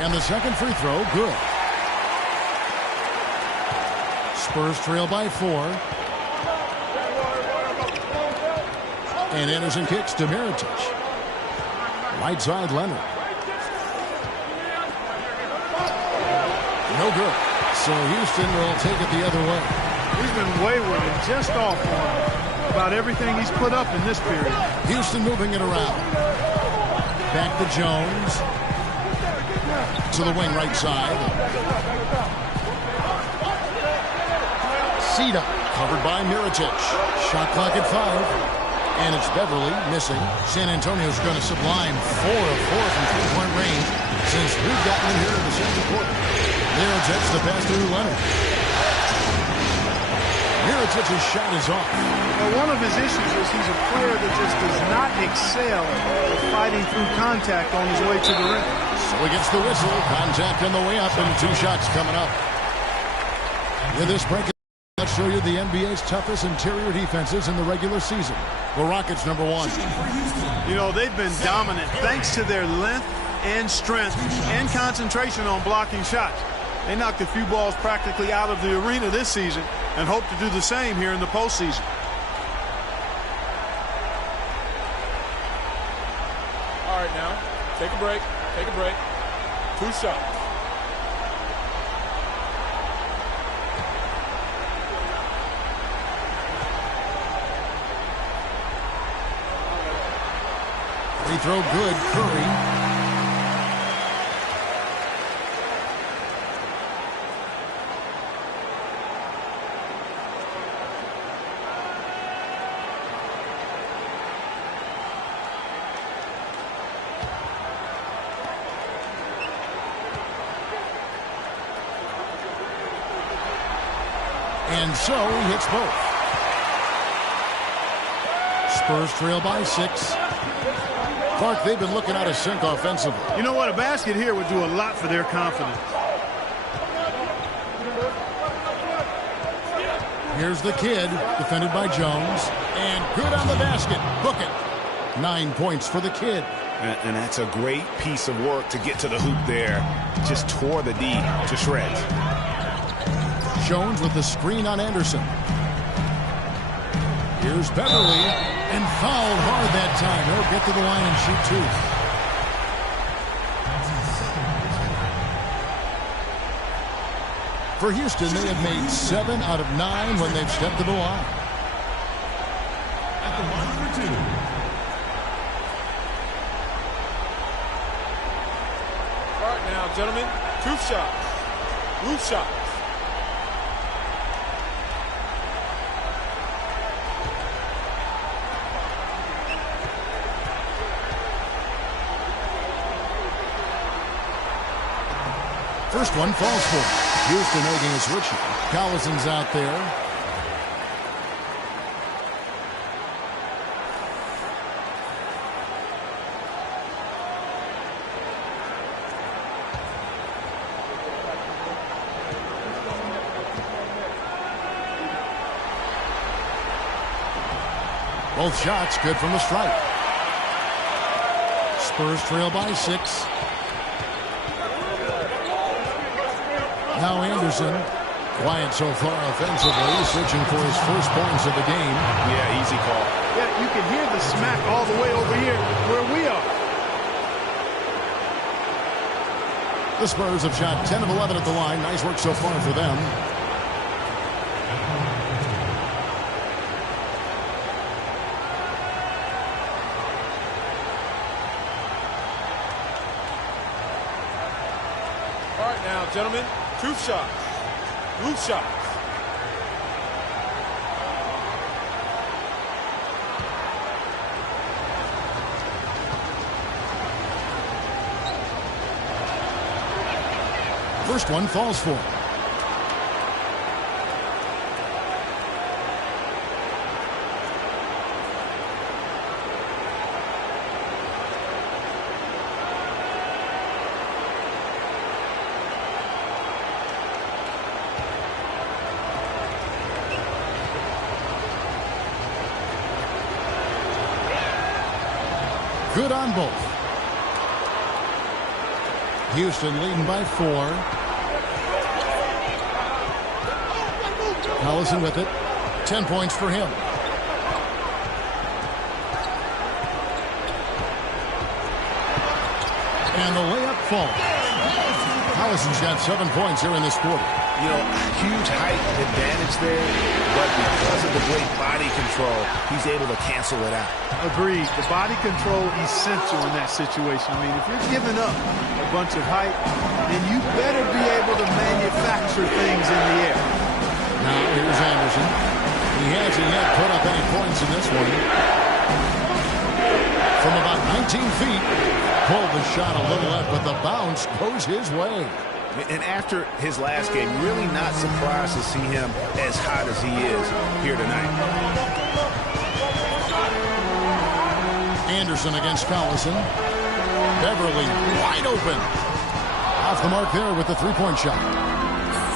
And the second free throw, good. Spurs trail by 4. And Anderson kicks to Mirotic. Right side, Leonard. No good. So Houston will take it the other way. He's been wayward and just off on about everything he's put up in this period. Houston moving it around. Back to Jones. To the wing right side. Sita, covered by Mirotic. Shot clock at 5. And it's Beverly missing. San Antonio's going to sublime 4 of 4 from three-point range since we've gotten in here in the second quarter. Mirotic's the pass to Leonard. Mirotic's shot is off. Well, one of his issues is he's a player that just does not excel at fighting through contact on his way to the rim. So he gets the whistle. Contact on the way up and 2 shots coming up. With this break, let's show you the NBA's toughest interior defenses in the regular season. The Rockets, number 1. You know, they've been dominant thanks to their length and strength and concentration on blocking shots. They knocked a few balls practically out of the arena this season and hope to do the same here in the postseason. All right, now, take a break. Take a break. 2 shots. Free throw good, Curry. And so he hits both. Spurs trail by 6. Clark, they've been looking out of sync offensively. You know what? A basket here would do a lot for their confidence. Here's the kid, defended by Jones. And good on the basket. Book it. 9 points for the kid. And that's a great piece of work to get to the hoop there. Just tore the D to shreds. Jones with the screen on Anderson. Here's Beverly, and fouled hard that time. He'll get to the line and shoot 2. For Houston, they have made 7 out of 9 when they've stepped to the line. At the line for 2. All right now, gentlemen, 2 shots. Roof shots. First one falls for him. Houston making a switch. Collison's out there. Both shots good from the stripe. Spurs trail by 6. Now Anderson, quiet so far offensively, searching for his first points of the game. Yeah, easy call. Yeah, you can hear the smack all the way over here where we are. The Spurs have shot 10 of 11 at the line. Nice work so far for them. All right now, gentlemen, 2 shots. Roof shots. First one falls for him. Good on both. Houston leading by 4. Collison with it. 10 points for him. And the layup falls. Collison's got 7 points here in this quarter. You know, huge height advantage there, but because of the great body control, he's able to cancel it out. Agreed. The body control essential in that situation. I mean, if you're giving up a bunch of height, then you better be able to manufacture things in the air. Now here's Anderson. He hasn't yet put up any points in this one. From about 19 feet, pulled the shot a little up, but the bounce goes his way. And after his last game, really not surprised to see him as hot as he is here tonight. Anderson against Collison. Beverly wide open. Off the mark there with the 3-point shot.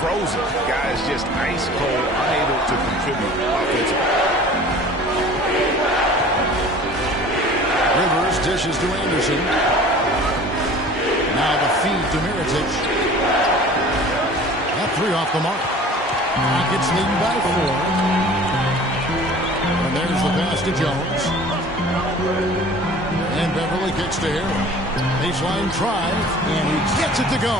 Frozen. Guys just ice cold, unable to contribute offensively. Rivers dishes to Anderson. Now the feed to Mirotic. That 3 off the mark. Rockets leading by 4. And there's the pass to Jones. And Beverly kicks to Harrell. Baseline drive, and he gets it to go.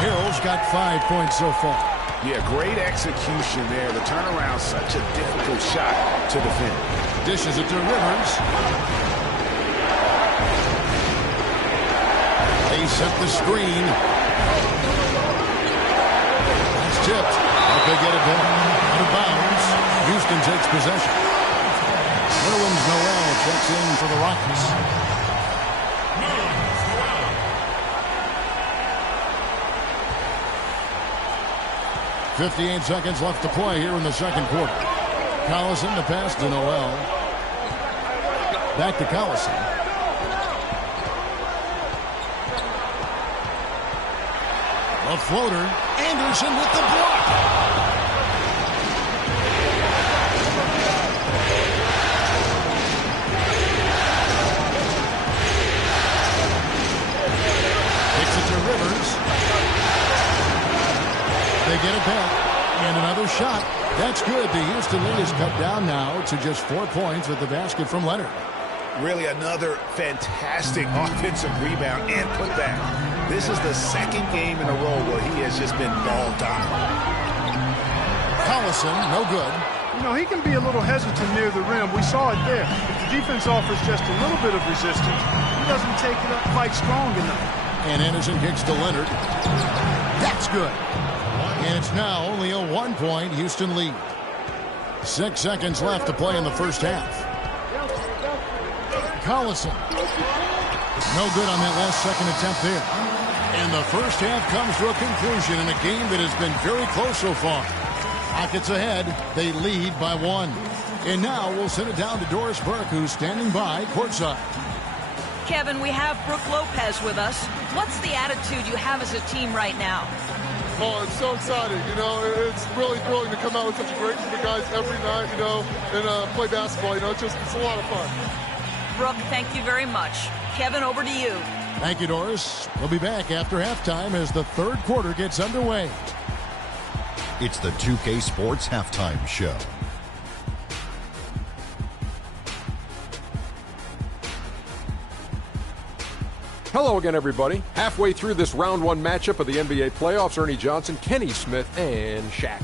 Harrell's got 5 points so far. Yeah, great execution there. The turnaround, such a difficult shot to defend. Dishes it to Rivers. They set the screen. That's tipped. But they get it down. Out of bounds. Houston takes possession. Nerlens Noel checks in for the Rockets. 58 seconds left to play here in the second quarter. Collison to pass to Noel. Back to Collison. A floater. Anderson with the block. Rivers. They get it back. And another shot. That's good. The Houston lead is cut down now to just 4 points with the basket from Leonard. Really another fantastic offensive rebound and putback. This is the second game in a row where he has just been ball down. Collison, no good. You know, he can be a little hesitant near the rim. We saw it there. If the defense offers just a little bit of resistance, he doesn't take it up quite strong enough. And Anderson kicks to Leonard. That's good. And it's now only a 1-point Houston lead. 6 seconds left to play in the first half. Collison. No good on that last second attempt there. And the first half comes to a conclusion in a game that has been very close so far. Rockets ahead. They lead by 1. And now we'll send it down to Doris Burke, who's standing by courtside. Kevin, we have Brooke Lopez with us. What's the attitude you have as a team right now? Oh, it's so exciting. You know, it's really thrilling to come out with such a great group of guys every night, you know, and play basketball. You know, it's a lot of fun. Brooke, thank you very much. Kevin, over to you. Thank you, Doris. We'll be back after halftime as the third quarter gets underway. It's the 2K Sports Halftime Show. Hello again, everybody. Halfway through this round 1 matchup of the NBA playoffs, Ernie Johnson, Kenny Smith, and Shaq.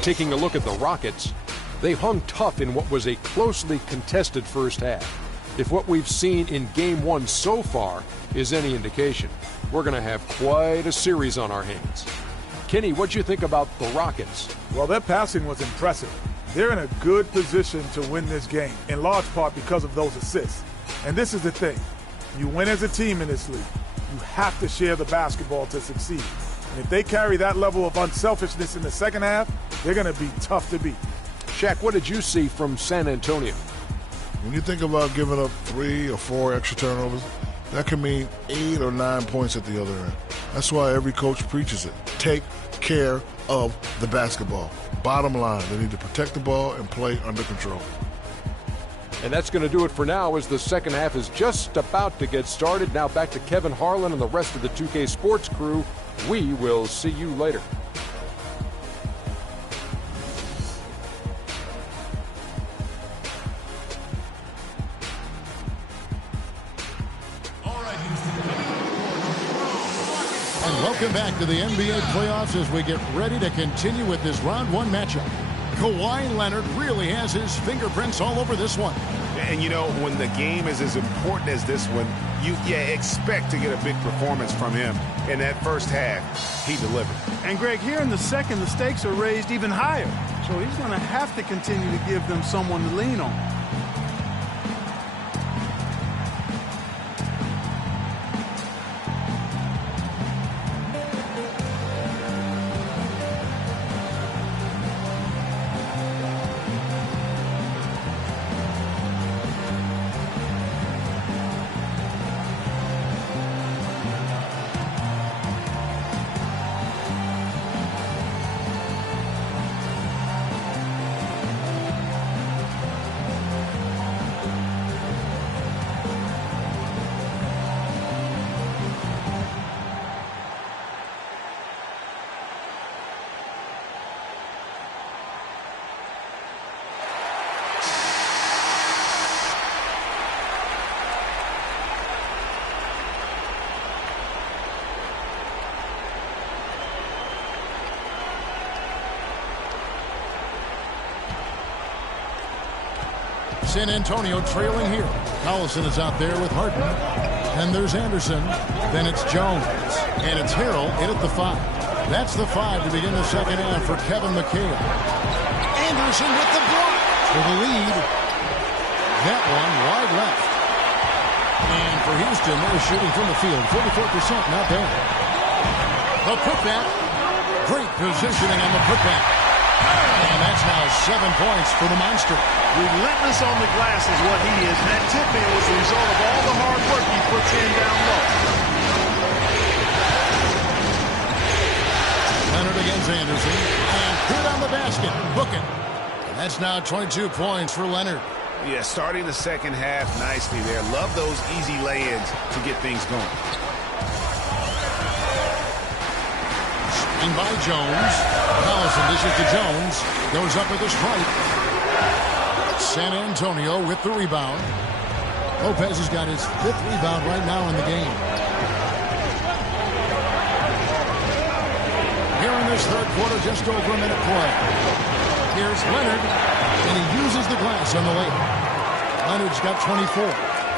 Taking a look at the Rockets, they hung tough in what was a closely contested first half. If what we've seen in Game 1 so far is any indication, we're going to have quite a series on our hands. Kenny, what'd you think about the Rockets? Well, their passing was impressive. They're in a good position to win this game, in large part because of those assists. And this is the thing. You win as a team in this league. You have to share the basketball to succeed. And if they carry that level of unselfishness in the second half, they're going to be tough to beat. Shaq, what did you see from San Antonio? When you think about giving up 3 or 4 extra turnovers, that can mean 8 or 9 points at the other end. That's why every coach preaches it. Take care of the basketball. Bottom line, they need to protect the ball and play under control. And that's going to do it for now as the second half is just about to get started. Now back to Kevin Harlan and the rest of the 2K Sports crew. We will see you later. And welcome back to the NBA playoffs as we get ready to continue with this round 1 matchup. Kawhi Leonard really has his fingerprints all over this one. And, you know, when the game is as important as this one, you expect to get a big performance from him. In that first half, he delivered. And, Greg, here in the second, the stakes are raised even higher. So he's going to have to continue to give them someone to lean on. San Antonio trailing here. Collison is out there with Harden. And there's Anderson. Then it's Jones. And it's Harrell in at the 5. That's the 5 to begin the second half for Kevin McHale. Anderson with the block for the lead. That one wide left. And for Houston, they're shooting from the field. 44%, not bad. The putback. Great positioning on the putback. And that's now 7 points for the Monster. Relentless on the glass is what he is. And that tip-in was the result of all the hard work he puts in down low. Leonard against Anderson. And good on the basket. Book it. And that's now 22 points for Leonard. Yeah, starting the second half nicely there. Love those easy lay-ins to get things going. Screen by Jones. Collison dishes to Jones. Goes up with the strike. San Antonio with the rebound. Lopez has got his 5th rebound right now in the game. Here in this third quarter, just over a minute play. Here's Leonard, and he uses the glass on the layup. Leonard's got 24.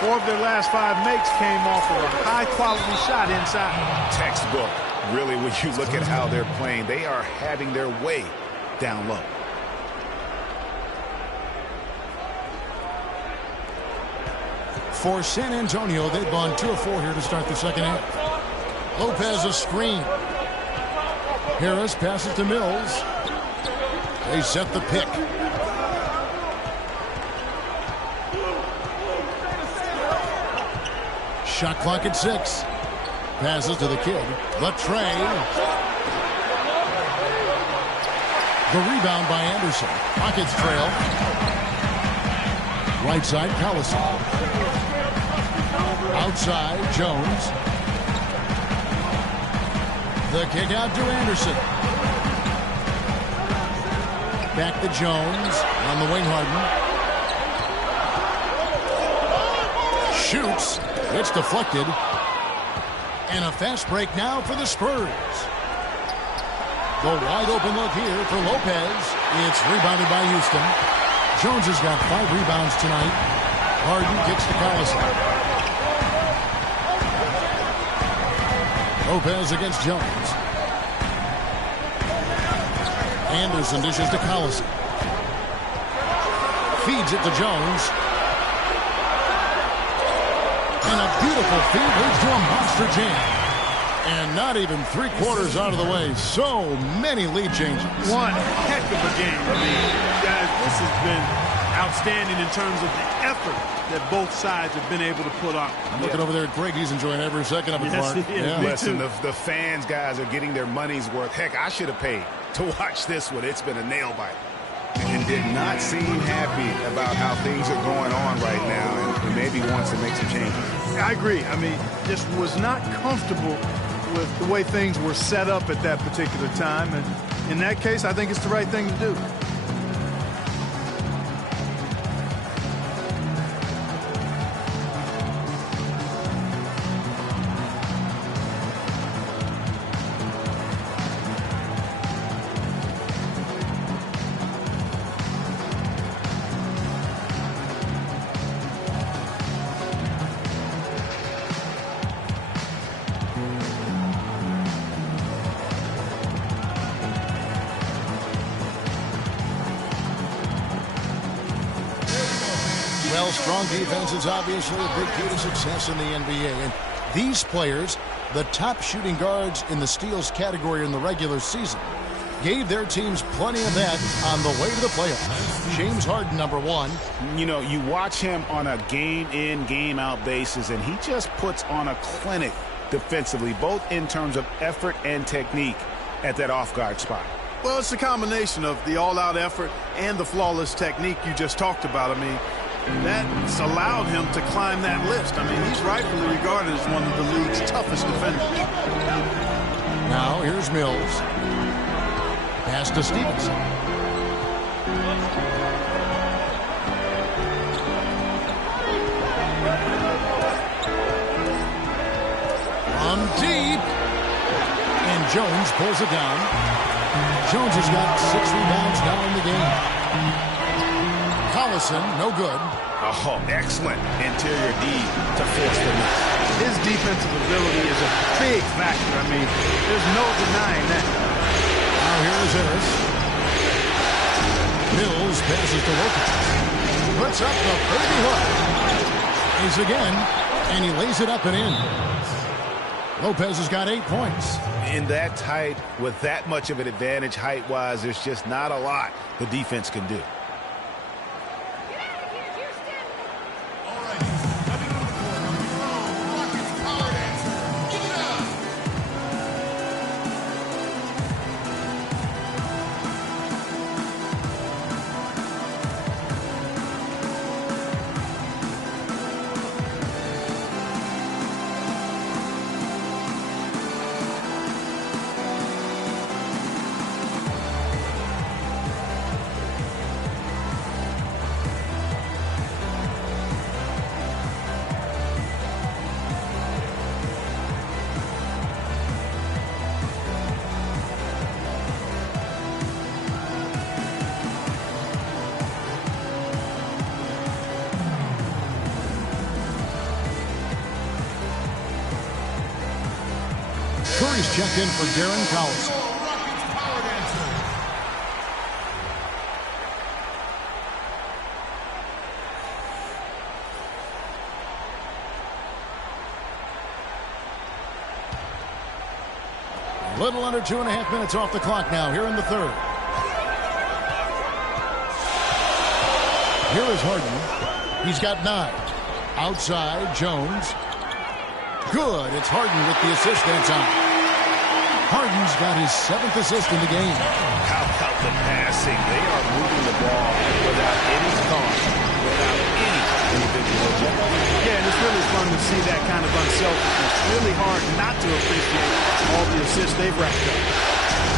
4 of their last 5 makes came off of a high-quality shot inside. Textbook. Really, when you look at how they're playing, they are having their way down low. For San Antonio, they've gone 2 of 4 here to start the second half. Lopez a screen. Harris passes to Mills. They set the pick. Shot clock at 6. Passes to the kid. The tray. The rebound by Anderson. Rockets trail. Right side, Collison. Outside, Jones. The kick out to Anderson. Back to Jones on the wing. Harden shoots. It's deflected. And a fast break now for the Spurs. The wide open look here for Lopez. It's rebounded by Houston. Jones has got 5 rebounds tonight. Harden kicks to Collison. Lopez against Jones. Anderson dishes to Collison. Feeds it to Jones. And a beautiful feed leads to a monster jam. And not even 3/4 out of the way. So many lead changes. One heck of a game. I mean, guys, this has been outstanding in terms of the effort that both sides have been able to put on. I'm looking over there at Greg. He's enjoying every second of it, Clark. Yeah. Listen, the fans, guys, are getting their money's worth. Heck, I should have paid to watch this one. It's been a nail biter. And did not seem happy about how things are going on right now and maybe wants to make some changes. I agree. I mean, just was not comfortable with the way things were set up at that particular time. And in that case, I think it's the right thing to do. Well, strong defense is obviously a big key to success in the NBA. And these players, the top shooting guards in the steals category in the regular season, gave their teams plenty of that on the way to the playoffs. James Harden, number 1. You know, you watch him on a game-in, game-out basis, and he just puts on a clinic defensively, both in terms of effort and technique at that off-guard spot. Well, it's a combination of the all-out effort and the flawless technique you just talked about. I mean, that's allowed him to climb that list. I mean, he's rightfully regarded as one of the league's toughest defenders. Now, here's Mills. Pass to Stevenson. On deep. And Jones pulls it down. Jones has got 6 rebounds now in the game. Collison, no good. Oh, excellent interior D to force the miss. His defensive ability is a big factor. I mean, there's no denying that. Now here is Harris. Mills passes to Lopez. Puts up the baby hook. He's again, and he lays it up and in. Lopez has got 8 points. In that tight, with that much of an advantage height-wise, there's just not a lot the defense can do. Curry's checked in for Darren Collison. A little under 2.5 minutes off the clock now here in the third. Here is Harden. He's got 9. Outside, Jones. Good. It's Harden with the assist that time. Harden's got his 7th assist in the game. How about the passing? They are moving the ball without any thought, without any individual agenda. Yeah, and it's really fun to see that kind of unselfishness. Really hard not to appreciate all the assists they've racked up.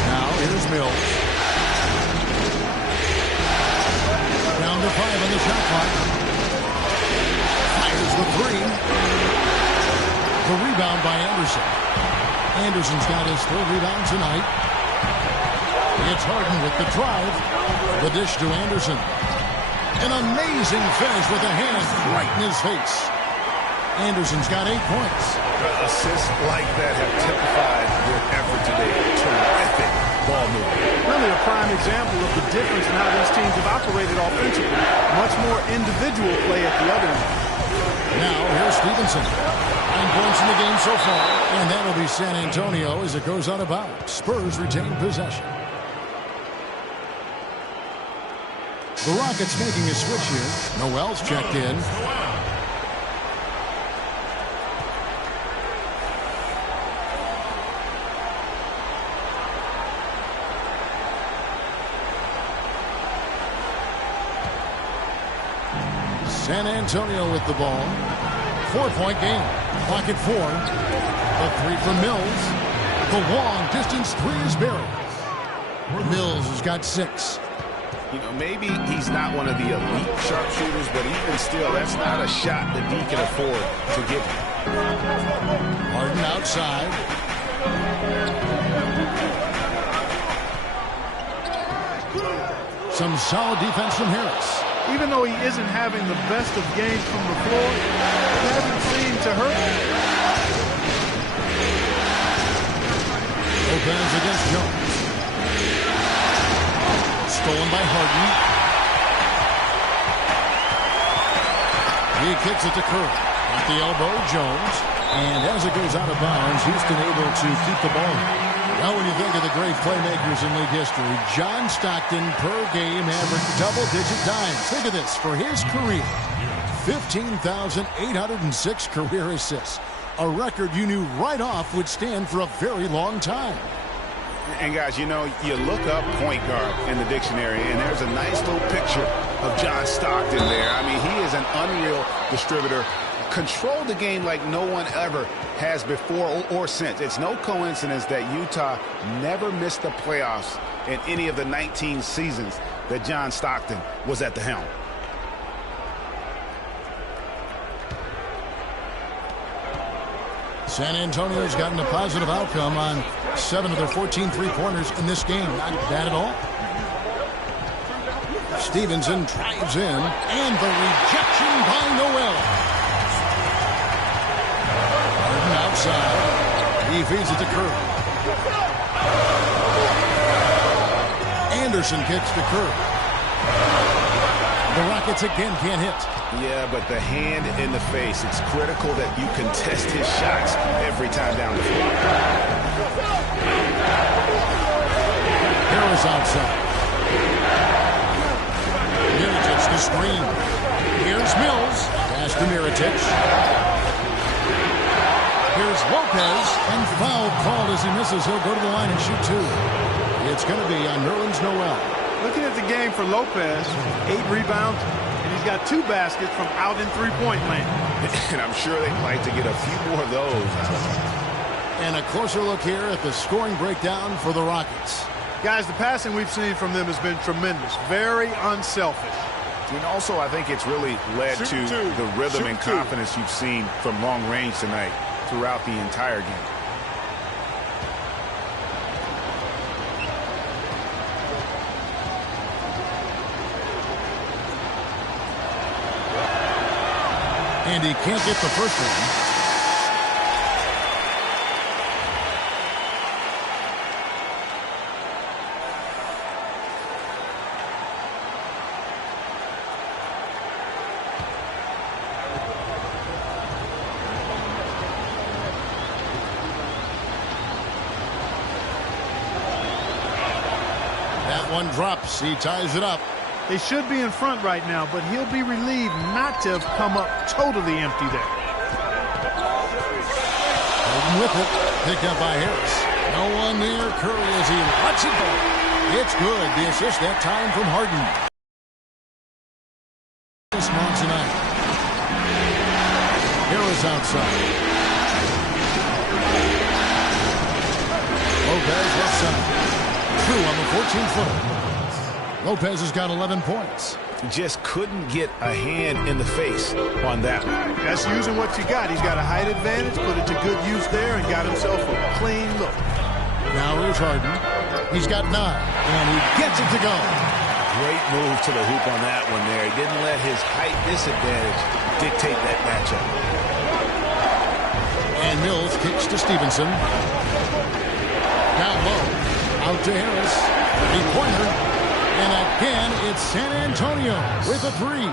Now here's Mills. Down to 5 on the shot clock. Fires the 3. The rebound by Anderson. Anderson's got his 3rd rebound tonight. It's Harden with the drive. The dish to Anderson. An amazing finish with a hand right in his face. Anderson's got 8 points. Assists like that have typified their effort today. Terrific ball movement. Really a prime example of the difference in how these teams have operated offensively. Much more individual play at the other end. Now here's Stevenson. 9 points in the game so far, and that'll be San Antonio as it goes out of bounds. Spurs retain possession. The Rockets making a switch here. Noel's checked in. San Antonio with the ball. 4-point game. Clock at 4. The 3 from Mills. The long distance 3 is buried. Mills has got 6. You know, maybe he's not one of the elite sharpshooters, but even still, that's not a shot that he can afford to give him. Harden outside. Some solid defense from Harris. Even though he isn't having the best of games from the floor, it hasn't seemed to hurt him. Lopez against Jones. Stolen by Harden. He kicks it to Curry. At the elbow, Jones. And as it goes out of bounds, Houston able to keep the ball. Now when you think of the great playmakers in league history, John Stockton per game averaged double-digit dimes. Think of this. For his career, 15,806 career assists. A record you knew right off would stand for a very long time. And guys, you know, you look up point guard in the dictionary, and there's a nice little picture of John Stockton there. I mean, he is an unreal distributor. Controlled the game like no one ever has before or since. It's no coincidence that Utah never missed the playoffs in any of the 19 seasons that John Stockton was at the helm. San Antonio's gotten a positive outcome on 7 of their 14 three-pointers in this game. Not bad at all. Stevenson drives in, and the rejection by Noel. Harden outside. He feeds it to Curry. Anderson kicks to Curry. The Rockets again can't hit. Yeah, but the hand in the face, it's critical that you contest his shots every time down the floor. Harris outside. Mirotic the screen. Here's Mills. Pass to Mirotic. Here's Lopez. And foul called as he misses. He'll go to the line and shoot two. It's going to be on Nerlens Noel. Looking at the game for Lopez, 8 rebounds, and he's got 2 baskets from out in three-point land. And I'm sure they'd like to get a few more of those. And a closer look here at the scoring breakdown for the Rockets. Guys, the passing we've seen from them has been tremendous. Very unselfish. And also, I think it's really led to the rhythm and confidence you've seen from long range tonight throughout the entire game. And he can't get the first one. That one drops. He ties it up. They should be in front right now, but he'll be relieved not to have come up totally empty there. Holden with it. Picked up by Harris. No one there. Curry as he lets it go. It's good. The assist that time from Harden. Small tonight. Harris outside. Lopez left side. True on the 14-footer. Lopez has got 11 points. Just couldn't get a hand in the face on that one. That's using what you got. He's got a height advantage, put it to good use there, and got himself a clean look. Now here's Harden. He's got 9, and he gets it to go. Great move to the hoop on that one there. He didn't let his height disadvantage dictate that matchup. And Mills kicks to Stevenson. Down low. Out to Harris. 3-pointer. And again, it's San Antonio with a 3.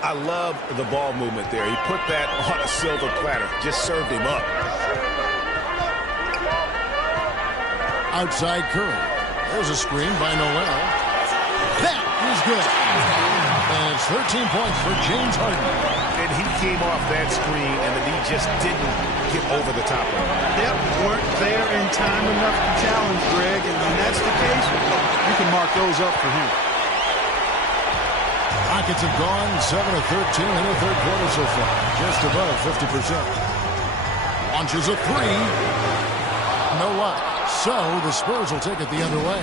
I love the ball movement there. He put that on a silver platter. Just served him up. Outside Curry. There's a screen by Noel. That is good. And it's 13 points for James Harden. And he came off that screen, and the D just didn't get over the top of him. Yep, weren't there in time enough to challenge Greg, and when that's the case, you can mark those up for him. Rockets have gone 7 of 13 in the third quarter so far, just above 50%. Launches a 3. No luck. So the Spurs will take it the other way.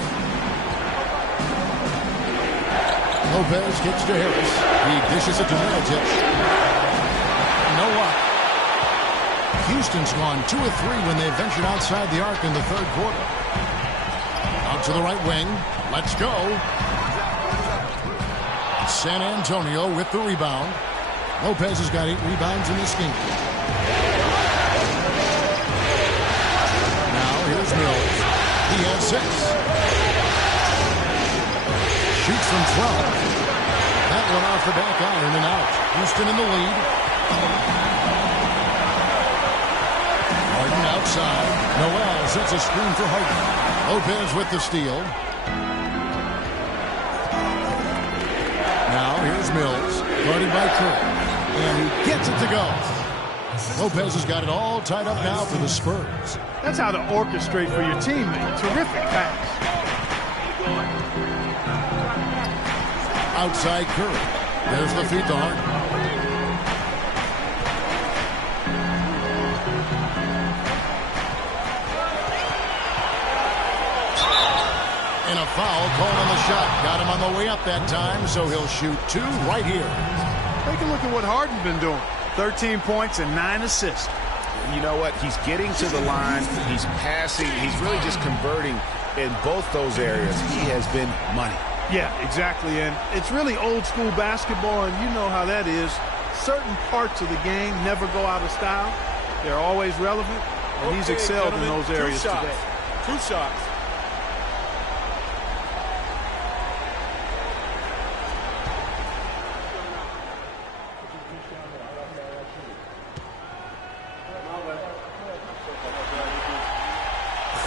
Lopez kicks to Harris. He dishes it to Mirotic. No luck. Houston's gone 2 of 3 when they ventured outside the arc in the third quarter. Out to the right wing. Let's go. San Antonio with the rebound. Lopez has got 8 rebounds in this game. Now here's Mills. He has 6. Shoots from 12. That one off the back iron and out. Houston in the lead. Harden outside. Noel sets a screen for Harden. Lopez with the steal. Now here's Mills. Guarded by Curry. And he gets it to go. Lopez has got it all tied up now for the Spurs. That's how to orchestrate for your teammate. Terrific pass. Outside Curry. There's the feed to Harden. And a foul called on the shot. Got him on the way up that time, so he'll shoot 2 right here. Take a look at what Harden's been doing. 13 points and 9 assists. You know what? He's getting to the line. He's passing. He's really just converting in both those areas. He has been money. Yeah, exactly. And it's really old school basketball, and you know how that is. Certain parts of the game never go out of style. They're always relevant, and he's excelled in those areas today. 2 shots.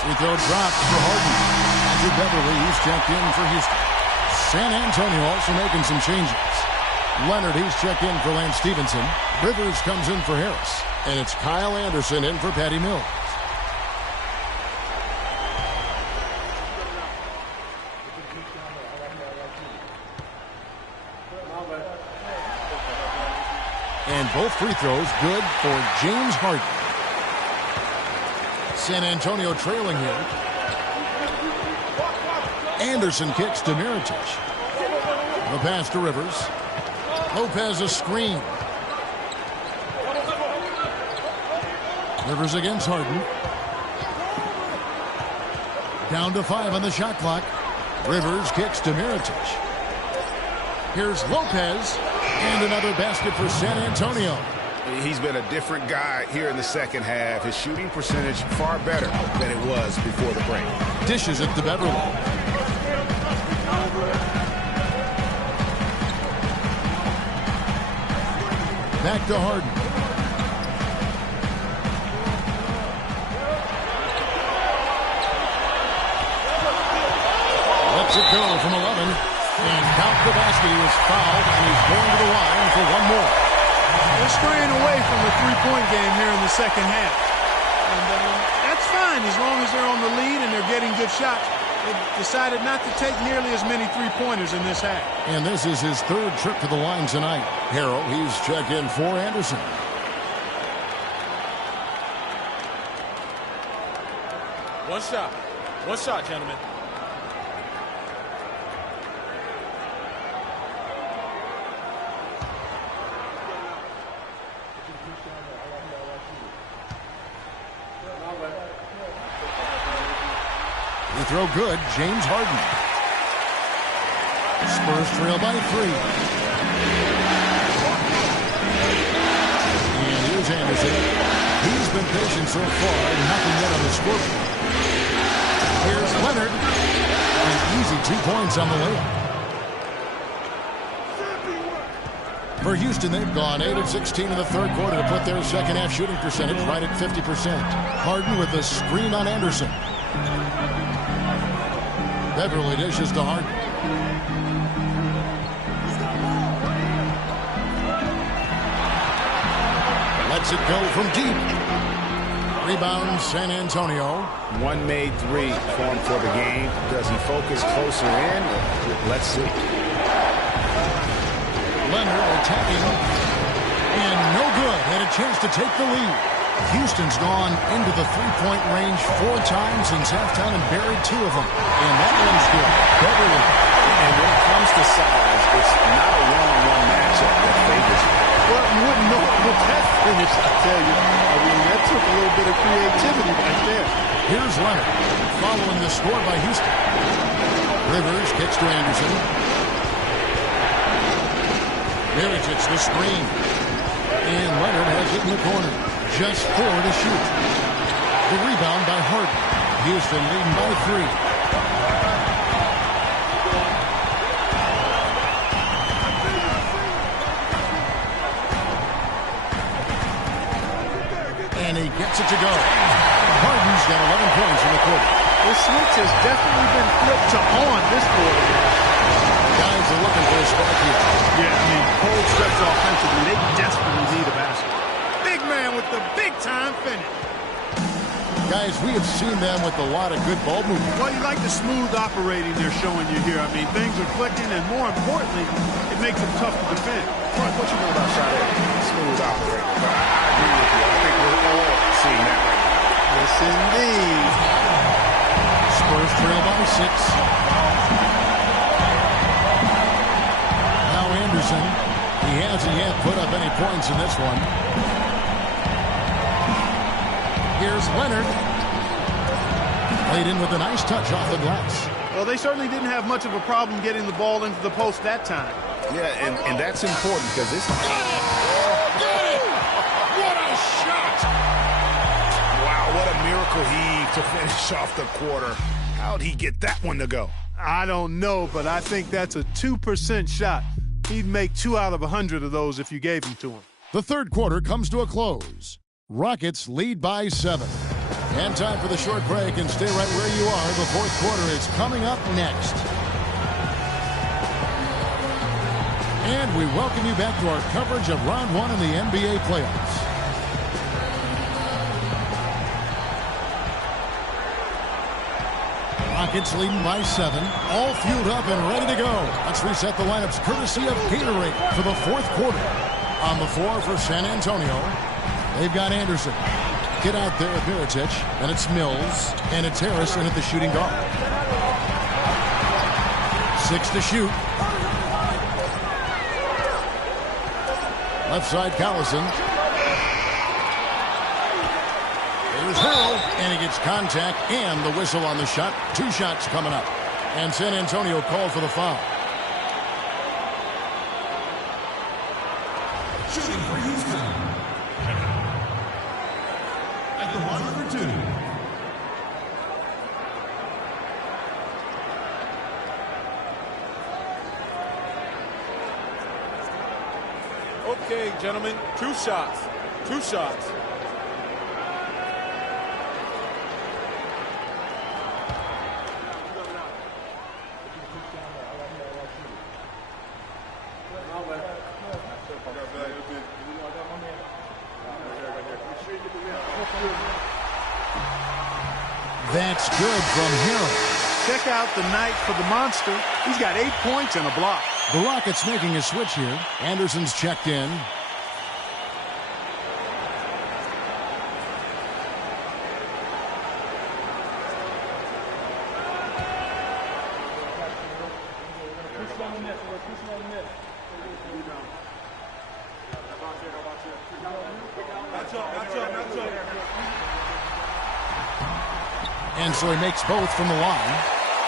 Free throw dropped for Harden. Andrew Beverly, he's checked in for Houston. San Antonio also making some changes. Leonard, he's checked in for Lance Stevenson. Rivers comes in for Harris. And it's Kyle Anderson in for Patty Mills. And both free throws good for James Harden. San Antonio trailing here. Anderson kicks to Mirotic. The pass to Rivers. Lopez a screen. Rivers against Harden. Down to 5 on the shot clock. Rivers kicks to Mirotic. Here's Lopez. And another basket for San Antonio. He's been a different guy here in the second half. His shooting percentage far better than it was before the break. Dishes it to Beverly. Back to Harden. Lets it go from 11. And count the basket. He was fouled, and he's going to the line for one more. They're straying away from the three-point game here in the second half. And that's fine as long as they're on the lead and they're getting good shots. They decided not to take nearly as many three-pointers in this half. And this is his third trip to the line tonight. Harrell, he's checked in for Anderson. One shot, gentlemen. Free throw good, James Harden. Spurs trail by 3. And here's Anderson. He's been patient so far, nothing yet on the scoreboard. Here's Leonard. An easy 2 points on the layup. For Houston, they've gone 8 of 16 in the third quarter to put their second half shooting percentage right at 50%. Harden with a screen on Anderson. Beverly dishes to Harden. Lets it go from deep. Rebound San Antonio. One made 3 for him for the game. Does he focus closer in? Let's see. Leonard attacking. And no good. Had a chance to take the lead. Houston's gone into the three-point range 4 times since halftime and buried 2 of them. And that one's good. Beverly. And when it comes to size, it's not a one-on-one matchup that favors him. Well, you wouldn't know it with that finish, I tell you. I mean, that took a little bit of creativity right there. Here's Leonard following the score by Houston. Rivers kicks to Anderson. Mirotic the screen. And Leonard has it in the corner. Just 4 to shoot. The rebound by Harden. Houston leading by 3. And he gets it to go. Harden's got 11 points in the quarter. The switch has definitely been flipped to on this quarter. Guys are looking for a spark here. Yeah, I mean, cold stretch offensively, they desperately need a basket. Big man with the big-time finish. Guys, we have seen them with a lot of good ball movement. Well, you like the smooth operating they're showing you here. I mean, things are clicking, and more importantly, it makes them tough to defend. Frank, what you know about Sade? Smooth operating. But I agree with you. I think we're all seeing that right now. Yes, indeed. Spurs trail by 6. Now Anderson. He hasn't yet put up any points in this one. Here's Leonard. Played in with a nice touch off the glass. Well, they certainly didn't have much of a problem getting the ball into the post that time. Yeah, and that's important because this... Got it! What a shot! Wow, what a miracle heave to finish off the quarter. How'd he get that one to go? I don't know, but I think that's a 2% shot. He'd make 2 out of 100 of those if you gave them to him. The third quarter comes to a close. Rockets lead by 7. And time for the short break, and stay right where you are. The fourth quarter is coming up next. And we welcome you back to our coverage of round one in the NBA playoffs. Rockets leading by 7, all fueled up and ready to go. Let's reset the lineups courtesy of Gatorade for the fourth quarter. On the floor for San Antonio, they've got Anderson. Get out there with Mirotic, and it's Mills, and it's Harris in at the shooting guard. 6 to shoot. Left side, Collison. Here's Harrell, and he gets contact and the whistle on the shot. 2 shots coming up. And San Antonio called for the foul. Shooting for Houston. At the line for 2. Okay, gentlemen, 2 shots. 2 shots. That's good from Harrell. Check out the night for the monster. He's got 8 points and a block. The Rockets making a switch here. Anderson's checked in. And so he makes both from the line.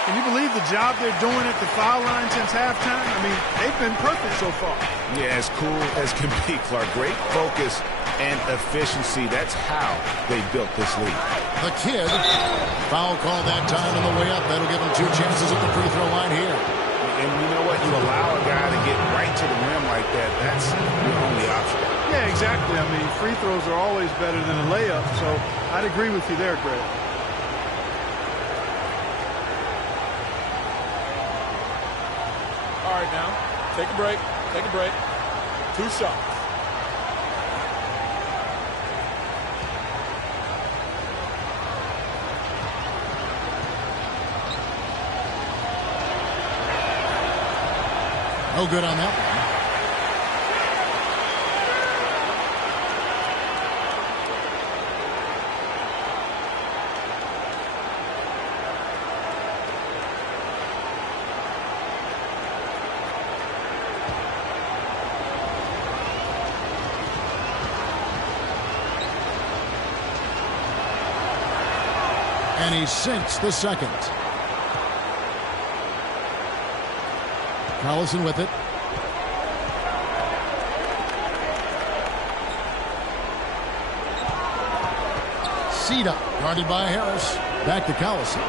Can you believe the job they're doing at the foul line since halftime? I mean, they've been perfect so far. Yeah, as cool as can be, Clark. Great focus and efficiency. That's how they built this lead. The kid. Foul call that time on the way up. That'll give him 2 chances at the free throw line here. And you know what? You allow a guy to get right to the rim like that. That's your only option. Yeah, exactly. I mean, free throws are always better than a layup. So I'd agree with you there, Greg. All right, now, take a break. Take a break. 2 shots. No good on that one. And he sinks the second. Collison with it. Ceda, guarded by Harris. Back to Collison.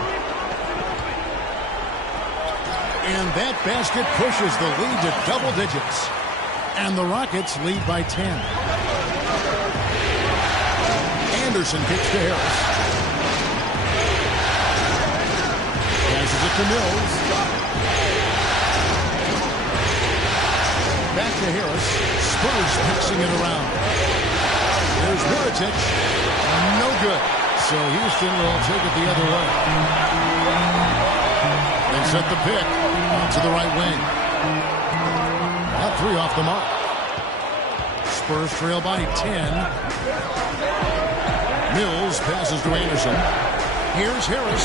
And that basket pushes the lead to double digits. And the Rockets lead by 10. Anderson kicks to Harris. Passes it to Mills. Back to Harris. Spurs passing it around. There's Mirotic. No good. So Houston will take it the other way. They set the pick onto the right wing. That 3 off the mark. Spurs trail by 10. Mills passes to Anderson. Here's Harris.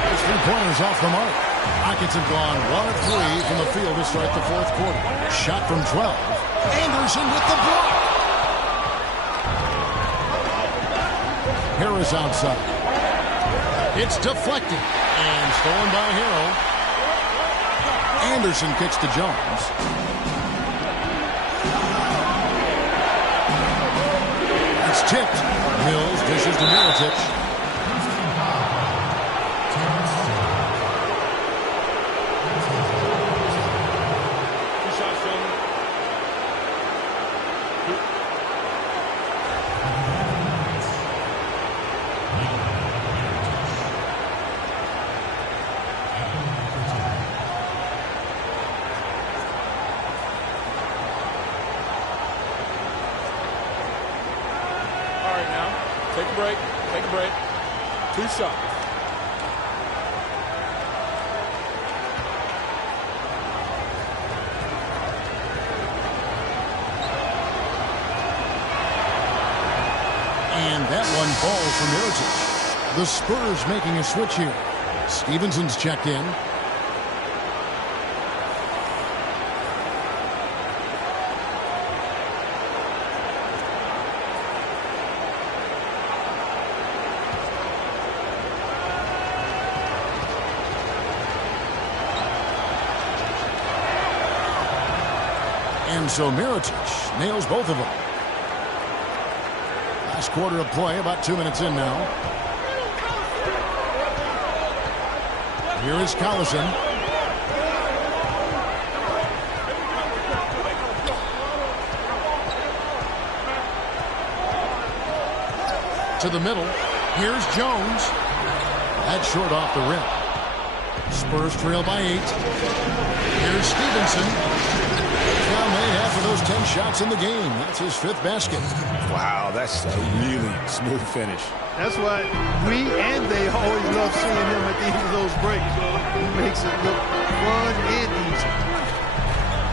His 3-pointers off the mark. Rockets have gone 1 of 3 from the field to start the fourth quarter. Shot from 12. Anderson with the block. Harris outside. It's deflected and stolen by Harrell. Anderson kicks to Jones. It's tipped. Mills dishes to Mirotic. All right, now, take a break. Take a break. 2 shots. And that one falls for Mirotic. The Spurs making a switch here. Stevenson's checked in. And so Mirotic nails both of them. Last quarter of play, about 2 minutes in now. Here is Collison. To the middle. Here's Jones. That's short off the rim. Spurs trail by 8. Here's Stevenson. Cal made half of those 10 shots in the game. That's his 5th basket. Wow, that's a really smooth finish. That's why we and they always love seeing him at the end of those breaks. He makes it look fun and easy.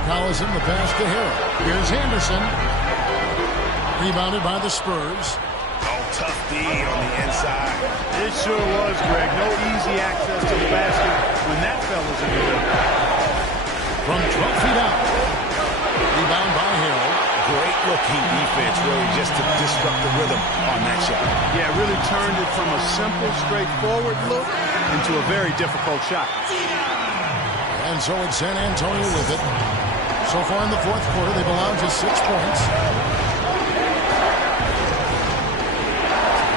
Collison, the pass to Harrell. Here's Anderson. Rebounded by the Spurs. Oh, tough D on the inside. It sure was, Greg. No easy access to the basket when that fella's in the rim. From 12 feet out. Rebound by Harrell. Great looking defense, really, just to disrupt the rhythm on that shot. Yeah, really turned it from a simple, straightforward look into a very difficult shot. And so it's San Antonio with it. So far in the 4th quarter, they've allowed just 6 points.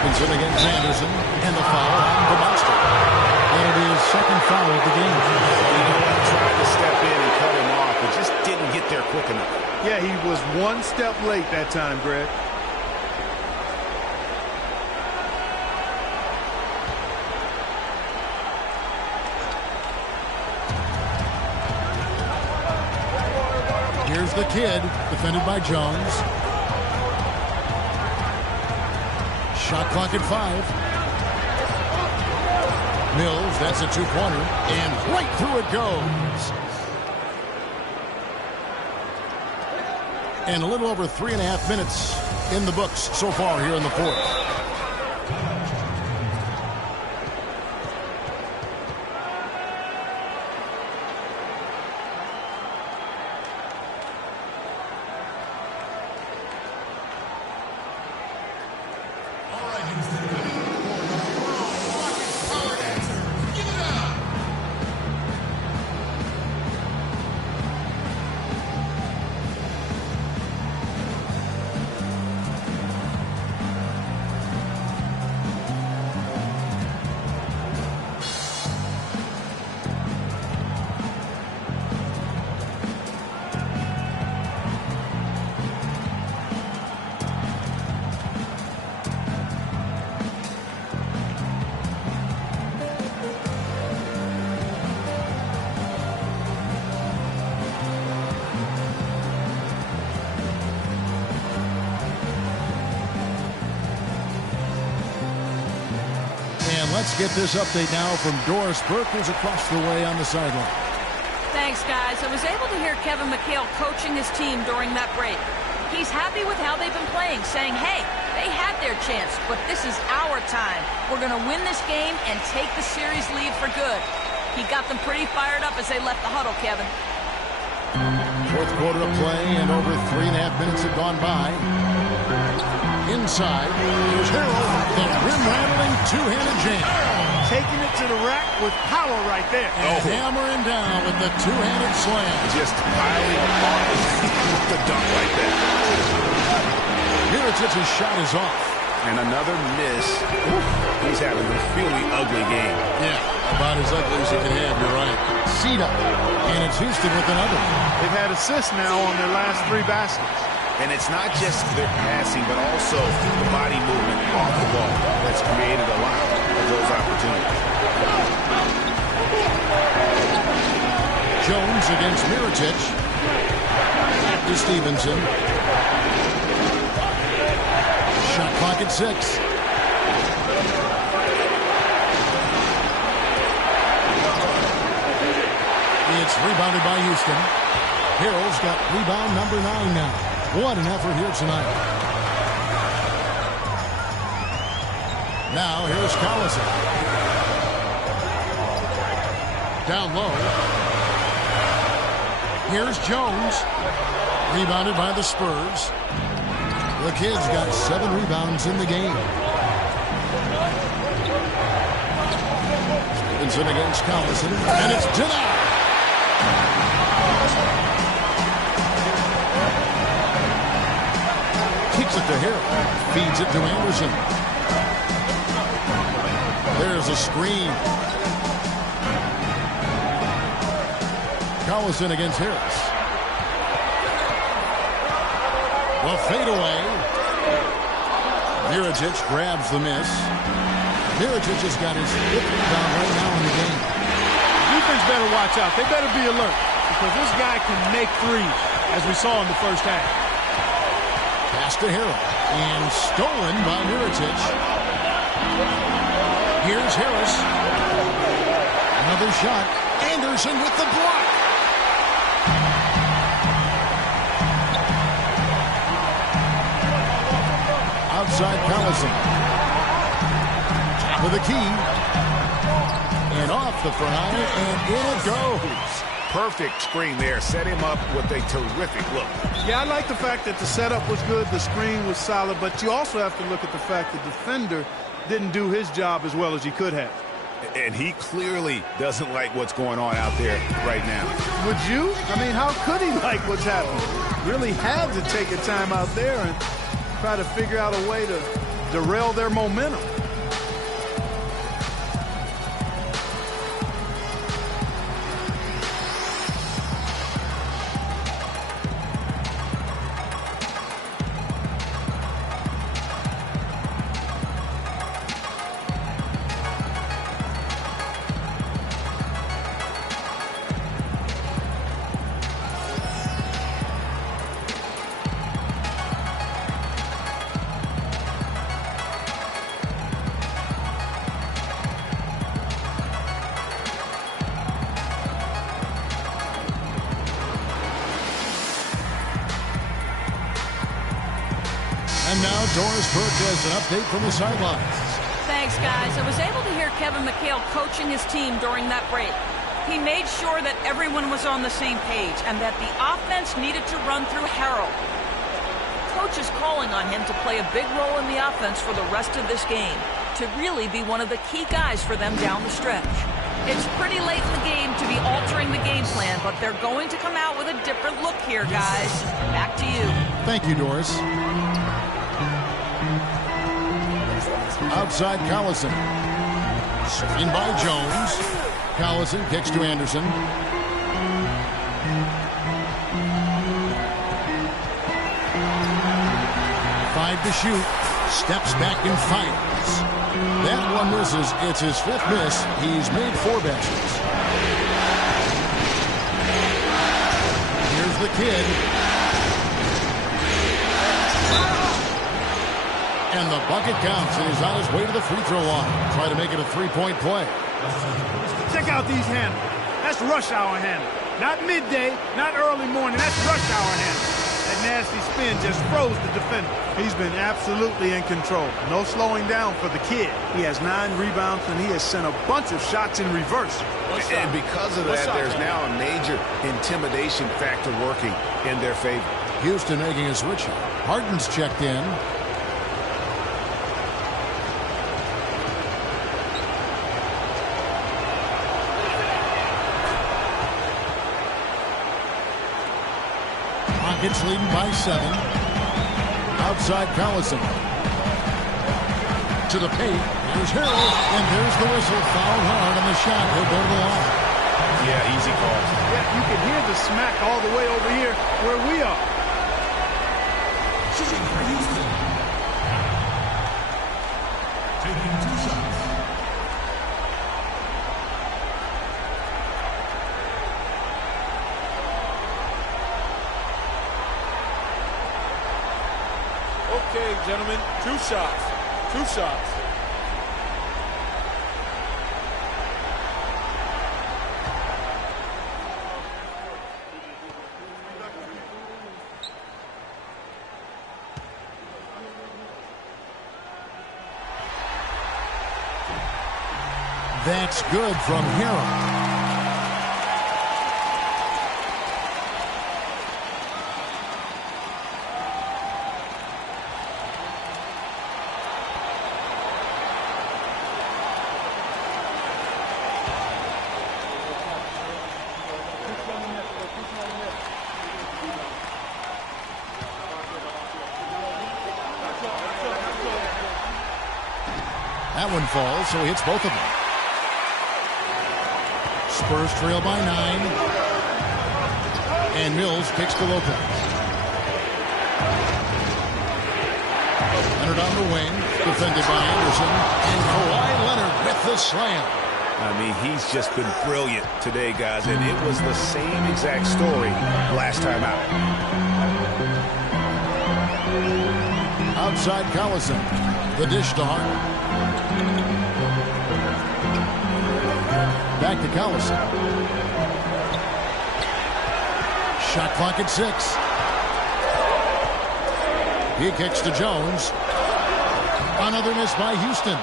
Vincent against Anderson, and the foul on Bobowski. That'll be his 2nd foul of the game. Tried to step in and cut him off, but just didn't get there quick enough. Yeah, he was 1 step late that time, Greg. Here's the kid, defended by Jones. Shot clock at 5. Mills, that's a 2-pointer, and right through it goes. And a little over 3.5 minutes in the books so far here in the 4th. Let's get this update now from Doris Burke, who's across the way on the sideline. Thanks, guys. I was able to hear Kevin McHale coaching his team during that break. He's happy with how they've been playing, saying, hey, they had their chance, but this is our time. We're going to win this game and take the series lead for good. He got them pretty fired up as they left the huddle, Kevin. 4th quarter of play, and over 3.5 minutes have gone by. Inside, here's Harrell, the rim-rattling 2-handed jam. Taking it to the rack with power right there. And hammering down with the 2-handed slam. Just piling on the dunk right there. Mirotic's shot is off. And another miss. Oof, he's having a really ugly game. Yeah, about as ugly as he can have, you're right. Cedar, and it's Houston with another. They've had assists now on their last 3 baskets. And it's not just their passing, but also the body movement off the ball that's created a lot of those opportunities. Jones against Mirotic. Back to Stevenson. Shot clock at 6. It's rebounded by Houston. Harrell's got rebound number 9 now. What an effort here tonight. Now here's Collison. Down low. Here's Jones. Rebounded by the Spurs. The Kid's got 7 rebounds in the game. Stevenson against Collison. And it's denied. Kicks it to Harrell. Feeds it to Anderson. There's a screen. Collison against Harris. The fadeaway. Mirotic grabs the miss. Mirotic has got his 5th rebound right now in the game. Defense better watch out. They better be alert because this guy can make threes, as we saw in the first half. Pass to Harrell. And stolen by Mirotic. Here's Harris. Another shot. Anderson with the block. Outside Collison. Top of the key. And off the front iron, and in it goes. Perfect screen there. Set him up with a terrific look. Yeah, I like the fact that the setup was good, the screen was solid, but you also have to look at the fact the defender didn't do his job as well as he could have. And he clearly doesn't like what's going on out there right now. Would you? I mean, how could he like what's happening? Really had to take a time out there and try to figure out a way to derail their momentum. And now Doris Burke has an update from the sidelines. Thanks, guys. I was able to hear Kevin McHale coaching his team during that break. He made sure that everyone was on the same page and that the offense needed to run through Harrell. Coach is calling on him to play a big role in the offense for the rest of this game, to really be one of the key guys for them down the stretch. It's pretty late in the game to be altering the game plan, but they're going to come out with a different look here, guys. Back to you. Thank you, Doris. Outside Collison. Screen by Jones. Collison kicks to Anderson. Five to shoot. Steps back and fires. That one misses. It's his 5th miss. He's made 4 baskets. Here's the Kid. And the bucket counts, and he's on his way to the free throw line. Try to make it a 3-point play. Check out these handles. That's rush hour handle. Not midday, not early morning. That's rush hour handle. That nasty spin just froze the defender. He's been absolutely in control. No slowing down for the Kid. He has 9 rebounds, and he has sent a bunch of shots in reverse. And because of that, there's now a major intimidation factor working in their favor. Houston making a switch. Harden's checked in. Rockets leading by 7. Outside Collison. To the paint. Here's Harrell. And there's the whistle. Fouled hard on the shot. He'll go to the line. Yeah, easy call. Yeah, you can hear the smack all the way over here where we are. Shooting for Houston. Taking 2 shots. Okay, gentlemen, 2 shots. 2 shots. That's good from Harrell. That one falls, so he hits both of them. Spurs trail by 9. And Mills kicks to Lopez. Leonard on the wing, defended by Anderson. And Kawhi Leonard with the slam. I mean, he's just been brilliant today, guys, and it was the same exact story last time out. Outside Collison. The dish to Harden. Back to Collison. Shot clock at 6. He kicks to Jones. Another miss by Houston.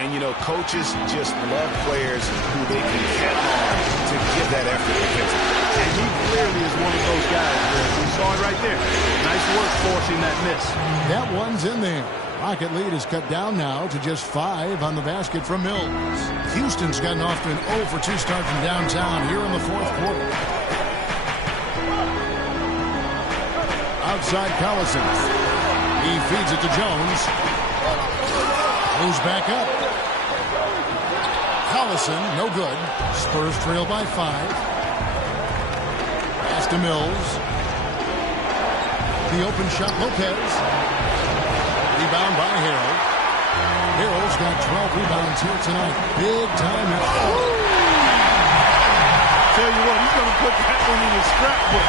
And, you know, coaches just love players who they can count on to give that effort defensively. And he clearly is one of those guys. We saw it right there. Nice work forcing that miss. That one's in there. Rocket lead is cut down now to just 5 on the basket from Mills. Houston's gotten off to an 0 for 2 start from downtown here in the 4th quarter. Outside Collison. He feeds it to Jones. Moves back up. Collison, no good. Spurs trail by 5. Pass to Mills. The open shot, Lopez. Rebound by Harrell. Harrell's got 12 rebounds here tonight. Big time. Tell you what, he's going to put that one in his scrapbook.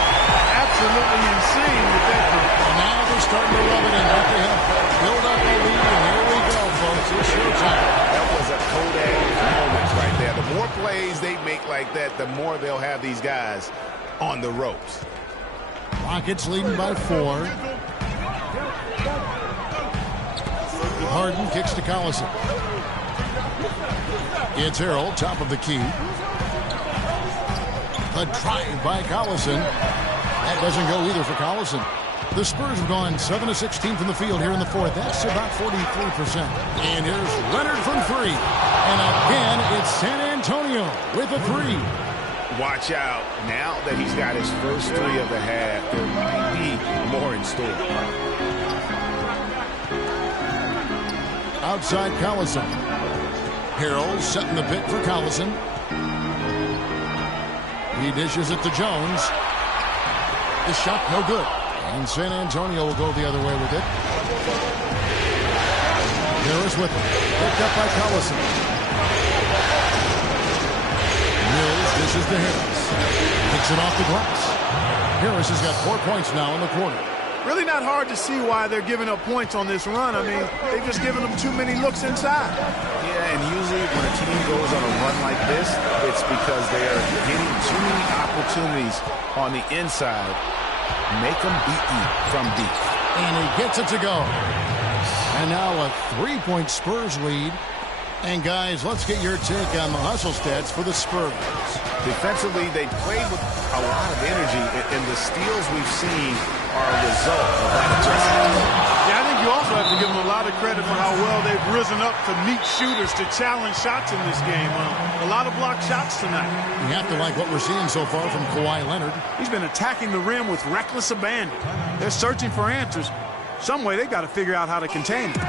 Absolutely insane with that one. Now they're starting to rub it in. They have built up a lead, and here we go, folks. It's showtime. That was a Kodak moment right there. The more plays they make like that, the more they'll have these guys on the ropes. Rockets leading by 4. Harden kicks to Collison. It's Harrell, top of the key. A drive by Collison. That doesn't go either for Collison. The Spurs have gone 7 of 16 from the field here in the 4th. That's about 43%. And here's Leonard from 3. And again, it's San Antonio with a 3. Watch out. Now that he's got his first 3 of the half, there might be more in store. Outside Collison. Harrell setting the pick for Collison. He dishes it to Jones. The shot no good. And San Antonio will go the other way with it. Harris with it. Picked up by Collison. Mills dishes to Harris. Picks it off the glass. Harris has got 4 points now in the quarter. Really not hard to see why they're giving up points on this run. I mean, they've just given them too many looks inside. Yeah, and usually when a team goes on a run like this, it's because they are getting too many opportunities on the inside. Make them beat you from deep. And he gets it to go. And now a 3-point Spurs lead. And guys, let's get your take on the hustle stats for the Spurs. Defensively, they played with a lot of energy, and the steals we've seen are a result of that adjustment. Yeah, I think you also have to give them a lot of credit for how well they've risen up to meet shooters, to challenge shots in this game. A lot of blocked shots tonight. You have to like what we're seeing so far from Kawhi Leonard. He's been attacking the rim with reckless abandon. They're searching for answers. Some way they've got to figure out how to contain it.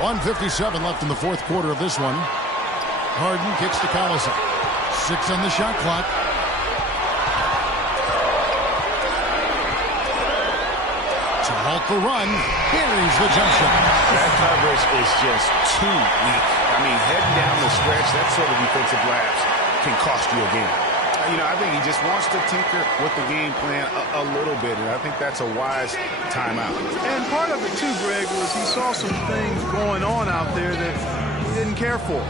1:57 left in the fourth quarter of this one. Harden kicks to Collison. 6 on the shot clock. To halt the run. Here's the jump shot. That coverage is just too weak. I mean, heading down the stretch, that sort of defensive lapse can cost you a game. You know, I think he just wants to tinker with the game plan a little bit, and I think that's a wise timeout. And part of it, too, Greg, was he saw some things going on out there that he didn't care for.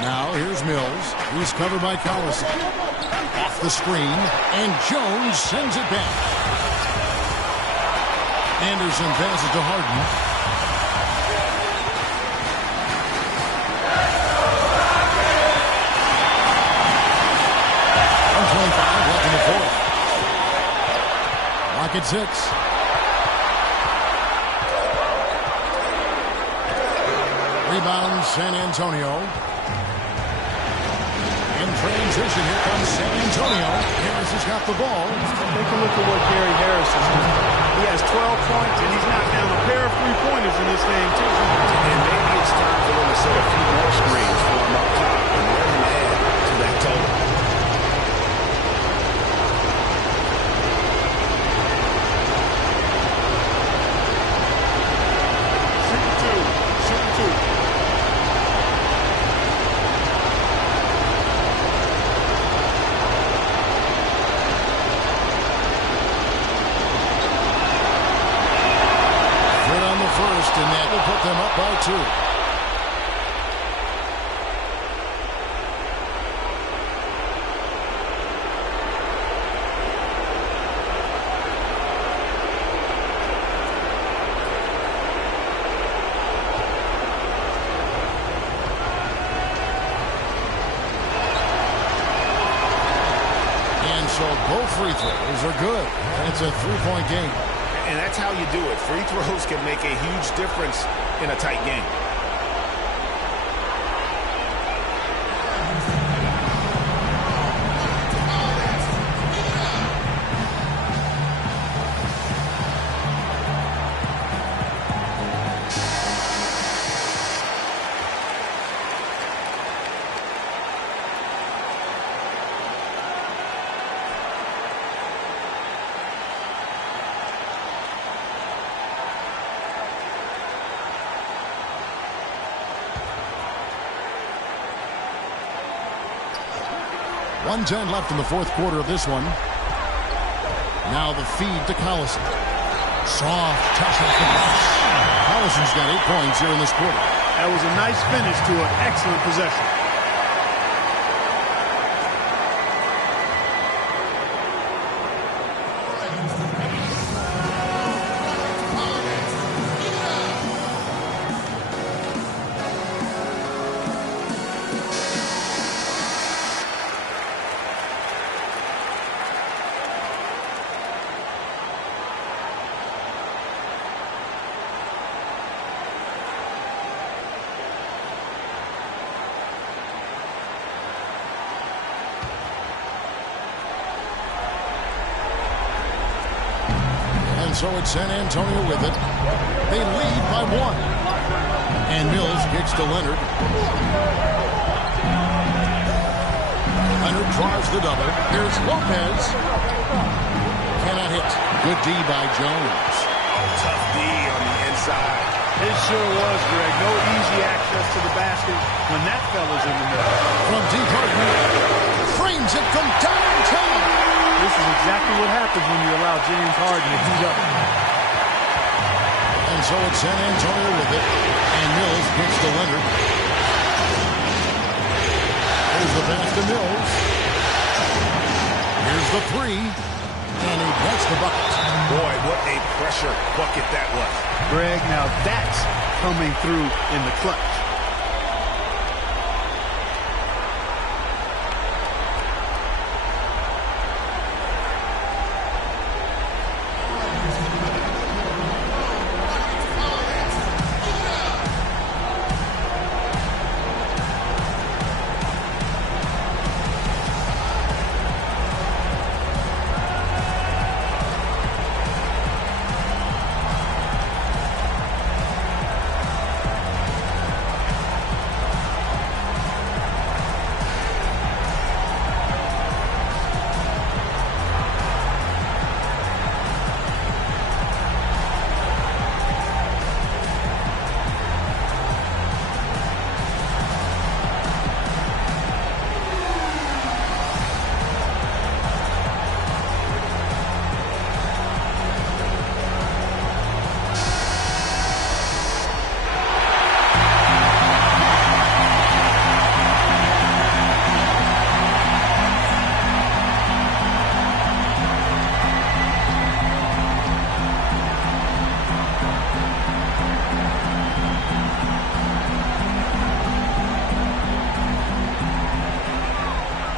Now here's Mills. He's covered by Collison. Off the screen, and Jones sends it back. Anderson passes to Harden. Left in the fourth. Lock at 6. Rebound, San Antonio. In transition, here comes San Antonio. Harris has got the ball. Take a look at what Gary Harris is doing. He has 12 points, and he's knocked down a pair of three-pointers in this game, too. And maybe it's time for them to set a few more screens for him up top and let him add to that total. And that will put them up by 2. And so both free throws are good. And it's a 3-point game. And that's how you do it. Free throws can make a huge difference in a tight game. .110 left in the fourth quarter of this one. Now the feed to Collison. Soft touch off the glass. Collison's got 8 points here in this quarter. That was a nice finish to an excellent possession. So it's San Antonio with it. They lead by 1. And Mills kicks to Leonard. Leonard draws the double. Here's Lopez. Cannot hit. Good D by Jones. Oh, tough D on the inside. It sure was, Greg. No easy access to the basket when that fella's in the middle. From deep, Harden frames it from downtown. This is exactly what happens when you allow James Harden to heat up. And so it's San Antonio with it. And Mills gets to Leonard. Here's the pass to Mills. Here's the three. And he gets the bucket. Boy, what a pressure bucket that was. Greg, now that's coming through in the clutch.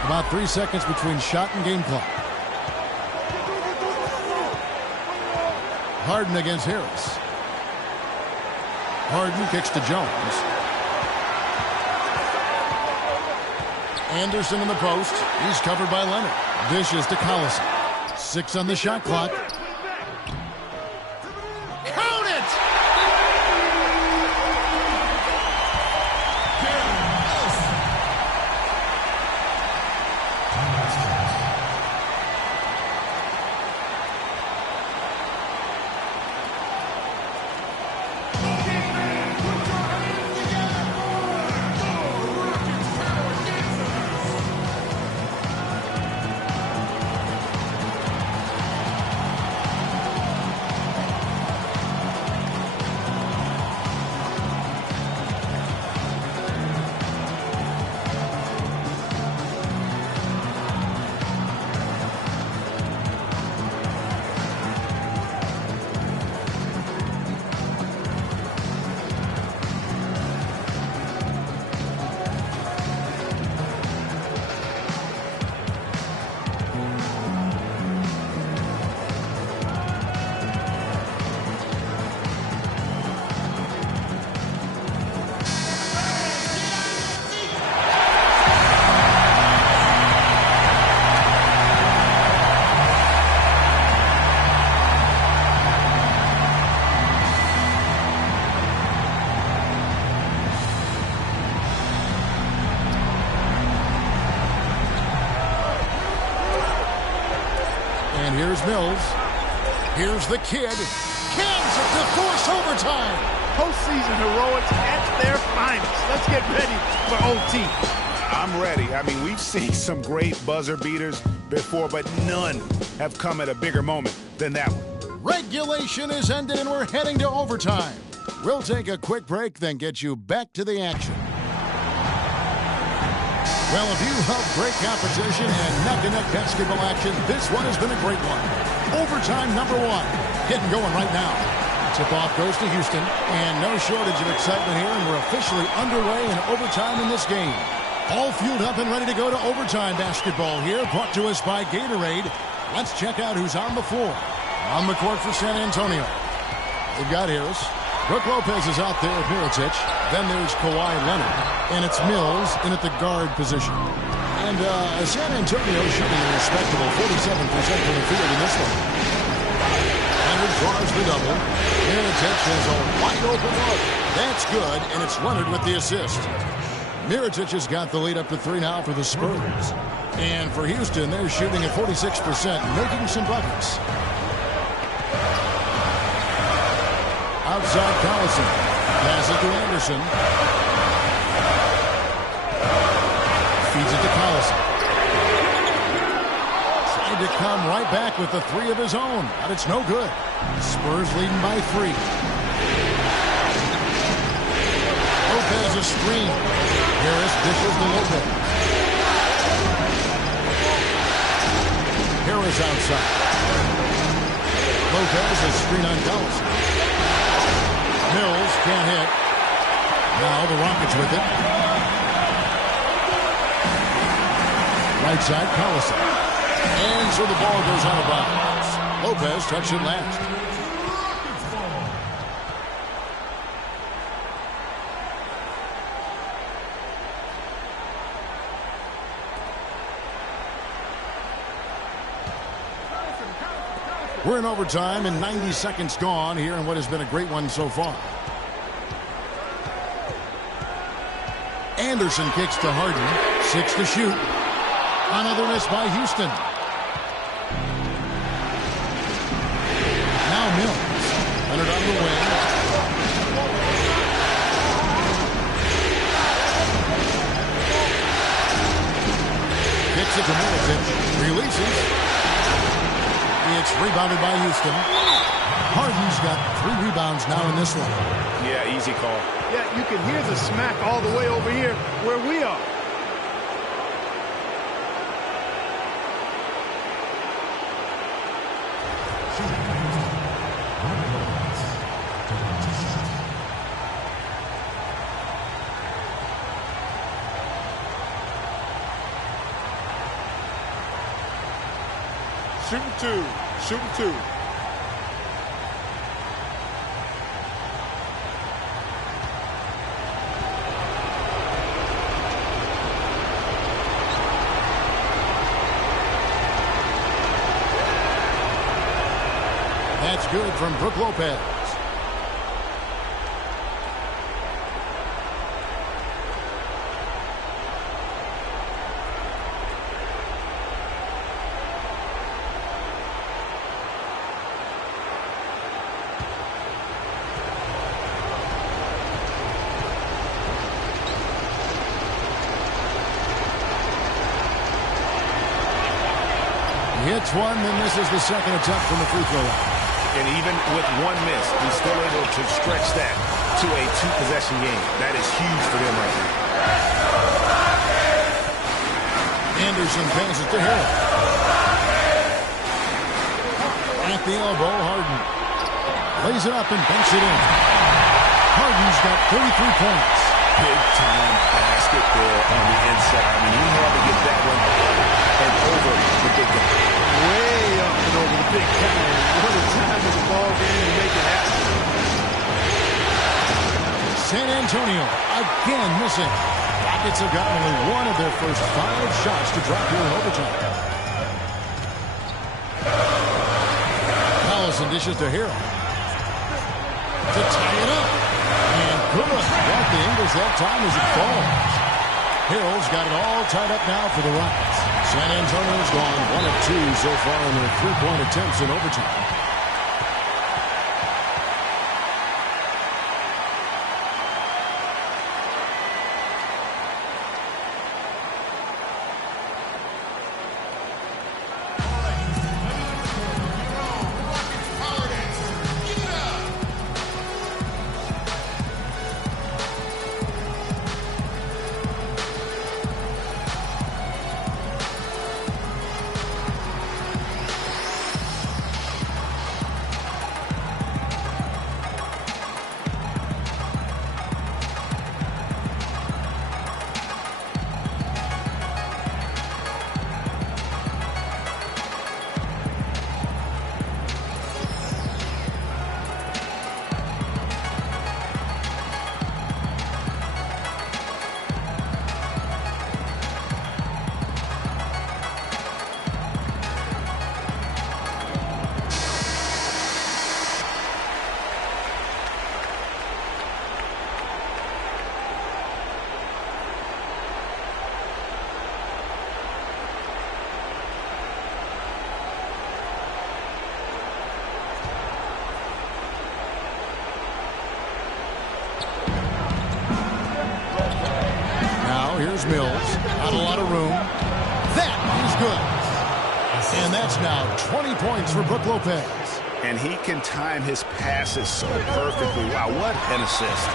About 3 seconds between shot and game clock. Harden against Harris. Harden kicks to Jones. Anderson in the post. He's covered by Leonard. Dishes to Collison. 6 on the shot clock. Count it! And here's Mills. Here's the kid. Cans it to force overtime. Postseason heroics at their finest. Let's get ready for OT. I'm ready. I mean, we've seen some great buzzer beaters before, but none have come at a bigger moment than that one. Regulation is ended and we're heading to overtime. We'll take a quick break, then get you back to the action. Well, if you love great competition and neck-to-neck basketball action, this one has been a great one. Overtime number 1. Getting going right now. Tip-off goes to Houston, and no shortage of excitement here, and we're officially underway in overtime in this game. All fueled up and ready to go to overtime basketball here, brought to us by Gatorade. Let's check out who's on the floor. On the court for San Antonio. They've got Harris. Brook Lopez is out there at Mirotic. Then there's Kawhi Leonard. And it's Mills in at the guard position. And San Antonio shooting a respectable 47% from the field in this one. Leonard draws the double. Mirotic has a wide open look. That's good, and it's Leonard with the assist. Mirotic has got the lead up to 3 now for the Spurs. And for Houston, they're shooting at 46%, making some buckets. Outside Collison. Passes to Anderson. Feeds it to Collison. Tried to come right back with the 3 of his own, but it's no good. Spurs leading by 3. Lopez a screen. Harris dishes to Lopez. Harris outside. Lopez a screen on Collison. Mills can't hit. Now the Rockets with it. Right side, Collison. And so the ball goes out of bounds. Lopez touched it last. We're in overtime and 90 seconds gone here in what has been a great one so far. Anderson kicks to Harden. 6 to shoot. Another miss by Houston. Now Mills. Leonard on the wing. Kicks it to Mirotic. Releases. It's rebounded by Houston. Harden's got 3 rebounds now in this one. Yeah, easy call. Yeah, you can hear the smack all the way over here where we are. Shooting 2. Shooting 2. That's good from Brook Lopez. Hits one, then this is the second attempt from the free throw line. And even with 1 miss, he's still able to stretch that to a 2-possession game. That is huge for them right now. Anderson passes to Harris. At the elbow, Harden. Lays it up and banks it in. Harden's got 33 points. Big-time basketball on the inside. I mean, he had to get that one and over the big guy. Way up and over the big guy. What a time of the ball game to make it happen. San Antonio again missing. Rockets have gotten only 1 of their first 5 shots to drop here in overtime. Collison dishes to Harrell. To tie it up. And good. Got the Ingles that time as it falls. Harrell's got it all tied up now for the Rockets. San Antonio's gone 1 of 2 so far in their 3-point attempts in overtime. Here's Mills. Not a lot of room. That is good. And that's now 20 points for Brook Lopez. And he can time his passes so perfectly. Wow, what an assist.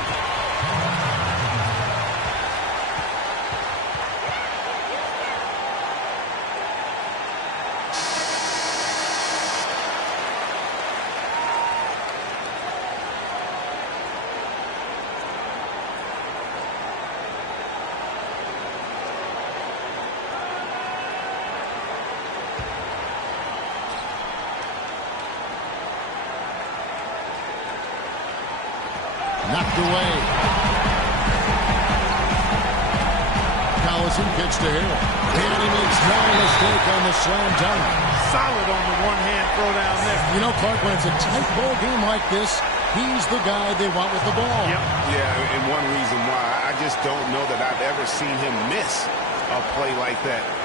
Knocked away. Collison kicks to Hill. And he makes no mistake on the slam dunk. Solid on the one-hand throw down there. You know, Clark, when it's a tight ball game like this, he's the guy they want with the ball. Yep. Yeah, and one reason why, I just don't know that I've ever seen him miss a play like that.